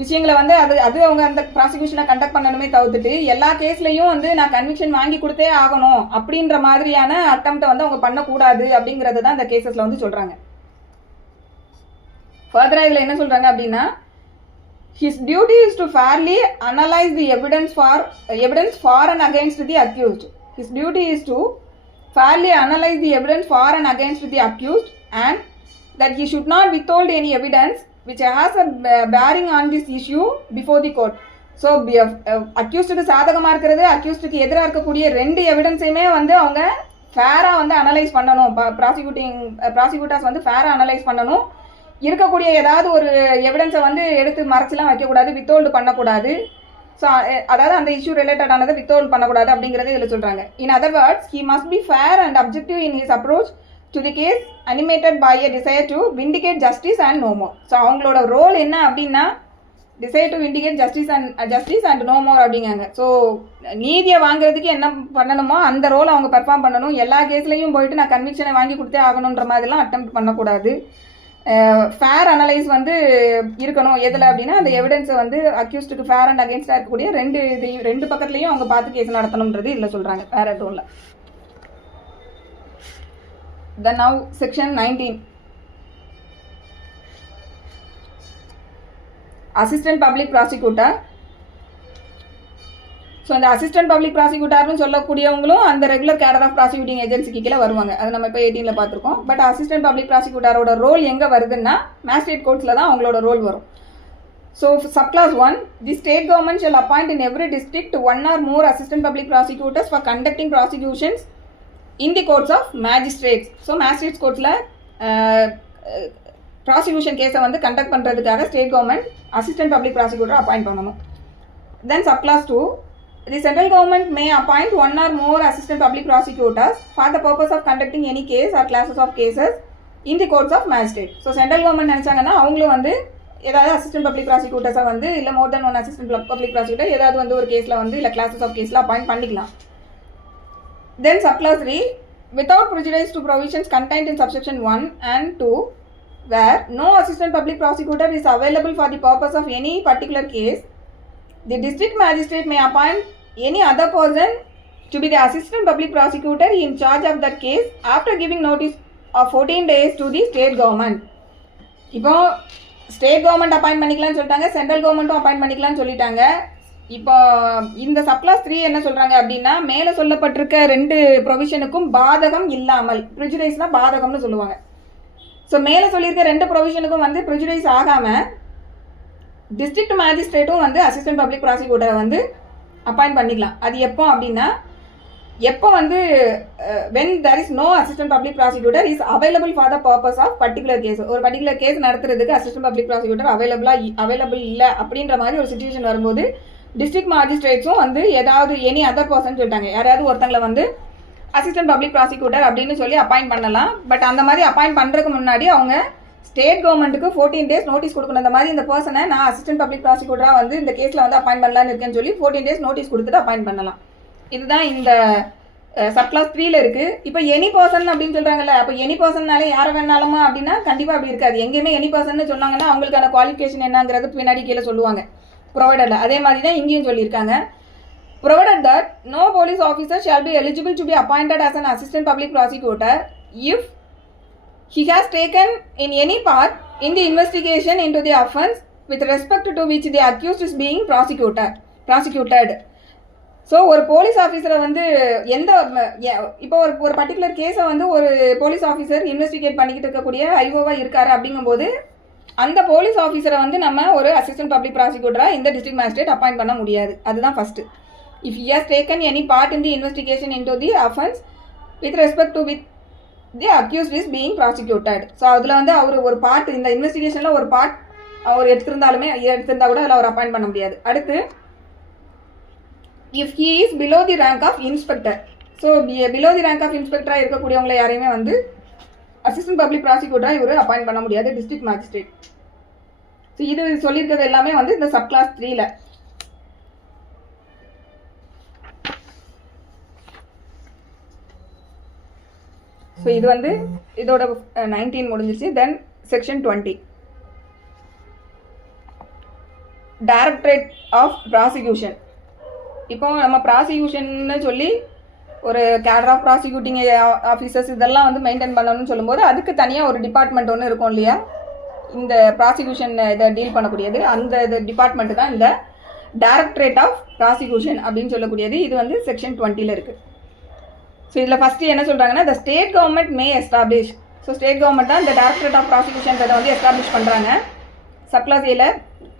விஷயங்களை வந்து அது அவங்க அந்த ப்ராசிக்யூஷனை கண்டக்ட் பண்ணணுமே தவிர்த்துட்டு எல்லா கேஸ்லையும் வந்து நான் கன்விக்ஷன் வாங்கி கொடுத்தே ஆகணும் அப்படின்ற மாதிரியான அட்டம்ப்டை வந்து அவங்க பண்ணக்கூடாது அப்படிங்கிறது தான் இந்த கேசஸில் வந்து சொல்கிறாங்க. ஃபர்தராக இதில் என்ன சொல்கிறாங்க அப்படின்னா his duty is to fairly analyze the evidence for and against the accused. His duty is to fairly analyze the evidence for and against the accused and that he should not withhold any evidence which has a bearing on this issue before the court. So அக்யூஸ்டுக்கு சாதகமாக இருக்கிறது அக்யூஸ்டுக்கு எதிராக இருக்கக்கூடிய ரெண்டு எவிடன்ஸையுமே வந்து அவங்க ஃபேராக வந்து analyse பண்ணணும். ப்ராசிக்யூட்டர்ஸ் வந்து ஃபேராக அனலைஸ் பண்ணணும். இருக்கக்கூடிய ஏதாவது ஒரு எவிடன்ஸை வந்து எடுத்து மறைச்சிலாம் வைக்கக்கூடாது, வித்ஹோல்டு பண்ணக்கூடாது. ஸோ அதாவது அந்த இஷ்யூ ரிலேட்டடானதை வித்ஹோல்டு பண்ணக்கூடாது அப்படிங்கிறது இதில் சொல்கிறாங்க. In other words he must be fair and objective in his approach to the case animated by a desire to vindicate justice and no more. So அவங்களோட ரோல் என்ன அப்படின்னா desire to vindicate justice and no more அப்படிங்காங்க. So நீதியை வாங்குறதுக்கு என்ன பண்ணணுமோ அந்த role அவங்க பெர்ஃபார்ம் பண்ணணும். எல்லா கேஸ்லையும் போயிட்டு நான் கன்விக்ஷனை வாங்கி கொடுத்தே ஆகணுன்ற மாதிரிலாம் அட்டெம்ப்ட் பண்ணக்கூடாது. ஃபேர் அனலைஸ் வந்து இருக்கணும். எதில் அப்படின்னா அந்த எவிடன்ஸை வந்து அக்யூஸ்டுக்கு ஃபேர் அண்ட் அகேன்ஸ்டாக இருக்கக்கூடிய ரெண்டு பக்கத்துலையும் அவங்க பார்த்து கேஸ் நடத்தணுன்றது இதில் சொல்கிறாங்க. வேற எதுவும் இல்லை. Then now section 19. Assistant Public Prosecutor. இந்த அசிஸ்டன்ட் பப்ளிக் ப்ராசிக்யூட்டர்னு சொல்லக்கூடியவங்களும் அந்த ரெகுலர் கேடர் ஆஃப் ப்ராசிக்யூட்டிங் ஏஜென்சிக்கு கீழே வருவாங்க. அது நம்ம இப்போ 18ல் பார்த்துருக்கோம். பட் அசிஸ்டன்ட் பப்ளிக் ப்ராசிக்யூட்டரோட ரோல் எங்கே வருதுன்னா மேஜிஸ்ட்ரேட் கோர்ட்ஸில் தான் அவங்களோட ரோல் வரும். So subclause 1, the state government shall appoint in every district 1 or more assistant public prosecutors for conducting prosecutions in the courts of magistrates. So magistrates கோர்ட்ஸில் prosecution கேஸை வந்து கண்டக்ட் பண்ணுறதுக்காக state government assistant public prosecutor appoint பண்ணணும். தென் subclass 2, the central government may appoint 1 or more assistant public prosecutors for the purpose of conducting any case or classes of cases in the courts of magistrate. So central government நினச்சாங்கன்னா அவங்களும் வந்து ஏதாவது assistant public ப்ராசிக்யூட்டர்ஸாக வந்து இல்லை மோர் தென் 1 assistant public prosecutor ஏதாவது வந்து ஒரு கேஸில் வந்து இல்லை கிளாஸஸ் ஆஃப் கேஸில் அப்பாயிண்ட் பண்ணிக்கலாம். தென் subclass 3, without prejudice to provisions contained in subsection 1 and 2 where no assistant public prosecutor is available for the purpose of any particular case, the district magistrate may appoint any other person to be the assistant public prosecutor in charge of that case after giving notice of 14 days to the state government. இப்போ state government appoint பண்ணிக்கலாம்னு சொல்லிட்டாங்க, central கவர்மெண்ட்டும் appoint பண்ணிக்கலாம்னு சொல்லிட்டாங்க. இப்போ இந்த subclause 3 என்ன சொல்கிறாங்க அப்படின்னா மேலே சொல்லப்பட்டிருக்க 2 ப்ரொவிஷனுக்கும் பாதகம் இல்லாமல், ப்ரிஜுடைஸ்னால் பாதகம்னு சொல்லுவாங்க. ஸோ மேலே சொல்லியிருக்க 2 ப்ரொவிஷனுக்கும் வந்து ப்ரிஜுடைஸ் ஆகாமல் டிஸ்ட்ரிக்ட் மேஜிஸ்ட்ரேட்டும் வந்து அசிஸ்டன்ட் பப்ளிக் ப்ராசிக்யூட்டரை வந்து அப்பாயிண்ட் பண்ணிக்கலாம். அது எப்போ அப்படின்னா எப்போ வந்து when there is no assistant public prosecutor is available for the purpose of particular case. ஒரு பர்டிகுலர் கேஸ் நடத்துறதுக்கு அசிஸ்டன்ட் பப்ளிக் ப்ராசிக்யூட்டர் அவைலபிள் இல்லை அப்படின்ற மாதிரி ஒரு சுச்சுவேஷன் வரும்போது டிஸ்ட்ரிக்ட் மேஜிஸ்ட்ரேட்ஸும் வந்து ஏதாவது எனி அதர் பர்சன் சொல்லிட்டாங்க, யாராவது ஒருத்தங்களை வந்து அசிஸ்டன்ட் பப்ளிக் ப்ராசிக்யூட்டர் அப்படின்னு சொல்லி அப்பாயிண்ட் பண்ணலாம். பட் அந்த மாதிரி அப்பாயிண்ட் பண்ணுறதுக்கு முன்னாடி அவங்க ஸ்டேட் கவர்மெண்ட்டுக்கு 14 days நோட்டீஸ் கொடுக்கணும். இந்த மாதிரி இந்த பர்சனை நான் அசிஸ்டன்ட் பப்ளிக் ப்ராசிக்யூட்டராக வந்து இந்த கேஸில் வந்து அப்பாயிண்ட் பண்ணலான்னு இருக்கேன்னு சொல்லி 14 days நோட்டீஸ் கொடுத்துட்டு அப்பாயிண்ட் பண்ணலாம். இதுதான் இந்த சப்கிளாஸ் 3ல் இருக்குது. இப்போ எனி பர்சன் அப்படின்னு சொல்கிறாங்கல்ல, அப்போ எனி பர்சன்னாலே யாரை வேணாலுமா அப்படின்னா கண்டிப்பாக அப்படி இருக்காது. எங்கேயுமே எனி பர்சன்னு சொன்னாங்கன்னா அவங்களுக்கான குவாலிஃபிகேஷன் என்னங்கிறது பின்னாடி கீழே சொல்லுவாங்க ப்ரொவைடரில். அதே மாதிரி தான் இங்கேயும் சொல்லியிருக்காங்க. provided that no police officer shall be eligible to be appointed as an assistant public prosecutor if he has taken in any part in the investigation into the offence with respect to which the accused is being prosecuted. So ஒரு police ஆஃபீஸரை வந்து இப்போ ஒரு particular கேஸை வந்து ஒரு police officer investigate பண்ணிக்கிட்டு இருக்கக்கூடிய ஐஓவாக இருக்காரு அப்படிங்கும்போது அந்த போலீஸ் ஆஃபீஸரை வந்து நம்ம ஒரு அசிஸ்டன்ட் பப்ளிக் ப்ராசிக்யூட்டராக இந்த டிஸ்ட்ரிக்ட் மேஜிஸ்ட்ரேட் அப்பாயிண்ட் பண்ண முடியாது. அதுதான் first. If he has taken any part in the investigation into the offence with respect to which the accused is being prosecuted. So அதில் வந்து அவர் ஒரு பார்ட் இந்த இன்வெஸ்டிகேஷனில் ஒரு பார்ட் அவர் எடுத்திருந்தா கூட அதில் அவர் அப்பாயிண்ட் பண்ண முடியாது. அடுத்து if he is below the rank of inspector. So below the rank of inspector இருக்கக்கூடியவங்களை யாரையுமே வந்து அசிஸ்டன்ட் பப்ளிக் ப்ராசிக்யூட்டராக இவர் அப்பாயிண்ட் பண்ண முடியாது டிஸ்ட்ரிக்ட் மேஜிஸ்ட்ரேட். ஸோ இது சொல்லியிருக்கிறது எல்லாமே வந்து இந்த சப்கிளாஸ் 3ல். ஸோ இது வந்து இதோட 19 முடிஞ்சிச்சு. Then section 20 directorate of prosecution. இப்போ நம்ம ப்ராசிக்யூஷன்னு சொல்லி ஒரு கேடர் ஆஃப் ப்ராசிக்யூட்டிங் ஆஃபீஸர்ஸ் இதெல்லாம் வந்து மெயின்டைன் பண்ணணும்னு சொல்லும்போது அதுக்கு தனியாக ஒரு டிபார்ட்மெண்ட் ஒன்று இருக்கும் இல்லையா, இந்த ப்ராசிக்யூஷன் இதை டீல் பண்ணக்கூடியது. அந்த டிபார்ட்மெண்ட்டு தான் இந்த டைரக்டரேட் ஆஃப் ப்ராசிக்யூஷன் அப்படின்னு சொல்லக்கூடியது. இது வந்து செக்ஷன் 20ல் இருக்குது. ஸோ இதில் ஃபஸ்ட்டு என்ன சொல்கிறாங்கன்னா the state government May establish. So state government தான் இந்த டைரக்டரேட் ஆஃப் ப்ராசிக்யூஷன்றதை வந்து எஸ்டாப்ளிஷ் பண்ணுறாங்க. சப்கிளாஸ் ஏல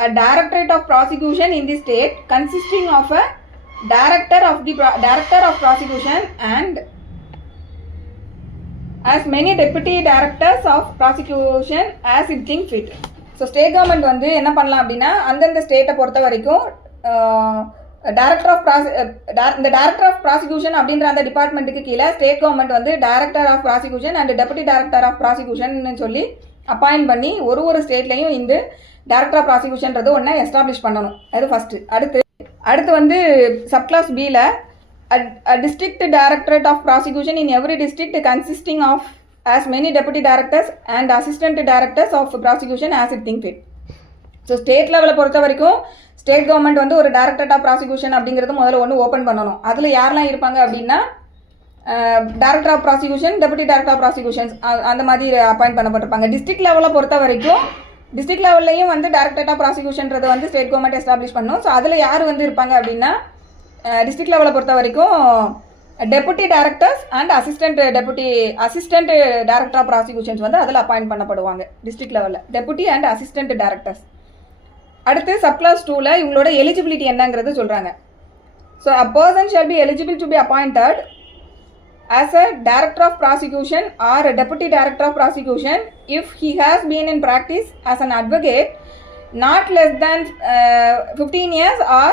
a directorate of prosecution in the state consisting of a director of prosecution and as many deputy directors of prosecution as it think fit. So state government வந்து என்ன பண்ணலாம் அப்படின்னா அந்தந்த ஸ்டேட்டை பொறுத்த வரைக்கும் இந்த டைரக்டர் ஆஃப் ப்ராசிக்யூஷன் அப்படின்ற அந்த டிபார்ட்மெண்ட்டுக்கு கீழே ஸ்டேட் கவர்மெண்ட் வந்து director of prosecution and deputy director of prosecution சொல்லி அப்பாயிண்ட் பண்ணி ஒரு ஸ்டேட்லையும் இந்த டைரக்டர் ஆஃப் ப்ராசிக்யூஷன்றது ஒன்று எஸ்டாப்ளிஷ் பண்ணணும். அது ஃபஸ்ட்டு. அடுத்து வந்து சப்கிளாஸ் பியில் district directorate of prosecution in every district consisting of as many deputy directors and assistant directors of prosecution as it think fit. So state லெவலை பொறுத்த வரைக்கும் ஸ்டேட் கவர்மெண்ட் வந்து ஒரு டைரக்டரேட் ஆஃப் ப்ராசிக்யூஷன் அப்படிங்கிறது முதல்ல ஒன்று ஓப்பன் பண்ணணும். அதில் யாரெல்லாம் இருப்பாங்க அப்படின்னா director of prosecution, deputy director of prosecutions அந்த மாதிரி அப்பாயிண்ட் பண்ணப்பட்டிருப்பாங்க. டிஸ்ட்ரிக்ட் லெவலை பொறுத்த வரைக்கும் டிஸ்ட்ரிக்ட் லெவல்லையும் வந்து டைரக்டரேட் ஆஃப் ப்ராசிக்யூஷன்றது வந்து ஸ்டேட் கவர்மெண்ட் எஸ்டாப்ளிஷ் பண்ணணும். ஸோ அதில் யார் வந்து இருப்பாங்க அப்படின்னா டிஸ்ட்ரிக்ட் லெவலை பொறுத்த வரைக்கும் deputy directors and assistant director of prosecutions வந்து அதில் அப்பாயிண்ட் பண்ணப்படுவாங்க டிஸ்ட்ரிக்ட் லெவலில், டெபுட்டி அண்ட் அசிஸ்டன்ட் டைரக்டர்ஸ். அடுத்து சப்கிளாஸ் 2ல் இவங்களோட எலிஜிபிலிட்டி என்னங்கிறது சொல்கிறாங்க. So a person shall be eligible to be appointed as a director of prosecution or a deputy director of prosecution if he has been in practice as an advocate not less than 15 years or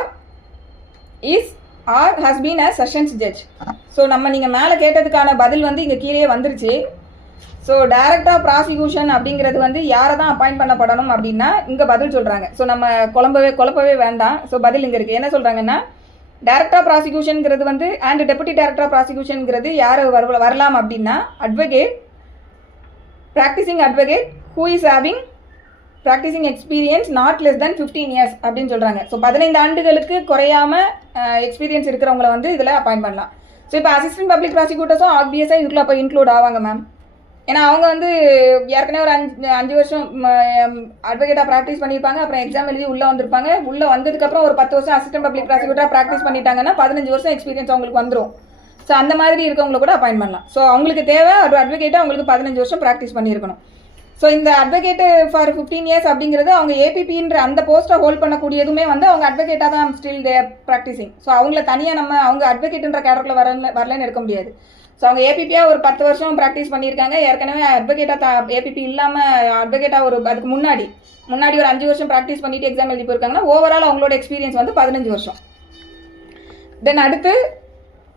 has been a sessions judge. So நம்ம நீங்கள் மேலே கேட்டதுக்கான பதில் வந்து இங்கே கீழே வந்துருச்சு. So director of prosecution அப்படிங்கிறது வந்து யாரை தான் அப்பாயிண்ட் பண்ணப்படணும் அப்படின்னா இங்கே பதில் சொல்கிறாங்க. ஸோ நம்ம குழப்பவே வேண்டாம். ஸோ பதில் இங்கே இருக்குது. என்ன சொல்கிறாங்கன்னா, டைரக்டர் ஆஃப் ப்ராசிக்யூஷனுங்கிறது வந்து அண்ட் டெபுட்டி டைரக்டர் ஆஃப் ப்ராசிக்யூஷனுங்கிறது யார் வரலாம் அப்படின்னா advocate, practising advocate who is having practising experience not less then 15 years அப்படின்னு சொல்கிறாங்க. ஸோ 15 ஆண்டுகளுக்கு குறையாமல் எக்ஸ்பீரியன்ஸ் இருக்கிறவங்கள வந்து இதில் அப்பாயிண்ட் பண்ணலாம். ஸோ இப்போ அசிஸ்டன்ட் பப்ளிக் ப்ராசிக்யூட்டர்ஸும் ஆப்வியஸாக இதுக்குள்ள அப்போ இன்க்ளூட் ஆவாங்க மேம். ஏன்னா அவங்க வந்து ஏற்கனவே ஒரு 5 வருஷம் அட்வொகேட்டாக ப்ராக்டிஸ் பண்ணியிருப்பாங்க, அப்புறம் எக்ஸாம் எழுதி உள்ளே வந்திருப்பாங்க. உள்ளே வந்ததுக்கப்புறம் ஒரு 10 வருஷம் அசிஸ்டன்ட் பப்ளிக் ப்ராசிக்யூட்டராக ப்ராக்டிஸ் பண்ணிட்டாங்கன்னா 15 வருஷம் எக்ஸ்பீரியன்ஸ் அவங்களுக்கு வந்துடும். ஸோ அந்த மாதிரி இருக்கவங்களை கூட அப்பாயிண்ட் பண்ணலாம். ஸோ அவங்களுக்கு தேவை ஒரு அட்வொகேட்டாக அவங்களுக்கு 15 வருஷம் ப்ராக்டிஸ் பண்ணியிருக்கணும். ஸோ இந்த அட்வொகேட்டு ஃபார் 15 years அப்படிங்கிறது அவங்க ஏபிபின்ற அந்த போஸ்ட்டை ஹோல்ட் பண்ணக்கூடியதுமே வந்து அவங்க அட்வொகேட்டாக தான் ஸ்டில் தேர் ப்ராக்டிசிங். ஸோ அவங்கள தனியாக நம்ம அவங்க அட்வொகேட்டுன்ற கேரக்டரில் வரலன்னு எடுக்க முடியாது. ஸோ அவங்க ஏபிபியாக ஒரு 10 வருஷம் ப்ராக்டிஸ் பண்ணியிருக்காங்க, ஏற்கனவே அட்வொகேட்டாக ஏபிபி இல்லாமல் அட்வொகேட்டாக ஒரு அதுக்கு முன்னாடி ஒரு 5 வருஷம் ப்ராக்டிஸ் பண்ணிவிட்டு எக்ஸாம் எழுதி போயிருக்காங்கன்னா ஓவரால் அவங்களோட எக்ஸ்பீரியன்ஸ் வந்து 15 வருஷம். தென் அடுத்து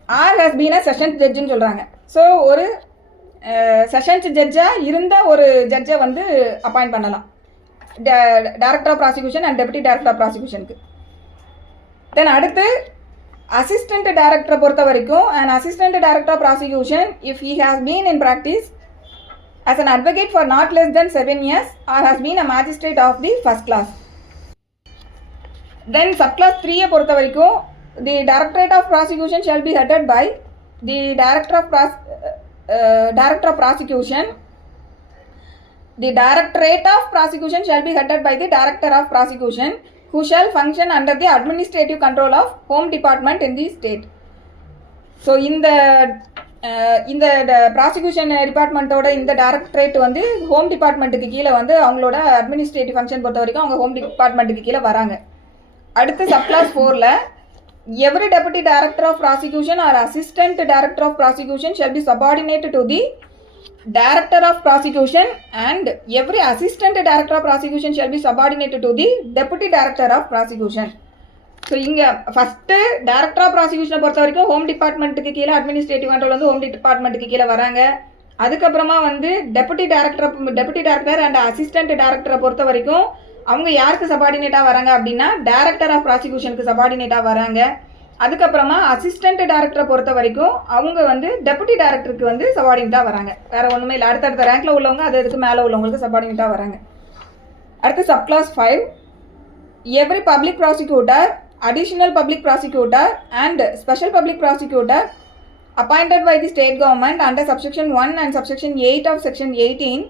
or has been a sessions ஜட்ஜுன்னு சொல்கிறாங்க. ஸோ ஒரு செஷன்ஸ் ஜட்ஜாக இருந்த ஒரு ஜட்ஜை வந்து அப்பாயிண்ட் பண்ணலாம் director of prosecution and deputy director of ப்ராசிக்யூஷனுக்கு. தென் அடுத்து அசிஸ்டன்ட் டைரக்டரை பொறுத்த வரைக்கும் and assistant director of prosecution if he has been in practice as an advocate for not less than 7 years or has been a magistrate of the first class. Then subclass 3 பொறுத்த வரைக்கும் the directorate of prosecution shall be headed by the director of prosecution. The directorate of prosecution shall be headed by the director of prosecution who shall function under the administrative control of home department in the state. So இந்த prosecution டிபார்ட்மெண்ட்டோட இந்த directorate வந்து home டிபார்ட்மெண்ட்டுக்கு கீழே வந்து அவங்களோட administrative function பொறுத்த வரைக்கும் அவங்க ஹோம் டிபார்ட்மெண்ட்டுக்கு கீழே வராங்க. அடுத்து சப்கிளாஸ் 4ல் every deputy director of prosecution or assistant director of prosecution shall be subordinated to the director of prosecution and every assistant director of prosecution shall be subordinated to the deputy director of prosecution. So இங்கே first director of ப்ராசிக்யூஷனை பொறுத்த வரைக்கும் home டிபார்ட்மெண்ட்டுக்கு கீழே administrative control வந்து home டிபார்ட்மெண்ட்டுக்கு கீழே வராங்க. அதுக்கப்புறமா வந்து டெபுட்டி டைரக்டர் அண்ட் அசிஸ்டன்ட் டைரக்டரை பொறுத்த வரைக்கும் அவங்க யாருக்கு சபார்டினேட்டாக வராங்க அப்படின்னா டைரக்டர் ஆஃப் ப்ராசிக்யூஷனுக்கு சபார்டினேட்டாக வராங்க. அதுக்கப்புறமா அசிஸ்டன்ட் டைரக்டரை பொறுத்த வரைக்கும் அவங்க வந்து டெபுட்டி டைரக்டருக்கு வந்து சபார்டினேட்டாக வராங்க. வேறு ஒன்றுமே இல்லை, அடுத்தடுத்த ரேங்கில் உள்ளவங்க அதுக்கு மேலே உள்ளவங்களுக்கு சபார்டினேட்டாக வராங்க. அடுத்து subclass 5 every public prosecutor, additional public prosecutor and special public prosecutor appointed by the state government under subsection 1 and subsection 8 of section 18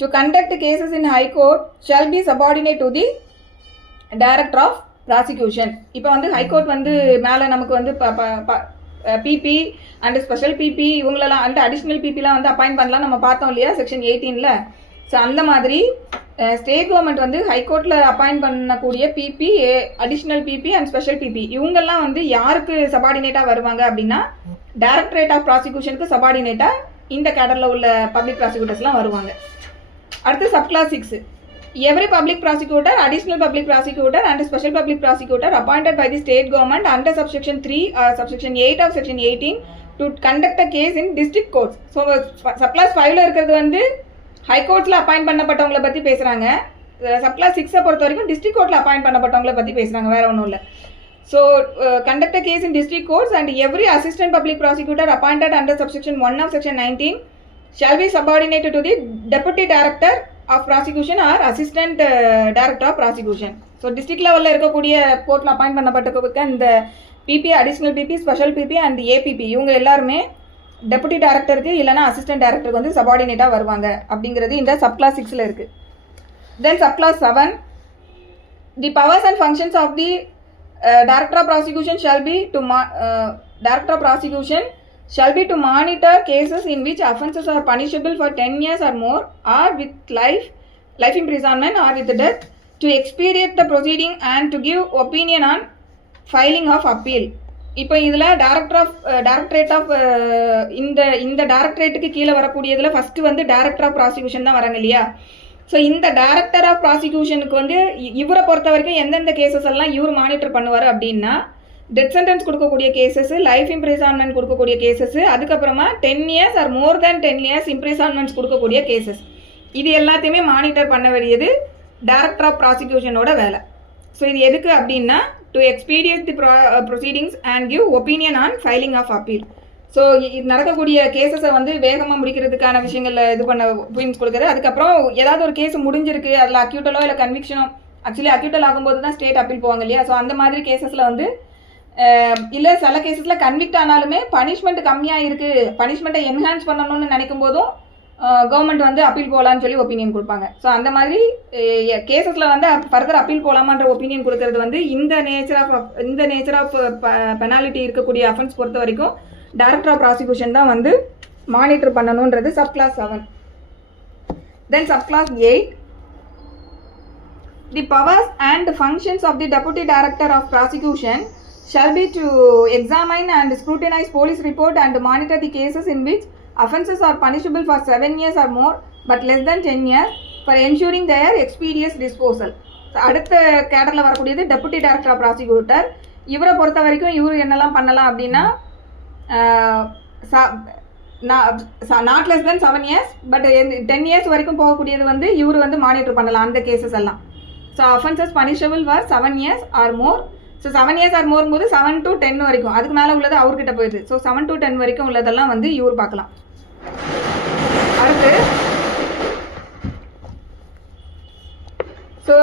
to conduct cases in high court shall be subordinate to the director of prosecution. இப்போ வந்து high court வந்து மேலே நமக்கு வந்து PP and special BP இவங்களெல்லாம் and additional பிபிலாம் வந்து appoint பண்ணலாம் நம்ம பார்த்தோம் இல்லையா செக்ஷன் 18ல். ஸோ அந்த மாதிரி ஸ்டேட் கவர்மெண்ட் வந்து ஹைகோர்ட்டில் அப்பாயிண்ட் பண்ணக்கூடிய PP, additional PP and special PP இவங்கெல்லாம் வந்து யாருக்கு சபார்டினேட்டாக வருவாங்க அப்படின்னா டைரக்டரேட் ஆஃப் ப்ராசிக்யூஷனுக்கு சபார்டினேட்டாக இந்த கேடரில் உள்ள பப்ளிக் ப்ராசிக்யூட்டர்ஸ்லாம் வருவாங்க. அடுத்து subclause 6 every public prosecutor, additional public prosecutor and special public prosecutor appointed by the state government under subsection 3 subsection 8 of section 18 to conduct a case in district courts. So subclause 5ல் இருக்கிறது வந்து ஹைகோர்ட்ஸில் appoint பண்ணப்பட்டவங்களை பற்றி பேசுகிறாங்க. Subclass 6 பொறுத்த வரைக்கும் district கோர்ட்டில் appoint பண்ணப்பட்டவங்களை பற்றி பேசுகிறாங்க, வேறு ஒன்றும் இல்லை. So conduct a case in district courts and every assistant public prosecutor appointed under subsection 1 of section 19 shall be subordinated to the deputy director of prosecution or assistant director of prosecution. So district லெவலில் இருக்கக்கூடிய கோர்ட்டில் appoint பண்ணப்பட்ட இந்த PP, additional PP, special PP and APP இவங்க எல்லாருமே deputy டைரக்டருக்கு இல்லைனா assistant டைரக்டருக்கு வந்து சபார்டினேட்டாக வருவாங்க அப்படிங்கிறது இந்த சப்கிளாஸ் 6ல் இருக்குது. Then subclause 7 the powers and functions of the Director of Prosecution shall be to monitor cases in which offences are punishable for 10 years or more, or with life imprisonment, or with death, to expedite the proceeding and to give opinion on filing of appeal. இப்போ இதில் directorate of இந்த டைரக்டரேட்டுக்கு கீழே வரக்கூடியதில் first வந்து director of prosecution தான் வராங்க இல்லையா. So இந்த director of ப்ராசிக்யூஷனுக்கு வந்து இவரை பொறுத்த வரைக்கும் எந்தெந்த கேசஸ் எல்லாம் இவர் மானிட்டர் பண்ணுவார் அப்படின்னா, டெத் சென்டென்ஸ் கொடுக்கக்கூடிய கேசஸ், லைஃப் இம்ப்ரிசான்மெண்ட் கொடுக்கக்கூடிய கேசஸ், அதுக்கப்புறமா 10 years or more than 10 years இம்ப்ரிசான்மெண்ட்ஸ் கொடுக்கக்கூடிய கேசஸ், இது எல்லாத்தையுமே மானிட்டர் பண்ண வேண்டியது டைரக்டர் ஆஃப் ப்ராசிக்யூஷனோட வேலை. ஸோ இது எதுக்கு அப்படின்னா, to expedite the proceedings and give opinion on filing of appeal. So இது நடக்கக்கூடிய கேசஸை வந்து வேகமாக முடிக்கிறதுக்கான விஷயங்களில் இது பண்ண ஒப்பீனியன்ஸ் கொடுக்குறது. அதுக்கப்புறம் ஏதாவது ஒரு கேஸ் முடிஞ்சிருக்கு, அதில் அக்யூட்டலோ இல்லை கன்விக்ஷனோ, ஆக்சுவலி அக்யூட்டல் ஆகும்போது தான் ஸ்டேட் அப்பீல் போவாங்க இல்லையா. ஸோ அந்த மாதிரி கேசஸில் வந்து இல்லை சில கேசஸில் கன்விக்ட் ஆனாலுமே பனிஷ்மெண்ட் கம்மியாக இருக்குது, பனிஷ்மெண்ட்டை என்ஹான்ஸ் பண்ணணும்னு நினைக்கும் போதும் கவர்மெண்ட் வந்து அப்பீல் போகலான்னு சொல்லி ஒப்பீனியன் கொடுப்பாங்க. ஸோ அந்த மாதிரி கேசஸில் வந்து ஃபர்தர் அப்பீல் போகலாமான்ற ஒப்பீனியன் கொடுக்கறது வந்து இந்த நேச்சர் ஆஃப் பெனாலிட்டி இருக்கக்கூடிய அஃபென்ஸ் பொறுத்த வரைக்கும் டைரக்டர் ஆஃப் ப்ராசிக்யூஷன் தான் வந்து மானிட்டர் பண்ணணுன்றது subclause 7. Then subclause 8, the powers and functions of the deputy director of prosecution shall be to examine and scrutinize police report and monitor the cases in which offences are punishable for 7 years or more but less than 10 years for ensuring their expeditious disposal. அடுத்த கேடரில் வரக்கூடியது deputy director of prosecutor. இவரை பொறுத்த வரைக்கும் இவர் என்னெல்லாம் பண்ணலாம் அப்படின்னா, not less than 7 years but 10 years வரைக்கும் போகக்கூடியது வந்து இவர் வந்து மானிட்டர் பண்ணலாம் அந்த கேசஸ் எல்லாம். So offences punishable for 7 years or more. So 7 years or more போது 7 to 10 வரைக்கும், அதுக்கு மேலே உள்ளது அவர்கிட்ட போயிடுது. ஸோ 7 to 10 வரைக்கும் உள்ளதெல்லாம் வந்து இவர் பார்க்கலாம். அடுத்து ஸோ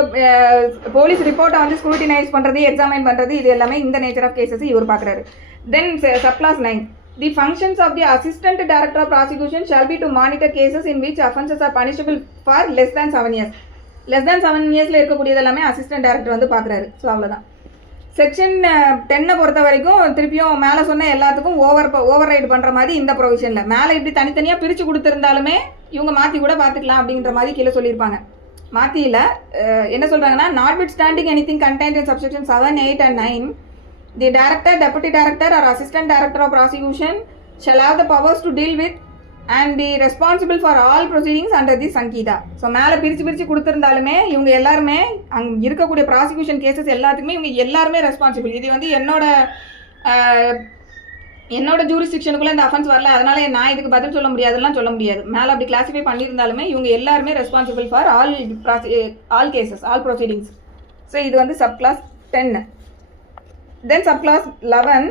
போலீஸ் ரிப்போர்ட்டை வந்து ஸ்க்ரூட்டினைஸ் பண்ணுறது, எக்ஸாமைன் பண்ணுறது, இது எல்லாமே இந்த நேச்சர் ஆஃப் கேசஸ் இவர் பார்க்குறாரு. Then subclause 9, the functions of the assistant director of prosecution shall be to monitor cases in which offences are punishable for less than 7 years. Less than 7 yearsல இருக்கக்கூடியது எல்லாமே assistant director வந்து பார்க்குறாரு. So அவ்வளோதான். Section 10 பொறுத்த வரைக்கும் திருப்பியும் மேலே சொன்ன எல்லாத்துக்கும் ஓவர் ரைடு பண்ணுற மாதிரி இந்த ப்ரொவிஷனில் மேலே இப்படி தனித்தனியாக பிரித்து கொடுத்துருந்தாலுமே இவங்க மாற்றி கூட பார்த்துக்கலாம் அப்படின்ற மாதிரி கீழே சொல்லியிருப்பாங்க. மாற்றியில் என்ன சொல்கிறாங்கன்னா, notwithstanding anything contained in subsection 7, 8 and 9, the director, deputy director or assistant director of prosecution shall have the powers to deal with and be responsible for all proceedings under the Sangeetha. So மேலே பிரித்து கொடுத்துருந்தாலுமே இவங்க எல்லாருமே அங்கே இருக்கக்கூடிய prosecution cases எல்லாத்துக்குமே இவங்க எல்லாருமே responsible. இது வந்து என்னோட ஜூரிஸ்டிக்ஷனுக்குள்ளே இந்த அஃபென்ஸ் வரல, அதனால நான் இதுக்கு பதில் சொல்ல முடியாதுலாம் சொல்ல முடியாது. மேலே அப்படி கிளாஸிஃபை பண்ணியிருந்தாலுமே இவங்க எல்லாருமே responsible for all cases, all proceedings. So இது வந்து subclause 10. Then subclause 11,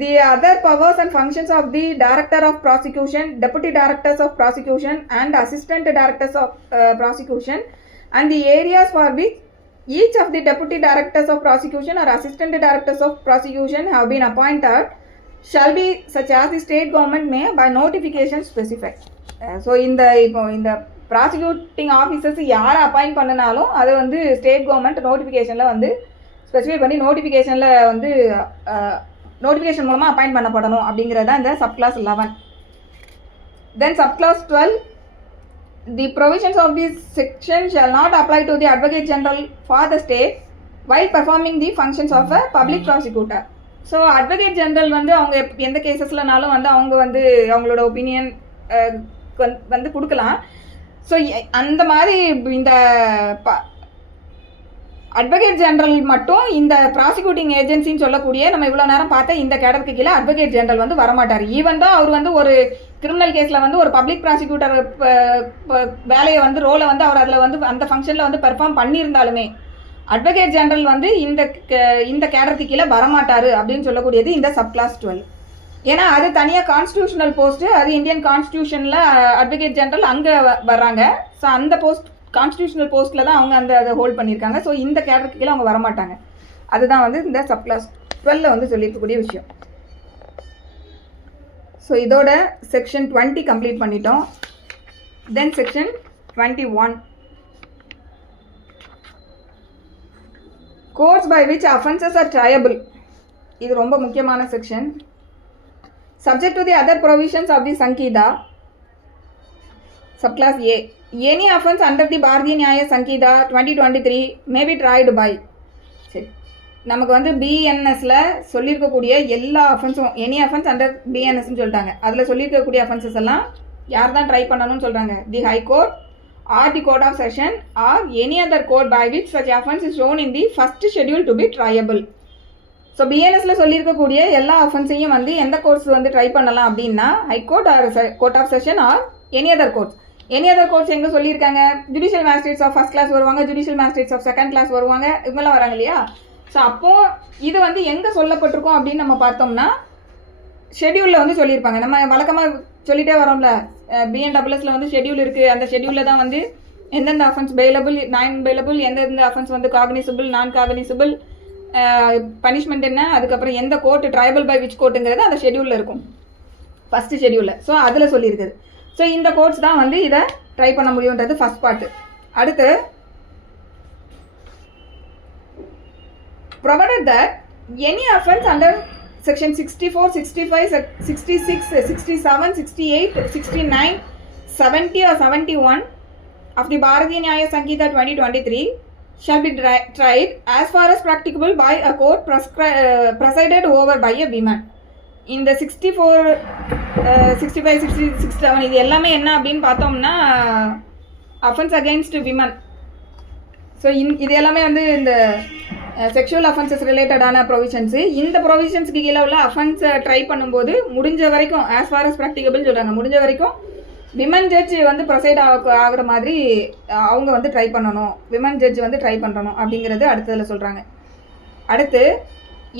the other powers and functions of the director of prosecution, deputy directors of prosecution and assistant directors of prosecution, and the areas for which each of the deputy directors of prosecution or assistant directors of prosecution have been appointed shall be such as the state government may by notification specify. So இப்போ இந்த prosecuting officers யாரை appoint பண்ணினாலும் அது வந்து state government நோட்டிஃபிகேஷனில் வந்து specify பண்ணி notification மூலமாக அப்பாயிண்ட் பண்ணப்படணும் அப்படிங்கிறது தான் இந்த subclause 11. Then subclause 12, the provisions of this section shall not apply to the advocate general for the state while performing the functions of a public prosecutor. So advocate general வந்து அவங்க எந்த கேசஸ்லனாலும் வந்து அவங்க வந்து அவங்களோட opinion வந்து கொடுக்கலாம். So அந்த மாதிரி இந்த அட்வொகேட் ஜெனரல் மட்டும் இந்த ப்ராசிக்யூட்டிங் ஏஜென்சின்னு சொல்லக்கூடிய நம்ம இவ்வளோ நேரம் பார்த்த இந்த கேடருக்கு கீழே அட்வொகேட் ஜெனரல் வந்து வரமாட்டார். ஈவன் தான் அவர் வந்து ஒரு கிரிமினல் கேஸில் வந்து ஒரு பப்ளிக் ப்ராசிக்யூட்டர் வேலையை வந்து ரோலை வந்து அவர் அதில் வந்து அந்த ஃபங்க்ஷனில் வந்து பெர்ஃபார்ம் பண்ணியிருந்தாலுமே அட்வொகேட் ஜெனரல் வந்து இந்த கேடருக்கு கீழே வரமாட்டார் அப்படின்னு சொல்லக்கூடியது இந்த சப் கிளாஸ் 12. ஏன்னா அது தனியாக கான்ஸ்டியூஷனல் போஸ்ட்டு, அது இந்தியன் கான்ஸ்டியூஷனில் அட்வொகேட் ஜெனரல் அங்கே வர்றாங்க. ஸோ அந்த போஸ்ட் கான்ஸ்டியூஷனல் போஸ்ட்டில் தான் அவங்க அதை ஹோல்ட் பண்ணியிருக்காங்க. ஸோ இந்த கேடருக்கு கீழே அவங்க வரமாட்டாங்க. அதுதான் வந்து இந்த சப் கிளாஸ் 12 வந்து சொல்லியிருக்கக்கூடிய விஷயம். ஸோ இதோட செக்ஷன் 20 கம்ப்ளீட் பண்ணிட்டோம். தென் section 21, courts by which offences are triable. இது ரொம்ப முக்கியமான section. Subject to the other provisions of the Sankida, subclass A. Any offence under the Bharatiya Nyaya Sankida 2023 may be tried by. சரி, நமக்கு வந்து பிஎன்எஸ்ல சொல்லியிருக்கக்கூடிய எல்லா அஃபென்ஸும் any offence under பிஎன்எஸ்ன்னு சொல்லிட்டாங்க. அதில் சொல்லியிருக்கக்கூடிய அஃபென்சஸ் எல்லாம் யார் தான் ட்ரை பண்ணணும்னு சொல்கிறாங்க? The high court or the court of session or any other court by which such offence is shown in the first schedule to be triable. So பிஎன்எஸ்ல சொல்லியிருக்கக்கூடிய எல்லா அஃபென்ஸையும் வந்து எந்த கோர்ட்ஸ் வந்து ட்ரை பண்ணலாம் அப்படின்னா high court or court of session or any other courts. Any other courts எங்கே சொல்லியிருக்காங்க? Judicial magistrates of first class வருவாங்க, judicial magistrates of second class வருவாங்க, இவங்கெல்லாம் வராங்க இல்லையா? ஸோ அப்போது இது வந்து எங்கே சொல்லப்பட்டிருக்கோம் அப்படின்னு நம்ம பார்த்தோம்னா ஷெட்யூலில் வந்து சொல்லியிருப்பாங்க. நம்ம வழக்கமாக சொல்லிகிட்டே வரோம்ல, பிஎன்டபிள்எஸில் வந்து ஷெட்யூல் இருக்குது. அந்த ஷெட்யூலில் தான் வந்து எந்தெந்த அஃபென்ஸ் பெயிலபிள், நான் பெயிலபிள், எந்தெந்த அஃபென்ஸ் வந்து காக்னிசபிள், நான் காக்னிசபிள், பனிஷ்மெண்ட் என்ன, அதுக்கப்புறம் எந்த கோர்ட் ட்ரைபல் பை விச் கோர்ட்டுங்கிறது அந்த ஷெட்யூலில் இருக்கும், ஃபஸ்ட்டு ஷெட்யூலில். ஸோ அதில் சொல்லியிருக்குது. ஸோ இந்த கோர்ட்ஸ் தான் வந்து இதை ட்ரை பண்ண முடியுன்றது ஃபஸ்ட் பார்ட்டு. அடுத்து provided that any offense under section 64, 65, 66, 67, 68, 69, 70 or 71 of the Bharatiya Nyaya Sankita 2023 shall be tried as far as practicable by a court presided over by a woman. இந்த 64, 65, 60, 67 இது எல்லாமே என்ன அப்படின்னு பார்த்தோம்னா அஃபென்ஸ் அகெயின்ஸ்ட் விமன். ஸோ இது எல்லாமே வந்து இந்த செக்ஷுவல் அஃபென்சஸ் ரிலேட்டடான ப்ரொவிஷன்ஸு. இந்த ப்ரொவிஷன்ஸுக்கு கீழே உள்ள அஃபென்ஸை ட்ரை பண்ணும்போது முடிஞ்ச வரைக்கும் ஆஸ் ஃபார் அஸ் ப்ராக்டிகபிள்னு சொல்கிறாங்க, முடிஞ்ச வரைக்கும் விமன் ஜட்ஜ் வந்து ப்ரொசைட் ஆகிற மாதிரி அவங்க வந்து ட்ரை பண்ணணும், விமன் ஜட்ஜ் வந்து ட்ரை பண்ணணும் அப்படிங்கிறது அடுத்ததில் சொல்கிறாங்க. அடுத்து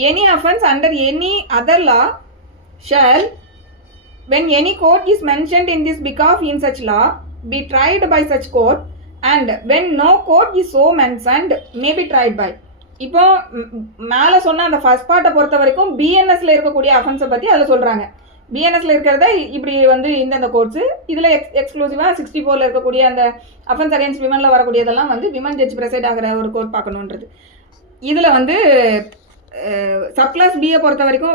any offence under any other law shall when any court is mentioned in this book of in such law be tried by such court and when no court is so mentioned may be tried by. இப்போ மேலே சொன்ன அந்த first பார்ட்டை பொறுத்த வரைக்கும் பிஎன்எஸ்ல இருக்கக்கூடிய அஃபென்ஸை பற்றி அதில் சொல்கிறாங்க. பிஎன்எஸ்ல இருக்கிறத இப்படி வந்து இந்தந்த கோர்ட்ஸு இதில் எக்ஸ்க்ளூசிவாக 64ல் இருக்கக்கூடிய அந்த அஃபென்ஸ் அகேன்ஸ்ட் விமனில் வரக்கூடியதெல்லாம் வந்து விமன் ஜட்ஜ் ப்ரெசைட் ஆகிற ஒரு கோர்ட் பார்க்கணுன்றது. இதில் வந்து சப்கிளாஸ் பியை பொறுத்த வரைக்கும்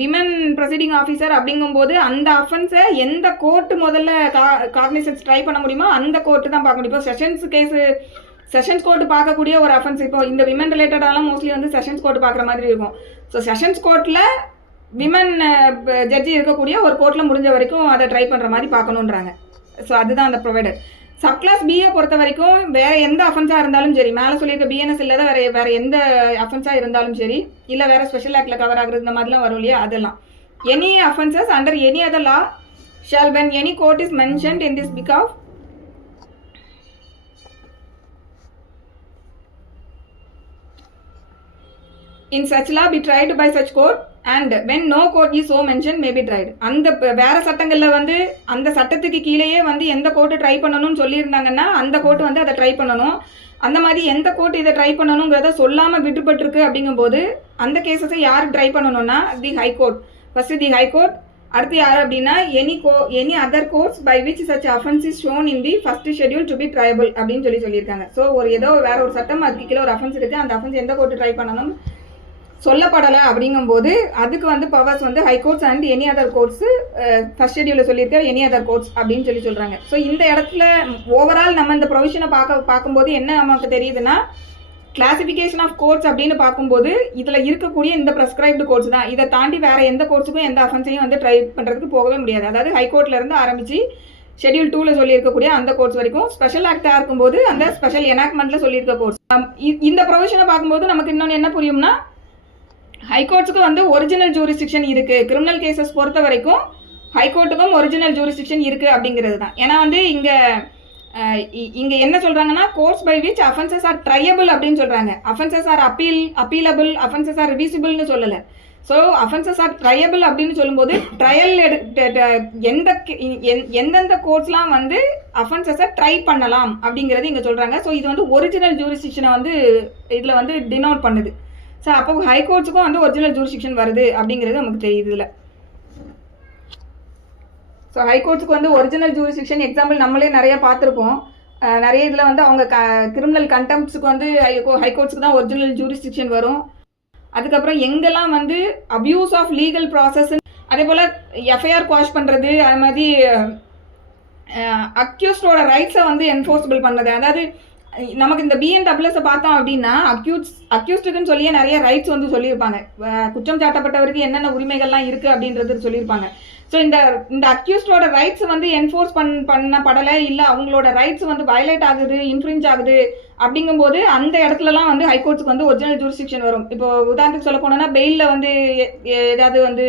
விமன் ப்ரொசீடிங் ஆஃபீஸர் அப்படிங்கும்போது அந்த அஃபென்ஸை எந்த கோர்ட்டு முதல்ல காக்னிசன்ஸ் ட்ரை பண்ண முடியுமோ அந்த கோர்ட்டு தான் பார்க்க முடியும். இப்போ செஷன்ஸ் கேஸு செஷன்ஸ் கோர்ட்டு பார்க்கக்கூடிய ஒரு அஃபென்ஸ், இப்போ இந்த விமன் ரிலேட்டடாலாம் மோஸ்ட்லி வந்து செஷன்ஸ் கோர்ட்டு பார்க்குற மாதிரி இருக்கும். ஸோ செஷன்ஸ் கோர்ட்டில் விமன் ஜட்ஜி இருக்கக்கூடிய ஒரு கோர்ட்டில் முடிஞ்ச வரைக்கும் அதை ட்ரை பண்ணுற மாதிரி பார்க்கணுன்றாங்க. ஸோ அதுதான் அந்த ப்ரொவைடர். சப்கிளாஸ் பியை பொறுத்த வரைக்கும் வேறு எந்த அஃபென்ஸாக இருந்தாலும் சரி, மேலே சொல்லியிருக்க பிஎன்எஸ் இல்லாத வேறு எந்த அஃபென்ஸாக இருந்தாலும் சரி, இல்லை வேறு ஸ்பெஷல் ஆக்டில் கவர் ஆகுறது இந்த மாதிரிலாம் வரும் இல்லையா, அதெல்லாம் any offences under any other law shall when any court is mentioned in this book of in such law be tried by such court and when no court is so mentioned may be tried. அந்த வேற சட்டங்களில் வந்து அந்த சட்டத்துக்கு கீழேயே வந்து எந்த court try பண்ணணும்னு சொல்லியிருந்தாங்கன்னா அந்த கோர்ட்டு வந்து அதை ட்ரை பண்ணணும். அந்த மாதிரி எந்த கோர்ட் இதை ட்ரை பண்ணணுங்கிறத சொல்லாமல் விட்டுப்பட்டிருக்கு அப்படிங்கும்போது அந்த கேஸஸை யார் ட்ரை பண்ணணும்னா the high court. First the high court, அடுத்து யார் அப்படின்னா any other courts by which such offence is shown in the first schedule to be triable அப்படின்னு சொல்லியிருக்காங்க. ஸோ ஏதோ வேற ஒரு சட்டம் அதுக்கு கீழே ஒரு அஃபென்ஸ் இருக்குது, அந்த அஃபென்ஸ் எந்த கோர்ட்டு ட்ரை பண்ணணும் சொல்லப்படலை அப்படிங்கும்போது அதுக்கு வந்து பவர்ஸ் வந்து high courts and any other courts first ஷெட்யூலில் சொல்லியிருக்க எனி அதர் கோர்ட்ஸ் அப்படின்னு சொல்கிறாங்க. ஸோ இந்த இடத்துல ஓவரால் நம்ம இந்த ப்ரொவிஷனை பார்க்கும்போது என்ன நமக்கு தெரியுதுன்னா கிளாசிஃபிகேஷன் ஆஃப் கோர்ட்ஸ் அப்படின்னு பார்க்கும்போது இதில் இருக்கக்கூடிய இந்த ப்ரெஸ்கிரைப்டு கோர்ட்ஸ் தான். இதை தாண்டி வேறு எந்த கோர்ட்ஸுக்கும் எந்த அஃபென்ஸையும் வந்து ட்ரை பண்ணுறதுக்கு போகவே முடியாது. அதாவது ஹைகோர்ட்லேருந்து ஆரம்பித்து ஷெட்யூல் 2ல் சொல்லியிருக்கக்கூடிய அந்த கோர்ட்ஸ் வரைக்கும், ஸ்பெஷல் ஆக்டாக இருக்கும்போது அந்த ஸ்பெஷல் எனாக்மெண்ட்டில் சொல்லியிருக்க கோர்ட்ஸ். இந்த ப்ரொவிஷனை பார்க்கும்போது நமக்கு இன்னொன்று என்ன புரியும்னா ஹைகோர்ட்ஸுக்கு வந்து ஒரிஜினல் ஜூரிஸ்டிக்ஷன் இருக்குது. கிரிமினல் கேசஸ் பொறுத்த வரைக்கும் ஹைகோர்ட்டுக்கும் ஒரிஜினல் ஜூரிஸ்டிக்ஷன் இருக்குது அப்படிங்கிறது தான். ஏன்னா வந்து இங்கே என்ன சொல்கிறாங்கன்னா courts by which offences are triable அப்படின்னு சொல்கிறாங்க. Offences are appealable, offences are ரிவிசிபிள்னு சொல்லலை. ஸோ அஃபென்சஸ் ஆர் ட்ரையபிள் அப்படின்னு சொல்லும்போது ட்ரையல் எந்தெந்த கோர்ட்ஸ்லாம் வந்து அஃபென்சஸை ட்ரை பண்ணலாம் அப்படிங்கிறது இங்கே சொல்கிறாங்க. ஸோ இது வந்து ஒரிஜினல் ஜூரிஸ்டிக்ஷனை வந்து இதில் வந்து டினோட் பண்ணுது. ஸோ அப்போ ஹைகோர்ட்ஸுக்கும் வந்து ஒரிஜினல் ஜூரிஸ்டிக்ஷன் வருது அப்படிங்கிறது நமக்கு தெரியுது இதில். ஸோ ஹைகோர்ட்ஸுக்கு வந்து ஒரிஜினல் ஜூரிஸ்டிக்ஷன் எக்ஸாம்பிள் நம்மளே நிறைய பார்த்துருப்போம். நிறைய இதில் வந்து அவங்க கிரிமினல் கண்டெம்ப்ஸுக்கு வந்து ஹைகோர்ட்ஸுக்கு தான் ஒரிஜினல் ஜூரிஸ்டிக்ஷன் வரும். அதுக்கப்புறம் எங்கெல்லாம் வந்து அபியூஸ் ஆஃப் லீகல் ப்ராசஸ், அதே போல் எஃப்ஐஆர் குவாஷ் பண்ணுறது, அது மாதிரி அக்யூஸ்டோட ரைட்ஸை வந்து என்ஃபோர்ஸபிள் பண்ணுறது. அதாவது நமக்கு இந்த பிஎன்டபிள்எஸை பார்த்தோம் அப்படின்னா அக்யூஸ்டுக்குன்னு சொல்லியே நிறைய ரைட்ஸ் வந்து சொல்லியிருப்பாங்க. குற்றம் சாட்டப்பட்டவருக்கு என்னென்ன உரிமைகள்லாம் இருக்குது அப்படின்றது சொல்லியிருப்பாங்க. ஸோ இந்த அக்யூஸ்டோட ரைட்ஸ் வந்து என்ஃபோர்ஸ் பண்ணப்படலை, இல்லை அவங்களோட ரைட்ஸ் வந்து வயலேட் ஆகுது, இன்ஃப்ரிஞ்ச் ஆகுது அப்படிங்கும்போது அந்த இடத்துலலாம் வந்து ஹைகோர்ட்ஸுக்கு வந்து ஒரிஜினல் ஜூரிஸ்டிக்ஷன் வரும். இப்போ உதாரணத்துக்கு சொல்ல போனோம்னா பெயிலில் வந்து ஏதாவது வந்து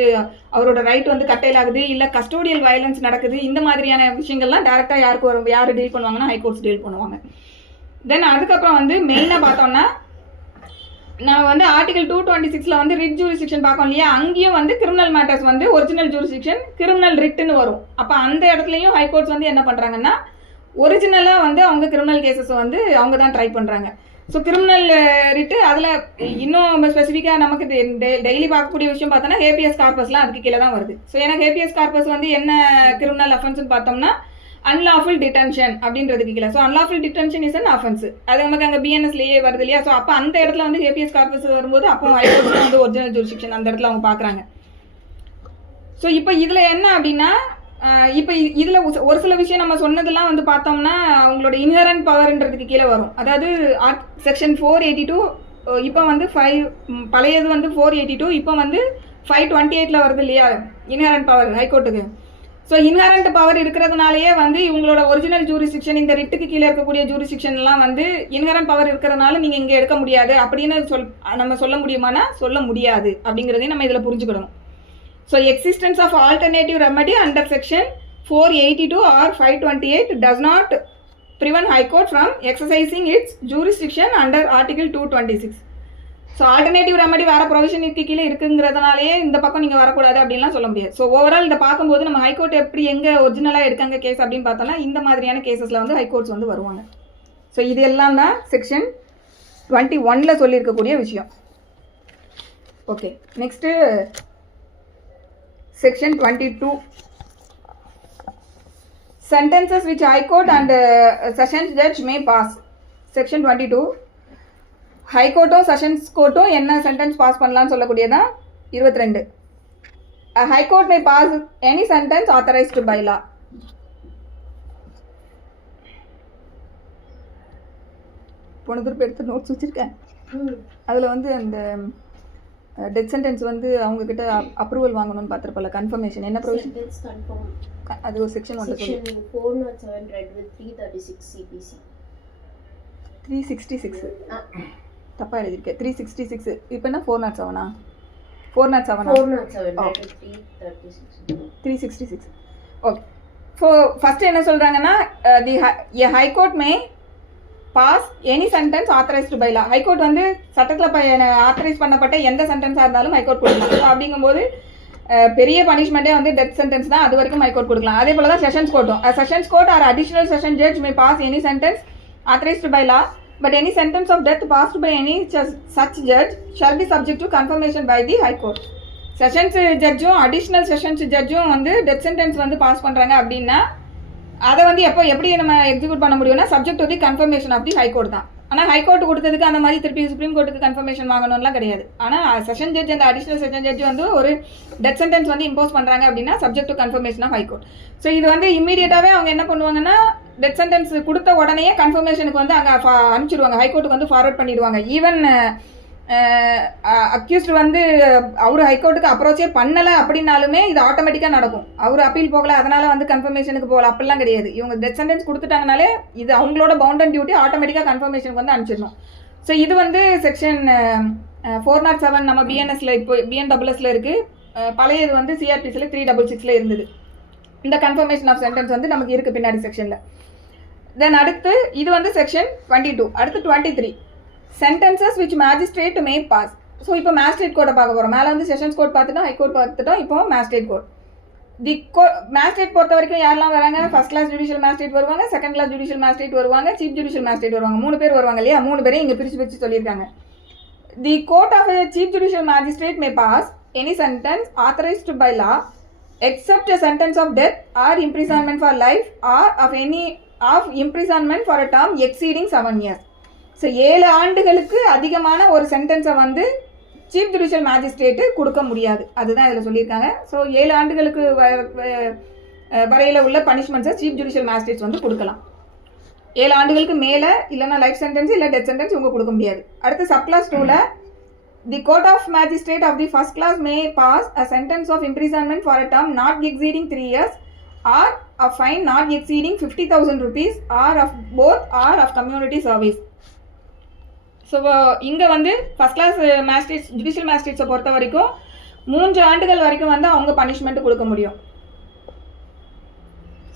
அவரோட ரைட் வந்து கட்டையில் ஆகுது, இல்லை கஸ்டோடியல் வயலன்ஸ் நடக்குது, இந்த மாதிரியான விஷயங்கள்லாம் டேரெக்டாக யாருக்கு வரும், யார் டீல் பண்ணுவாங்கன்னா ஹைகோர்ட்ஸ் டீல் பண்ணுவாங்க. தென் அதுக்கப்புறம் வந்து மெயினாக பார்த்தோம்னா நம்ம வந்து ஆர்டிகல் 226 வந்து ரிட் ஜூரிஸ்டிக்ஷன் பார்க்கோம் இல்லையா, அங்கேயும் வந்து கிரிமினல் மேட்டர்ஸ் வந்து ஒரிஜினல் ஜூரிஸ்டிக்ஷன் கிரிமினல் ரிட்டுன்னு வரும். அப்போ அந்த இடத்துலையும் ஹைகோர்ட்ஸ் வந்து என்ன பண்ணுறாங்கன்னா ஒரிஜினலாக வந்து அவங்க கிரிமினல் கேசஸ் வந்து அவங்க தான் ட்ரை பண்ணுறாங்க. ஸோ கிரிமினல் ரிட்டு அதில் இன்னும் ஸ்பெசிஃபிக்காக நமக்கு டெய்லி பார்க்கக்கூடிய விஷயம் பார்த்தோன்னா ஹேபியஸ் கார்பஸ்லாம் அதுக்கு கீழே தான் வருது. ஸோ ஏன்னா ஹேபியஸ் கார்பஸ் வந்து என்ன கிரிமினல் அஃபென்ஸ்னு பார்த்தோம்னா அன்லாஃபுல் டிடென்ஷன் அப்படின்றதுக்கு கீழே. So unlawful detention is an offence, அது நமக்கு அங்கே பிஎன்எஸ்லேயே வருது இல்லையா. ஸோ அப்போ அந்த இடத்துல வந்து ஹேபியஸ் கார்பஸ் வரும்போது அப்போ ஹைகோர்ட்ஸ் வந்து ஒரிஜினல் ஜூரிஸ்டிக்ஷன் அந்த இடத்துல அவங்க பார்க்குறாங்க. ஸோ இப்போ இதில் என்ன அப்படின்னா இப்போ இதில் ஒரு சில விஷயம் நம்ம சொன்னதெல்லாம் வந்து பார்த்தோம்னா அவங்களோட இன்ஹரண்ட் பவர்ன்றதுக்கு கீழே வரும். அதாவது செக்ஷன் 482 இப்போ வந்து 5 பழையது வந்து 482, இப்போ வந்து 528 வருது இல்லையா இன்ஹரண்ட் பவர் ஹைகோர்ட்டுக்கு. ஸோ இன்ஹரண்ட் பவர் இருக்கிறதுனாலேயே வந்து இவங்களோட ஒரிஜினல் ஜூரிஸ்டிக்ஷன் இந்த ரிட்டுக்கு கீழே இருக்கக்கூடிய ஜூரிஸ்டிக்ஷன்லாம் வந்து இன்ஹரண்ட் பவர் இருக்கிறதுனால நீங்கள் இங்கே எடுக்க முடியாது அப்படின்னு நம்ம சொல்ல முடியுமானா சொல்ல முடியாது அப்படிங்கிறதையும் நம்ம இதில் புரிஞ்சுக்கணும். So existence of alternative remedy under section 482 or 528 does not prevent High Court from exercising its jurisdiction under Article 226. So alternative remedy வேறு ப்ரொவிஷனுக்கு கீழே இருக்குங்கிறதுனாலேயே இந்த பக்கம் நீங்கள் வரக்கூடாது அப்படின்லாம் சொல்ல முடியாது. ஸோ ஓவரால் இதை பார்க்கும்போது நம்ம ஹைகோர்ட் எப்படி எங்கே ஒரிஜினலாக எடுக்காங்க கேஸ் அப்படின்னு பார்த்தோம்னா இந்த மாதிரியான கேசஸில் வந்து ஹைகோர்ட்ஸ் வந்து வருவாங்க. ஸோ இது எல்லாம் தான் செக்ஷன் 21 சொல்லியிருக்கக்கூடிய விஷயம். Okay, next section 22 sentences which High Court and Sessions Judge may pass. Section 22 ஹைகோர்ட்டும் செஷன்ஸ் கோர்ட்டும் என்ன சென்டென்ஸ் பாஸ் பண்ணலான்னு சொல்லக்கூடியதான் 22. High court may pass any sentence authorised by law. போன திருப்பி எடுத்து நோட்ஸ் வச்சுருக்கேன். அதில் வந்து அந்த டெத் சென்டென்ஸ் வந்து அவங்க கிட்ட அப்ரூவல் வாங்கணும்னு பார்த்துருப்பல, கன்ஃபர்மேஷன் என்ன ப்ரொவிஷன் அது ஒரு செக்ஷன் ஒன்று சொல்லி 407 read with 336 CPC 366 தப்பாக எழுதியிருக்கேன் 366. இப்போ என்ன 407 366. ஓகே, ஸோ ஃபஸ்ட்டு என்ன சொல்கிறாங்கன்னா the high court may pass any sentence authorised by law. High court வந்து சட்டத்தில் ஆத்தரைஸ் பண்ணப்பட்ட எந்த சென்டென்ஸாக இருந்தாலும் ஹைகோர்ட் கொடுக்கலாம். ஸோ அப்படிங்கும்போது பெரிய பனிஷ்மெண்ட்டே வந்து டெத் சென்டென்ஸ் தான், அது வரைக்கும் ஹைகோர்ட் கொடுக்கலாம். அதே போல் தான் செஷன்ஸ் கோர்ட்டும். Sessions court or additional session judge may pass any sentence authorized by law, but any sentence of death passed by any such judge shall be subject to confirmation by the High Court. Sessions ஜட்ஜும் additional sessions ஜட்ஜும் வந்து death sentence வந்து pass பண்ணுறாங்க அப்படின்னா அதை வந்து எப்படி நம்ம எக்ஸிக்யூட் பண்ண முடியும்னா subject to the confirmation of the high court தான். ஆனால் ஹைகோர்ட் கொடுத்ததுக்கு அந்த மாதிரி திருப்பி சுப்ரீம் கோர்ட்டுக்கு கன்ஃபர்மேஷன் வாங்கணும்லாம் கிடையாது. ஆனால் செஷன் ஜட்ஜ் அந்த அடிஷ்னல் செஷன் ஜட்ஜ் வந்து ஒரு டெத் சென்டென்ஸ் வந்து இம்போஸ் பண்ணுறாங்க அப்படின்னா subject to confirmation of high court. So இது வந்து இமீடியட்டாகவே அவங்க என்ன பண்ணுவாங்கன்னா டெத் சென்டென்ஸ் கொடுத்த உடனே கன்ஃபர்மேஷனுக்கு வந்து அங்கே அனுப்பிச்சிடுவாங்க, ஹைகோர்ட்டுக்கு வந்து ஃபார்வர்ட் பண்ணிடுவாங்க. ஈவன் அக்யூஸ்டு வந்து அவர் ஹைகோர்ட்டுக்கு அப்ரோச்சே பண்ணலை அப்படின்னாலுமே இது ஆட்டோமேட்டிக்காக நடக்கும். அவர் அப்பீல் போகலை அதனால் வந்து கன்ஃபர்மேஷனுக்கு போகல அப்படிலாம் கிடையாது. இவங்க டெத் சென்டென்ஸ் கொடுத்துட்டாங்கனாலே இது அவங்களோட பவுண்ட் அண்ட் டியூட்டி ஆட்டோமேட்டிக்காக கன்ஃபர்மேஷனுக்கு வந்து அனுப்பிச்சிடணும். ஸோ இது வந்து செக்ஷன் 407 நம்ம பிஎன்எஸ்ல இப்போ பிஎன்டபிள்எஸ்ல இருக்குது. பழைய இது வந்து சிஆர்பிசியில் 366 இருந்தது. இந்த கன்ஃபர்மேஷன் ஆஃப் சென்டென்ஸ் வந்து நமக்கு இருக்குது பின்னாடி செக்ஷனில். தென் அடுத்து இது வந்து செக்ஷன் 22. அடுத்து 23 sentences which magistrate may pass. So இப்போ மேஜிஸ்ட்ரேட் கோர்ட்டை பார்க்க போகிறோம். மேலே வந்து செஷன்ஸ் கோர்ட் பார்த்துட்டோம், ஹைகோர்ட் பார்த்துட்டோம், இப்போ மேஜிஸ்ட்ரேட் கோர்ட். மேஜிஸ்ட்ரேட் பொறுத்த வரைக்கும் யாரெல்லாம் வராங்க? ஃபர்ஸ்ட் கிளாஸ் ஜுடிஷியல் மேஜிஸ்ட்ரேட் வருவாங்க, செகண்ட் கிளாஸ் ஜுடிஷியல் மேஜிஸ்ட்ரேட் வருவாங்க, சீஃப் ஜுடிஷியல் மேஜிஸ்ட்ரேட் வருவாங்க. 3 பேர் வருவாங்க இல்லையா? 3 பேரையும் இங்கே பிரித்து சொல்லியிருக்காங்க. The court of chief judicial magistrate may pass any sentence authorised by law except a sentence of death or imprisonment for life or of any of imprisonment for a term exceeding 7 years. So 7 ஆண்டுகளுக்கு அதிகமான ஒரு சென்டென்ஸை வந்து chief judicial magistrate கொடுக்க முடியாது, அதுதான் இதில் சொல்லியிருக்காங்க. ஸோ 7 ஆண்டுகளுக்கு வரையில் உள்ள பனிஷ்மெண்ட்ஸை சீஃப் ஜுடிஷியல் மேஜிஸ்ட்ரேட்ஸ் வந்து கொடுக்கலாம். 7 ஆண்டுகளுக்கு மேலே இல்லைனா லைஃப் சென்டென்ஸ் இல்லை டெத் சென்டென்ஸ் இவங்க கொடுக்க முடியாது. அடுத்து சப்கிளாஸ் 2ல the court of magistrate of the first class may pass a sentence of imprisonment for a term not exceeding 3 years or a fine not exceeding 50,000 rupees or of both or of community service. So இங்கே வந்து first class magistrates judicial மேஜிஸ்ட்ரேட்ஸை பொறுத்த வரைக்கும் 3 ஆண்டுகள் வரைக்கும் வந்து அவங்க punishment கொடுக்க முடியும்.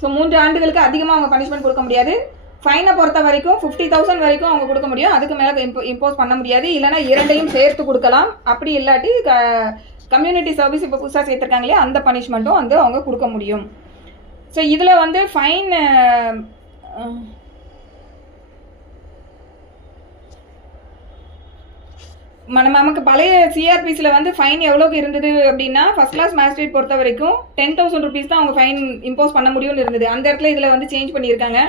ஸோ 3 ஆண்டுகளுக்கு அதிகமாக அவங்க பனிஷ்மெண்ட் கொடுக்க முடியாது. ஃபைனை பொறுத்த வரைக்கும் 50,000 வரைக்கும் அவங்க கொடுக்க முடியும், அதுக்கு மேலே இம்போஸ் பண்ண முடியாது. இல்லைனா 2ஐயும் சேர்த்து கொடுக்கலாம். அப்படி இல்லாட்டி கம்யூனிட்டி சர்வீஸ் இப்போ புதுசாக சேர்த்துருக்காங்க இல்லையா, அந்த பனிஷ்மெண்ட்டும் வந்து அவங்க கொடுக்க முடியும். ஸோ இதில் வந்து ஃபைன் நமக்கு பழைய சிஆர்பிஸில் வந்து ஃபைன் எவ்வளோக்கு இருந்தது அப்படின்னா ஃபர்ஸ்ட் கிளாஸ் மேஜிஸ்ட்ரேட் பொறுத்த வரைக்கும் 10,000 rupees தான் அவங்க ஃபைன் இம்போஸ் பண்ண முடியும்னு இருந்தது. அந்த இடத்துல இதில் வந்து சேஞ்ச் பண்ணியிருக்காங்க.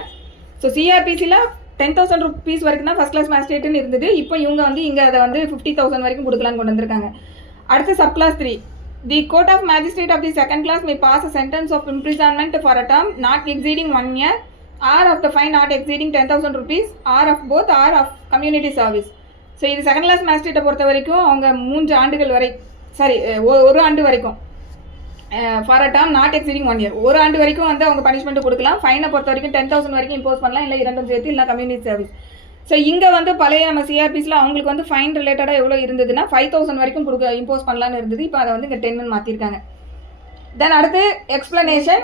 ஸோ சிஆர்பிசியில் 10,000 rupees வரைக்கும் தான் ஃபர்ஸ்ட் கிளாஸ் மேஜிஸ்ட்ரேட்னு இருந்தது. இப்போ இவங்க வந்து இங்கே அதை வந்து 50,000 வரைக்கும் கொடுக்கலான்னு கொண்டு வந்திருக்காங்க. அடுத்து subclause 3 the court of magistrate of the second class may pass a sentence of imprisonment for a term not exceeding 1 year or of the fine not exceeding 10,000 rupees or of both or of community service. So இது second class மேஜிஸ்ட்ரேட்டை பொறுத்த வரைக்கும் அவங்க 3 ஆண்டுகள் வரை ஒரு ஆண்டு வரைக்கும் for a term not exceeding 1 year ஒரு ஆண்டு வரைக்கும் வந்து அவங்க பனிஷ்மெண்ட் கொடுக்கலாம். ஃபைனை பொறுத்த வரைக்கும் 10,000 வரைக்கும் இம்போஸ் பண்ணலாம், இல்லை 2 சேர்த்து இல்லை கம்யூனிட்டி சர்வீஸ். ஸோ இங்கே வந்து பழைய நம்ம சிஆர்பிஸில் அவங்களுக்கு வந்து ஃபைன் ரிலேட்டடாக எவ்வளோ இருந்ததுன்னா 5,000 வரைக்கும் இம்போஸ் பண்ணலான்னு இருந்தது. இப்போ அதை வந்து இங்கே 10 மாற்றிருக்காங்க. தென் அடுத்து எக்ஸ்பிளனேஷன்.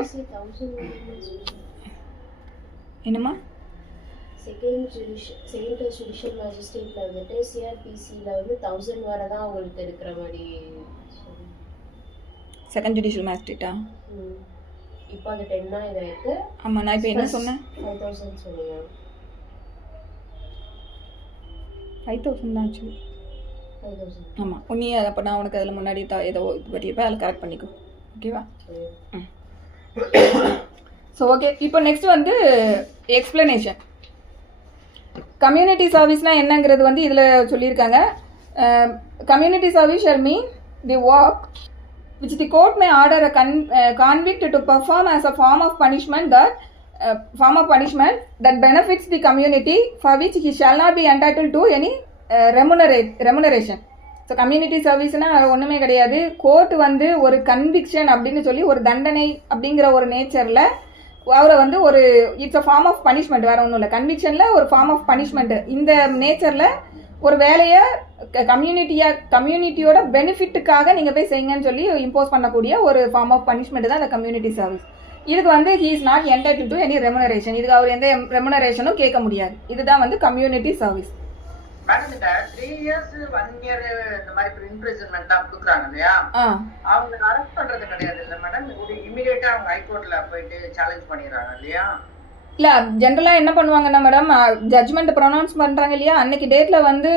என்னம்மா செகண்ட் கிளாஸ் ஜுடிஷியல் மேஜிஸ்ட்ரேட்ல வந்துட்டு சிஆர்பிசியில் வந்து 1000 வரை தான் அவங்களுக்கு இருக்கிற மாதிரி செகண்ட் ஜுடிஷியல் மேஜிஸ்ட்ரேட்டா? இப்போ அது 10 இதாயிருக்கு. ஆமாம், நான் இப்போ என்ன சொன்னேன்? 5,000 சொன்னீங்க. 5,000 தான் ஆச்சு. 5,000 ஆமாம். நீ அப்போ நான் உனக்கு அதில் முன்னாடி ஏதோ இது வரையப்போ அதில் கரெக்ட் பண்ணிக்கோ, ஓகேவா? ஸோ ஓகே, இப்போ நெக்ஸ்ட் வந்து எக்ஸ்பிளனேஷன். கம்யூனிட்டி சர்வீஸ்னால் என்னங்கிறது வந்து இதில் சொல்லியிருக்காங்க. Community service shall mean the work which the court may order a convict to perform as a form of punishment that benefits the community for which he shall not be entitled to any remuneration. So community சர்வீஸ்னால் ஒன்றுமே கிடையாது. Court வந்து ஒரு conviction அப்படின்னு சொல்லி ஒரு தண்டனை அப்படிங்கிற ஒரு நேச்சரில் அவரை வந்து ஒரு it's a form of punishment, வேறு ஒன்றும் இல்லை. கன்விக்ஷனில் ஒரு ஃபார்ம் ஆஃப் பனிஷ்மெண்ட், இந்த நேச்சரில் ஒரு வேலையை கம்யூனிட்டியோட பெனிஃபிட்டுக்காக நீங்கள் போய் செய்யுங்கன்னு சொல்லி இம்போஸ் பண்ணக்கூடிய ஒரு ஃபார்ம் ஆஃப் பனிஷ்மெண்ட் தான் அந்த கம்யூனிட்டி சர்வீஸ். இதுக்கு வந்து he is not entitle to any remuneration, இதுக்கு அவர் எந்த ரெமுனரேஷனும் கேட்க முடியாது. இதுதான் வந்து கம்யூனிட்டி சர்வீஸ். மேடம் இந்த 3 years 1 year இந்த மாதிரி இம்ப்ரிசன்மென்ட் தான் கொடுக்குறாங்க இல்லையா, அவங்க அரெஸ்ட் பண்றது கிடையாது இல்ல மேடம், இமிடியேட்டா அவங்க ஹைகோர்ட்ல போயிட்டு சேலஞ்ச் பண்ணிடுறாங்க இல்லையா? இல்லை, ஜென்ரலாக என்ன பண்ணுவாங்கன்னா மேடம், ஜட்ஜ்மெண்ட் ப்ரொனவுன்ஸ் பண்ணுறாங்க இல்லையா, அன்னைக்கு டேட்டில் வந்து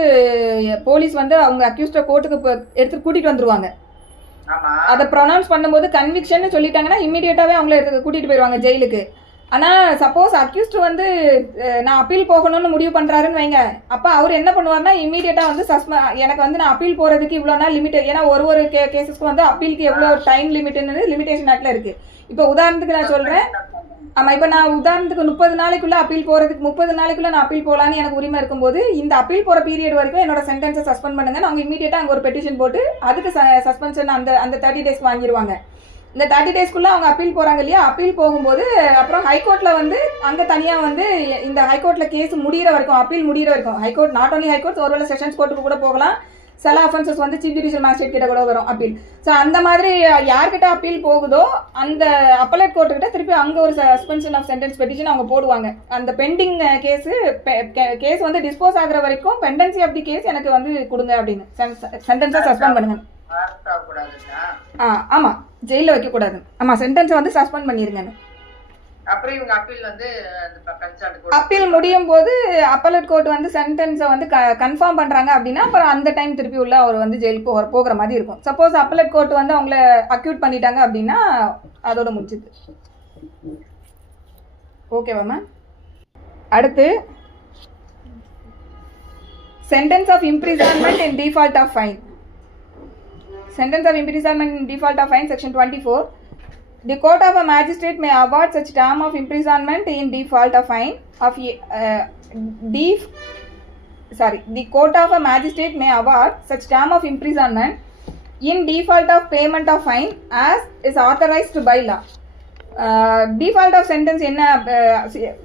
போலீஸ் வந்து அவங்க அக்யூஸ்டை கோர்ட்டுக்கு எடுத்து கூட்டிகிட்டு வந்துருவாங்க. அதை ப்ரொனவுன்ஸ் பண்ணும்போது கன்விக்ஷன் சொல்லிட்டாங்கன்னா இமீடியட்டாகவே அவங்கள எடுத்து கூட்டிகிட்டு போயிடுவாங்க ஜெயிலுக்கு. ஆனால் சப்போஸ் அக்யூஸ்ட் வந்து நான் அப்பீல் போகணும்னு முடிவு பண்ணுறாருன்னு வைங்க, அப்போ அவர் என்ன பண்ணுவார்னா இமீடியட்டாக வந்து எனக்கு வந்து நான் அப்பீல் போகிறதுக்கு இவ்வளோ நாள் லிமிட், ஏன்னா ஒரு கேசஸ்க்கு வந்து அப்பீலுக்கு எவ்வளோ டைம் லிமிட்னு லிமிடேஷன் ஆக்டில் இருக்குது. இப்போ உதாரணத்துக்கு நான் சொல்கிறேன், ஆமாம், இப்போ நான் உதாரணத்துக்கு 30 நாளைக்குள்ளே அப்பீல் போகிறதுக்கு 30 நாளைக்குள்ளே நான் அப்பீல் போகலான்னு எனக்கு உரிமை இருக்கும்போது இந்த அப்பீல் போகிற பீரியட் வரைக்கும் என்னோட சென்டென்ஸை சஸ்பெண்ட் பண்ணுங்க, அவங்க இமீடியட்டாக அங்கே ஒரு பெட்டிஷன் போட்டு அதுக்கு சஸ்பென்ஷன் அந்த 30 days வாங்கிடுவாங்க. இந்த 30 daysக்குள்ளே அவங்க அப்பீல் போகிறாங்க இல்லையா, அப்பீல் போகும்போது அப்புறம் ஹைகோர்ட்டில் வந்து அங்கே தனியாக வந்து இந்த ஹைகோர்ட்டில் கேஸ் முடிகிற வரைக்கும், அப்பீல் முடிகிற வரைக்கும், ஹைகோர்ட் நாட் ஓன்லி ஹைகோர்ட், ஒருவேளை செஷன்ஸ் கோர்ட்டுக்கு கூட போகலாம், சில அஃபென்சஸ் வந்து சீஃப் ஜுடிஷியல் மேஜிஸ்ட்ரேட் கிட்ட கூட வரும் அப்பீல். ஸோ அந்த மாதிரி யார்கிட்ட அப்பீல் போகுதோ அந்த அப்பலேட் கோர்ட்டுக்கிட்ட திருப்பி அங்கே ஒரு சஸ்பென்ஷன் ஆஃப் சென்டென்ஸ் பெட்டிஷன் அவங்க போடுவாங்க. அந்த பெண்டிங் கேஸ் வந்து டிஸ்போஸ் ஆகுற வரைக்கும் பெண்டன்சி ஆஃப் தி கேஸ் எனக்கு வந்து கொடுங்க அப்படின்னு, சென்டென்ஸை சஸ்பெண்ட் பண்ணுங்க. ஆமாம், ஜெயிலில் வைக்கக்கூடாது. ஆமாம், சென்டென்ஸை வந்து சஸ்பெண்ட் பண்ணிருங்கன்னு. அப்புறம் இவங்க அப்பீல் வந்து அப்பீல் முடியும் போது அப்பலேட் கோர்ட் வந்து சென்டென்ஸை வந்து கன்ஃபார்ம் பண்ணுறாங்க அப்படின்னா அப்புறம் அந்த டைம் திருப்பி உள்ள அவர் வந்து ஜெயிலுக்கு போகிற மாதிரி இருக்கும். சப்போஸ் அப்பலேட் கோர்ட் வந்து அவங்கள அக்யூட் பண்ணிட்டாங்க அப்படின்னா அதோட முடிச்சுது. ஓகேவா மேம்? அடுத்து sentence of imprisonment in default of fine. Sentence of imprisonment in default of fine, section 24. The court of a magistrate may award such term of imprisonment in default of fine of the court of a magistrate may award such term of imprisonment in default of payment of fine as is authorized by law. Default of sentence என்ன,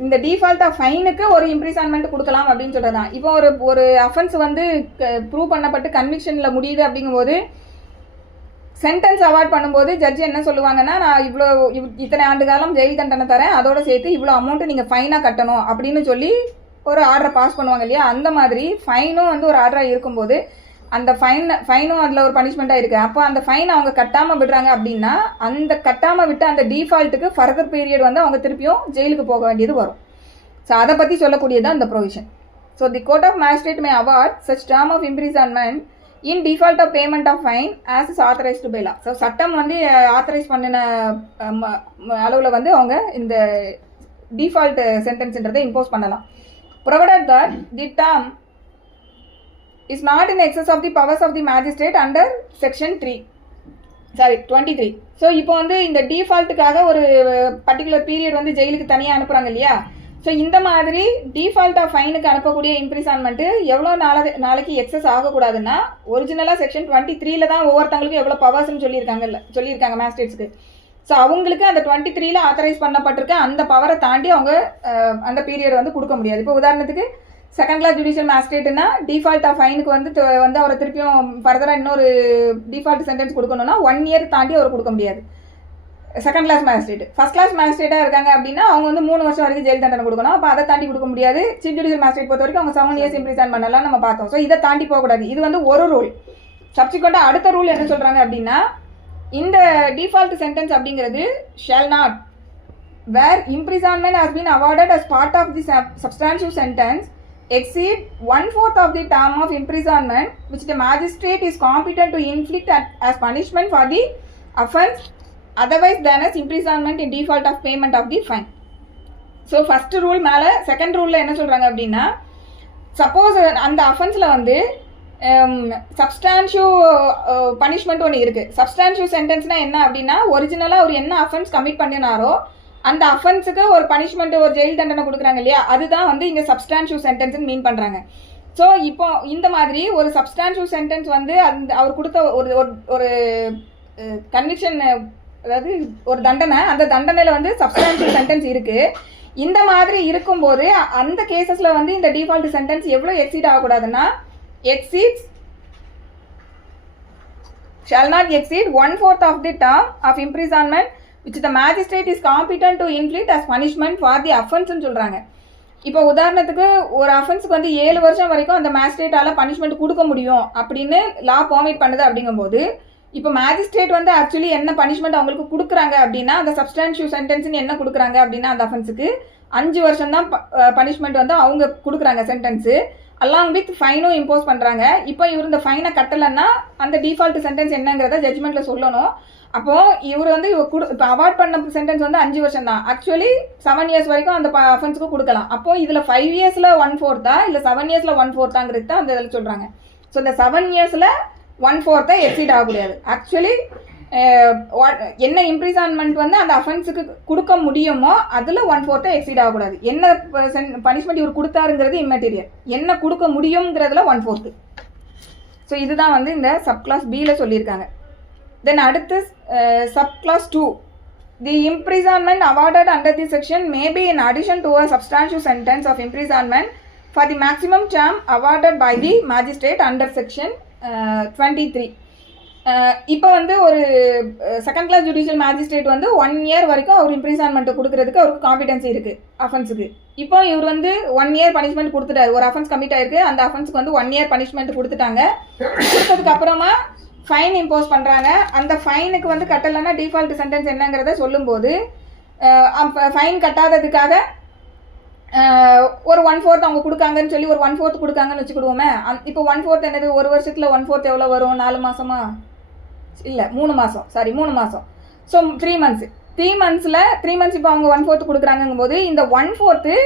இந்த default of ஃபைனுக்கு ஒரு imprisonment கொடுக்கலாம் அப்படின்னு சொல்கிறதான். இப்போ ஒரு offence வந்து prove பண்ணப்பட்டு கன்விக்ஷனில் முடியுது அப்படிங்கும்போது சென்டென்ஸ் அவார்ட் பண்ணும்போது ஜட்ஜ் என்ன சொல்லுவாங்கன்னா, நான் இத்தனை ஆண்டு காலம் ஜெயில் தண்டனை தரேன், அதோடு சேர்த்து இவ்வளோ அமௌண்ட்டு நீங்கள் ஃபைனாக கட்டணும் அப்படின்னு சொல்லி ஒரு ஆர்டரை பாஸ் பண்ணுவாங்க இல்லையா. அந்த மாதிரி ஃபைனும் வந்து ஒரு ஆர்டராக இருக்கும்போது அந்த ஃபைனும் அதில் ஒரு பனிஷ்மெண்ட்டாக இருக்குது. அப்போ அந்த ஃபைன் அவங்க கட்டாமல் விடுறாங்க அப்படின்னா அந்த கட்டாமல் விட்டு அந்த டிஃபால்ட்டுக்கு ஃபர்தர் பீரியட் வந்து அவங்க திருப்பியும் ஜெயிலுக்கு போக வேண்டியது வரும். ஸோ அதை பற்றி சொல்லக்கூடியது தான் இந்த provision. So the court of magistrate may award such term of imprisonment in default of payment of fine as is authorised by law. So சட்டம் வந்து ஆத்தரைஸ் பண்ணின அளவில் வந்து அவங்க இந்த டிஃபால்ட் சென்டென்ஸ்ன்றதை இம்போஸ் பண்ணலாம். Provided that the term is not in excess of the powers of the magistrate under section 23. So இப்போ வந்து இந்த டிஃபால்ட்டுக்காக ஒரு பர்டிகுலர் பீரியட் வந்து ஜெயிலுக்கு தனியாக அனுப்புகிறாங்க இல்லையா. ஸோ இந்த மாதிரி டிஃபால்ட் ஆஃப் ஃபைனுக்கு அனுப்பக்கூடிய இம்ப்ரிசன்மெண்ட்டு எவ்வளோ நாளைக்கு எக்ஸஸ் ஆகக்கூடாதுன்னா, ஒரிஜினலாக செக்ஷன் 23 தான் ஒவ்வொருத்தவங்களுக்கும் எவ்வளோ பவர்ஸ்ன்னு சொல்லியிருக்காங்க மேஜிஸ்ட்ரேட்ஸ்க்கு. ஸோ அவங்களுக்கு அந்த 23 ஆத்தரைஸ் பண்ணப்பட்டிருக்க அந்த பவரை தாண்டி அவங்க அந்த பீரியட் வந்து கொடுக்க முடியாது. இப்போ உதாரணத்துக்கு செகண்ட் கிளாஸ் ஜுடிஷியல் மேஜிஸ்ட்ரேட்னா டிஃபால்ட் ஆஃப் ஃபைனுக்கு வந்து அவரை திருப்பியும் ஃபர்தராக இன்னொரு டிஃபால்ட் சென்டென்ஸ் கொடுக்கணும்னா 1 இயர் தாண்டி அவர் கொடுக்க முடியாது second class magistrate. First class மேஜிஸ்ட்ரேட்டாக இருக்காங்க அப்படின்னா அவங்க வந்து 3 வருஷம் வரைக்கும் ஜெயில் தண்டனை கொடுக்கணும். அப்போ அதை தாண்டி கொடுக்க முடியாது. சீஃப் ஜுடிஷியல் மேஜிஸ்ட்ரேட் பொறுத்த வரைக்கும் அவங்க 7 இயர்ஸ் இம்ப்ரிசன் பண்ணலாம் நம்ம பார்த்தோம். ஸோ இதை தாண்டி போகக்கூடாது. இது வந்து ஒரு ரூல். சப்சிக்வெண்ட்டாக அடுத்த ரூல் என்ன சொல்கிறாங்க அப்படின்னா, இந்த டிஃபால்ட் சென்டென்ஸ் அப்படிங்கிறது shall not where imprisonment has been awarded as part of the substantive sentence exceed 1/4 of the term of imprisonment which the magistrate is competent to inflict as punishment for the offence otherwise than as imprisonment in default of payment of the fine. So first rule மேலே second ரூலில் என்ன சொல்கிறாங்க அப்படின்னா, suppose அந்த அஃபென்ஸில் வந்து சப்ஸ்டான்ஷிவ் punishment ஒன்று இருக்குது. சப்ஸ்டான்ஷிவ் சென்டென்ஸ்னால் என்ன அப்படின்னா, ஒரிஜினலாக அவர் என்ன அஃபென்ஸ் கமிட் பண்ணினாரோ அந்த அஃபென்ஸுக்கு ஒரு பனிஷ்மெண்ட், ஒரு ஜெயில் தண்டனை கொடுக்குறாங்க இல்லையா, அதுதான் வந்து இங்கே சப்ஸ்டான்ஷிவ் சென்டென்ஸ்னு மீன் பண்ணுறாங்க. ஸோ இப்போ இந்த மாதிரி ஒரு சப்ஸ்டான்ஷிவ் சென்டென்ஸ் வந்து அந்த அவர் கொடுத்த ஒரு கன்விக்ஷன், அதாவது ஒரு தண்டனை, அந்த தண்டனையில் வந்து சப்ஸ்டான்ஷிவ் சென்டென்ஸ் இருக்குது. இந்த மாதிரி இருக்கும்போது அந்த கேசஸில் வந்து இந்த டிஃபால்ட் சென்டென்ஸ் எவ்வளோ exceed ஆகக்கூடாதுன்னா, shall not exceed 1/4 of the term of imprisonment which the magistrate is competent to inflict as punishment for the offence ன்னு சொல்கிறாங்க. இப்போ உதாரணத்துக்கு ஒரு அஃபென்ஸுக்கு வந்து 7 வருஷம் வரைக்கும் அந்த மேஜிஸ்ட்ரேட்டால் பனிஷ்மெண்ட் கொடுக்க முடியும் அப்படின்னு லா பர்மிட் பண்ணுது. அப்படிங்கும்போது இப்போ மேஜிஸ்ட்ரேட் வந்து ஆக்சுவலி என்ன பனிஷ்மெண்ட் அவங்களுக்கு கொடுக்குறாங்க அப்படின்னா, அந்த சப்ஸ்டான்ஷிவ் சென்டென்ஸ்னு என்ன கொடுக்குறாங்க அப்படின்னா, அந்த அஃபென்ஸுக்கு 5 வருஷம் தான் பனிஷ்மெண்ட் வந்து அவங்க கொடுக்குறாங்க சென்டென்ஸு, அலாங் வித் ஃபைனும் இம்போஸ் பண்ணுறாங்க. இப்போ இவர் இந்த ஃபைனை கட்டலைன்னா அந்த டிஃபால்ட் சென்டென்ஸ் என்னங்கிறத ஜட்ஜ்மெண்ட்டில் சொல்லணும். அப்போது இவர் வந்து இப்போ அவார்ட் பண்ண சென்டென்ஸ் வந்து 5 வருஷம் தான், ஆக்சுவலி 7 இயர்ஸ் வரைக்கும் அந்த அஃபென்ஸுக்கு கொடுக்கலாம். அப்போது இதில் 5 இயர்ஸில் 1/4 இல்லை 7 இயர்ஸில் 1/4 தான் அந்த இதில் சொல்கிறாங்க. ஸோ இந்த 7 இயர்ஸில் 1/4 எக்ஸீட் ஆகக்கூடாது. ஆக்சுவலி என்ன இம்ப்ரிசன்மெண்ட் வந்து அந்த அஃபென்ஸுக்கு கொடுக்க முடியுமோ அதில் 1/4 எக்ஸீட் ஆகக்கூடாது. என்ன பனிஷ்மெண்ட் இவர் கொடுத்தாருங்கிறது இம்மெட்டீரியல், என்ன கொடுக்க முடியுங்கிறதுல 1/4. ஸோ இதுதான் வந்து இந்த சப் கிளாஸ் பியில் சொல்லியிருக்காங்க. தென் அடுத்து sub clause 2, the imprisonment awarded under this section may be in addition to a substantive sentence of imprisonment for the maximum term awarded by the magistrate under section 23. இப்போ வந்து ஒரு second class judicial magistrate வந்து 1 year வரைக்கும் அவர் இம்ப்ரிசன்மெண்ட்டை கொடுக்கறதுக்கு அவருக்கு competency இருக்குது அஃபென்ஸுக்கு. இப்போ இவர் வந்து 1 இயர் பனிஷ்மெண்ட் கொடுத்துட்டாரு. ஒரு அஃபென்ஸ் கமிட் ஆயிருக்கு, அந்த அஃபென்ஸுக்கு வந்து 1 இயர் பனிஷ்மெண்ட் கொடுத்துட்டாங்க. கொடுத்ததுக்கு அப்புறமா ஃபைன் இம்போஸ் பண்ணுறாங்க. அந்த ஃபைனுக்கு வந்து கட்டலைன்னா டிஃபால்ட் சென்டென்ஸ் என்னங்கிறத சொல்லும்போது ஃபைன் கட்டாததுக்காக ஒரு 1/4 அவங்க கொடுக்காங்கன்னு சொல்லி ஒரு 1/4 கொடுக்காங்கன்னு வச்சுக்கிடுவோமே. இப்போ 1/4 என்னது, ஒரு வருஷத்தில் 1/4 எவ்வளோ வரும்? 4 மாதமா இல்லை 3 மாதம், சாரி 3 மாதம். So 3 months. 3 monthsல 3 months இப்போ அவங்க 1/4 கொடுக்குறாங்கும் போது இந்த 1/4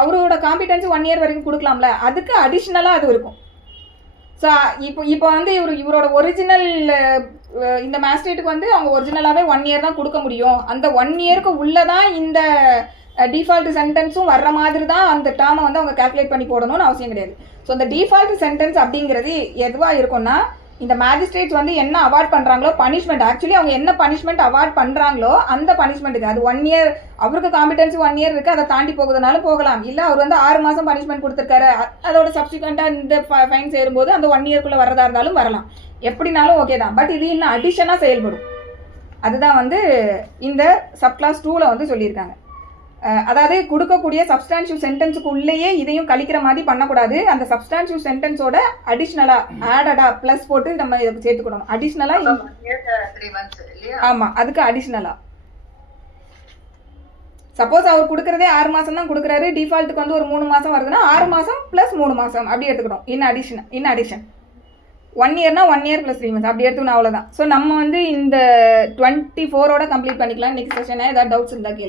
அவரோட காம்பிடன்ஸ் 1 year வரைக்கும் கொடுக்கலாம்ல, அதுக்கு அடிஷ்னலாக அது இருக்கும். ஸோ இப்போ வந்து இவரோட ஒரிஜினல் இந்த மேஸ்ட்ரேட்டுக்கு வந்து அவங்க ஒரிஜினலாகவே 1 year தான் கொடுக்க முடியும். அந்த 1 yearக்கு உள்ளே தான் இந்த டிஃபால்ட் சென்டென்ஸும் வர்ற மாதிரி தான் அந்த டேர்மை வந்து அவங்க கால்குலேட் பண்ணி போடணும்னு அவசியம் கிடையாது. ஸோ அந்த டிஃபால்ட் சென்டென்ஸ் அப்படிங்கிறது எதுவாக இருக்கும்னா, இந்த மேஜிஸ்ட்ரேட்ஸ் வந்து என்ன அவார்ட் பண்ணுறாங்களோ பனிஷ்மெண்ட், ஆக்சுவலி அவங்க என்ன பனிஷ்மெண்ட் அவார்ட் பண்ணுறாங்களோ அந்த பனிஷ்மெண்ட்டுக்கு அது 1 year, அவருக்கு காம்பிடன்சி 1 year இருக்குது, அதை தாண்டி போகுதுனாலும் போகலாம். இல்லை அவர் வந்து 6 மாதம் பனிஷ்மெண்ட் கொடுத்துருக்காரு, அதோட சப்சிக்வெண்ட்டாக இந்த ஃபைன் சேரும்போது அந்த 1 yearக்குள்ளே வரதா இருந்தாலும் வரலாம், எப்படினாலும் ஓகே தான். பட் இது இன்னும் அடிஷனாக செயல்படும். அதுதான் வந்து இந்த சப்கிளாஸ் 2ல் வந்து சொல்லியிருக்காங்க. அதாவது கொடுக்கக்கூடிய சப்ஸ்டான்சிவ் சென்டென்ஸுக்கு உள்ளேயே இதையும் கழிக்கிற மாதிரி பண்ணக்கூடாது. அந்த சப்ஸ்டான்சிவ் சென்டென்ஸோட அடிஷ்னலாக ஆடடாக ப்ளஸ் போட்டு நம்ம இதுக்கு சேர்த்துக்கணும். அடிஷ்னலாக 3 months இல்லையா? ஆமாம், அதுக்கு அடிஷ்னலாக. சப்போஸ் அவர் கொடுக்குறதே 6 மாதம் தான் கொடுக்குறாரு, டிஃபால்ட்டுக்கு வந்து ஒரு 3 மாதம் வருதுன்னா 6 மாதம் ப்ளஸ் 3 மாதம் அப்படி எடுத்துக்கணும். இன் அடிஷன் 1 yearனா 1 year + 3 months அப்படி எடுத்துக்கணும், அவ்வளோதான். ஸோ நம்ம வந்து இந்த 24ஓட கம்ப்ளீட் பண்ணிக்கலாம் இன்னைக்கு செஷனை. ஏதாவது டவுட்ஸ் இருந்தால் கேளு.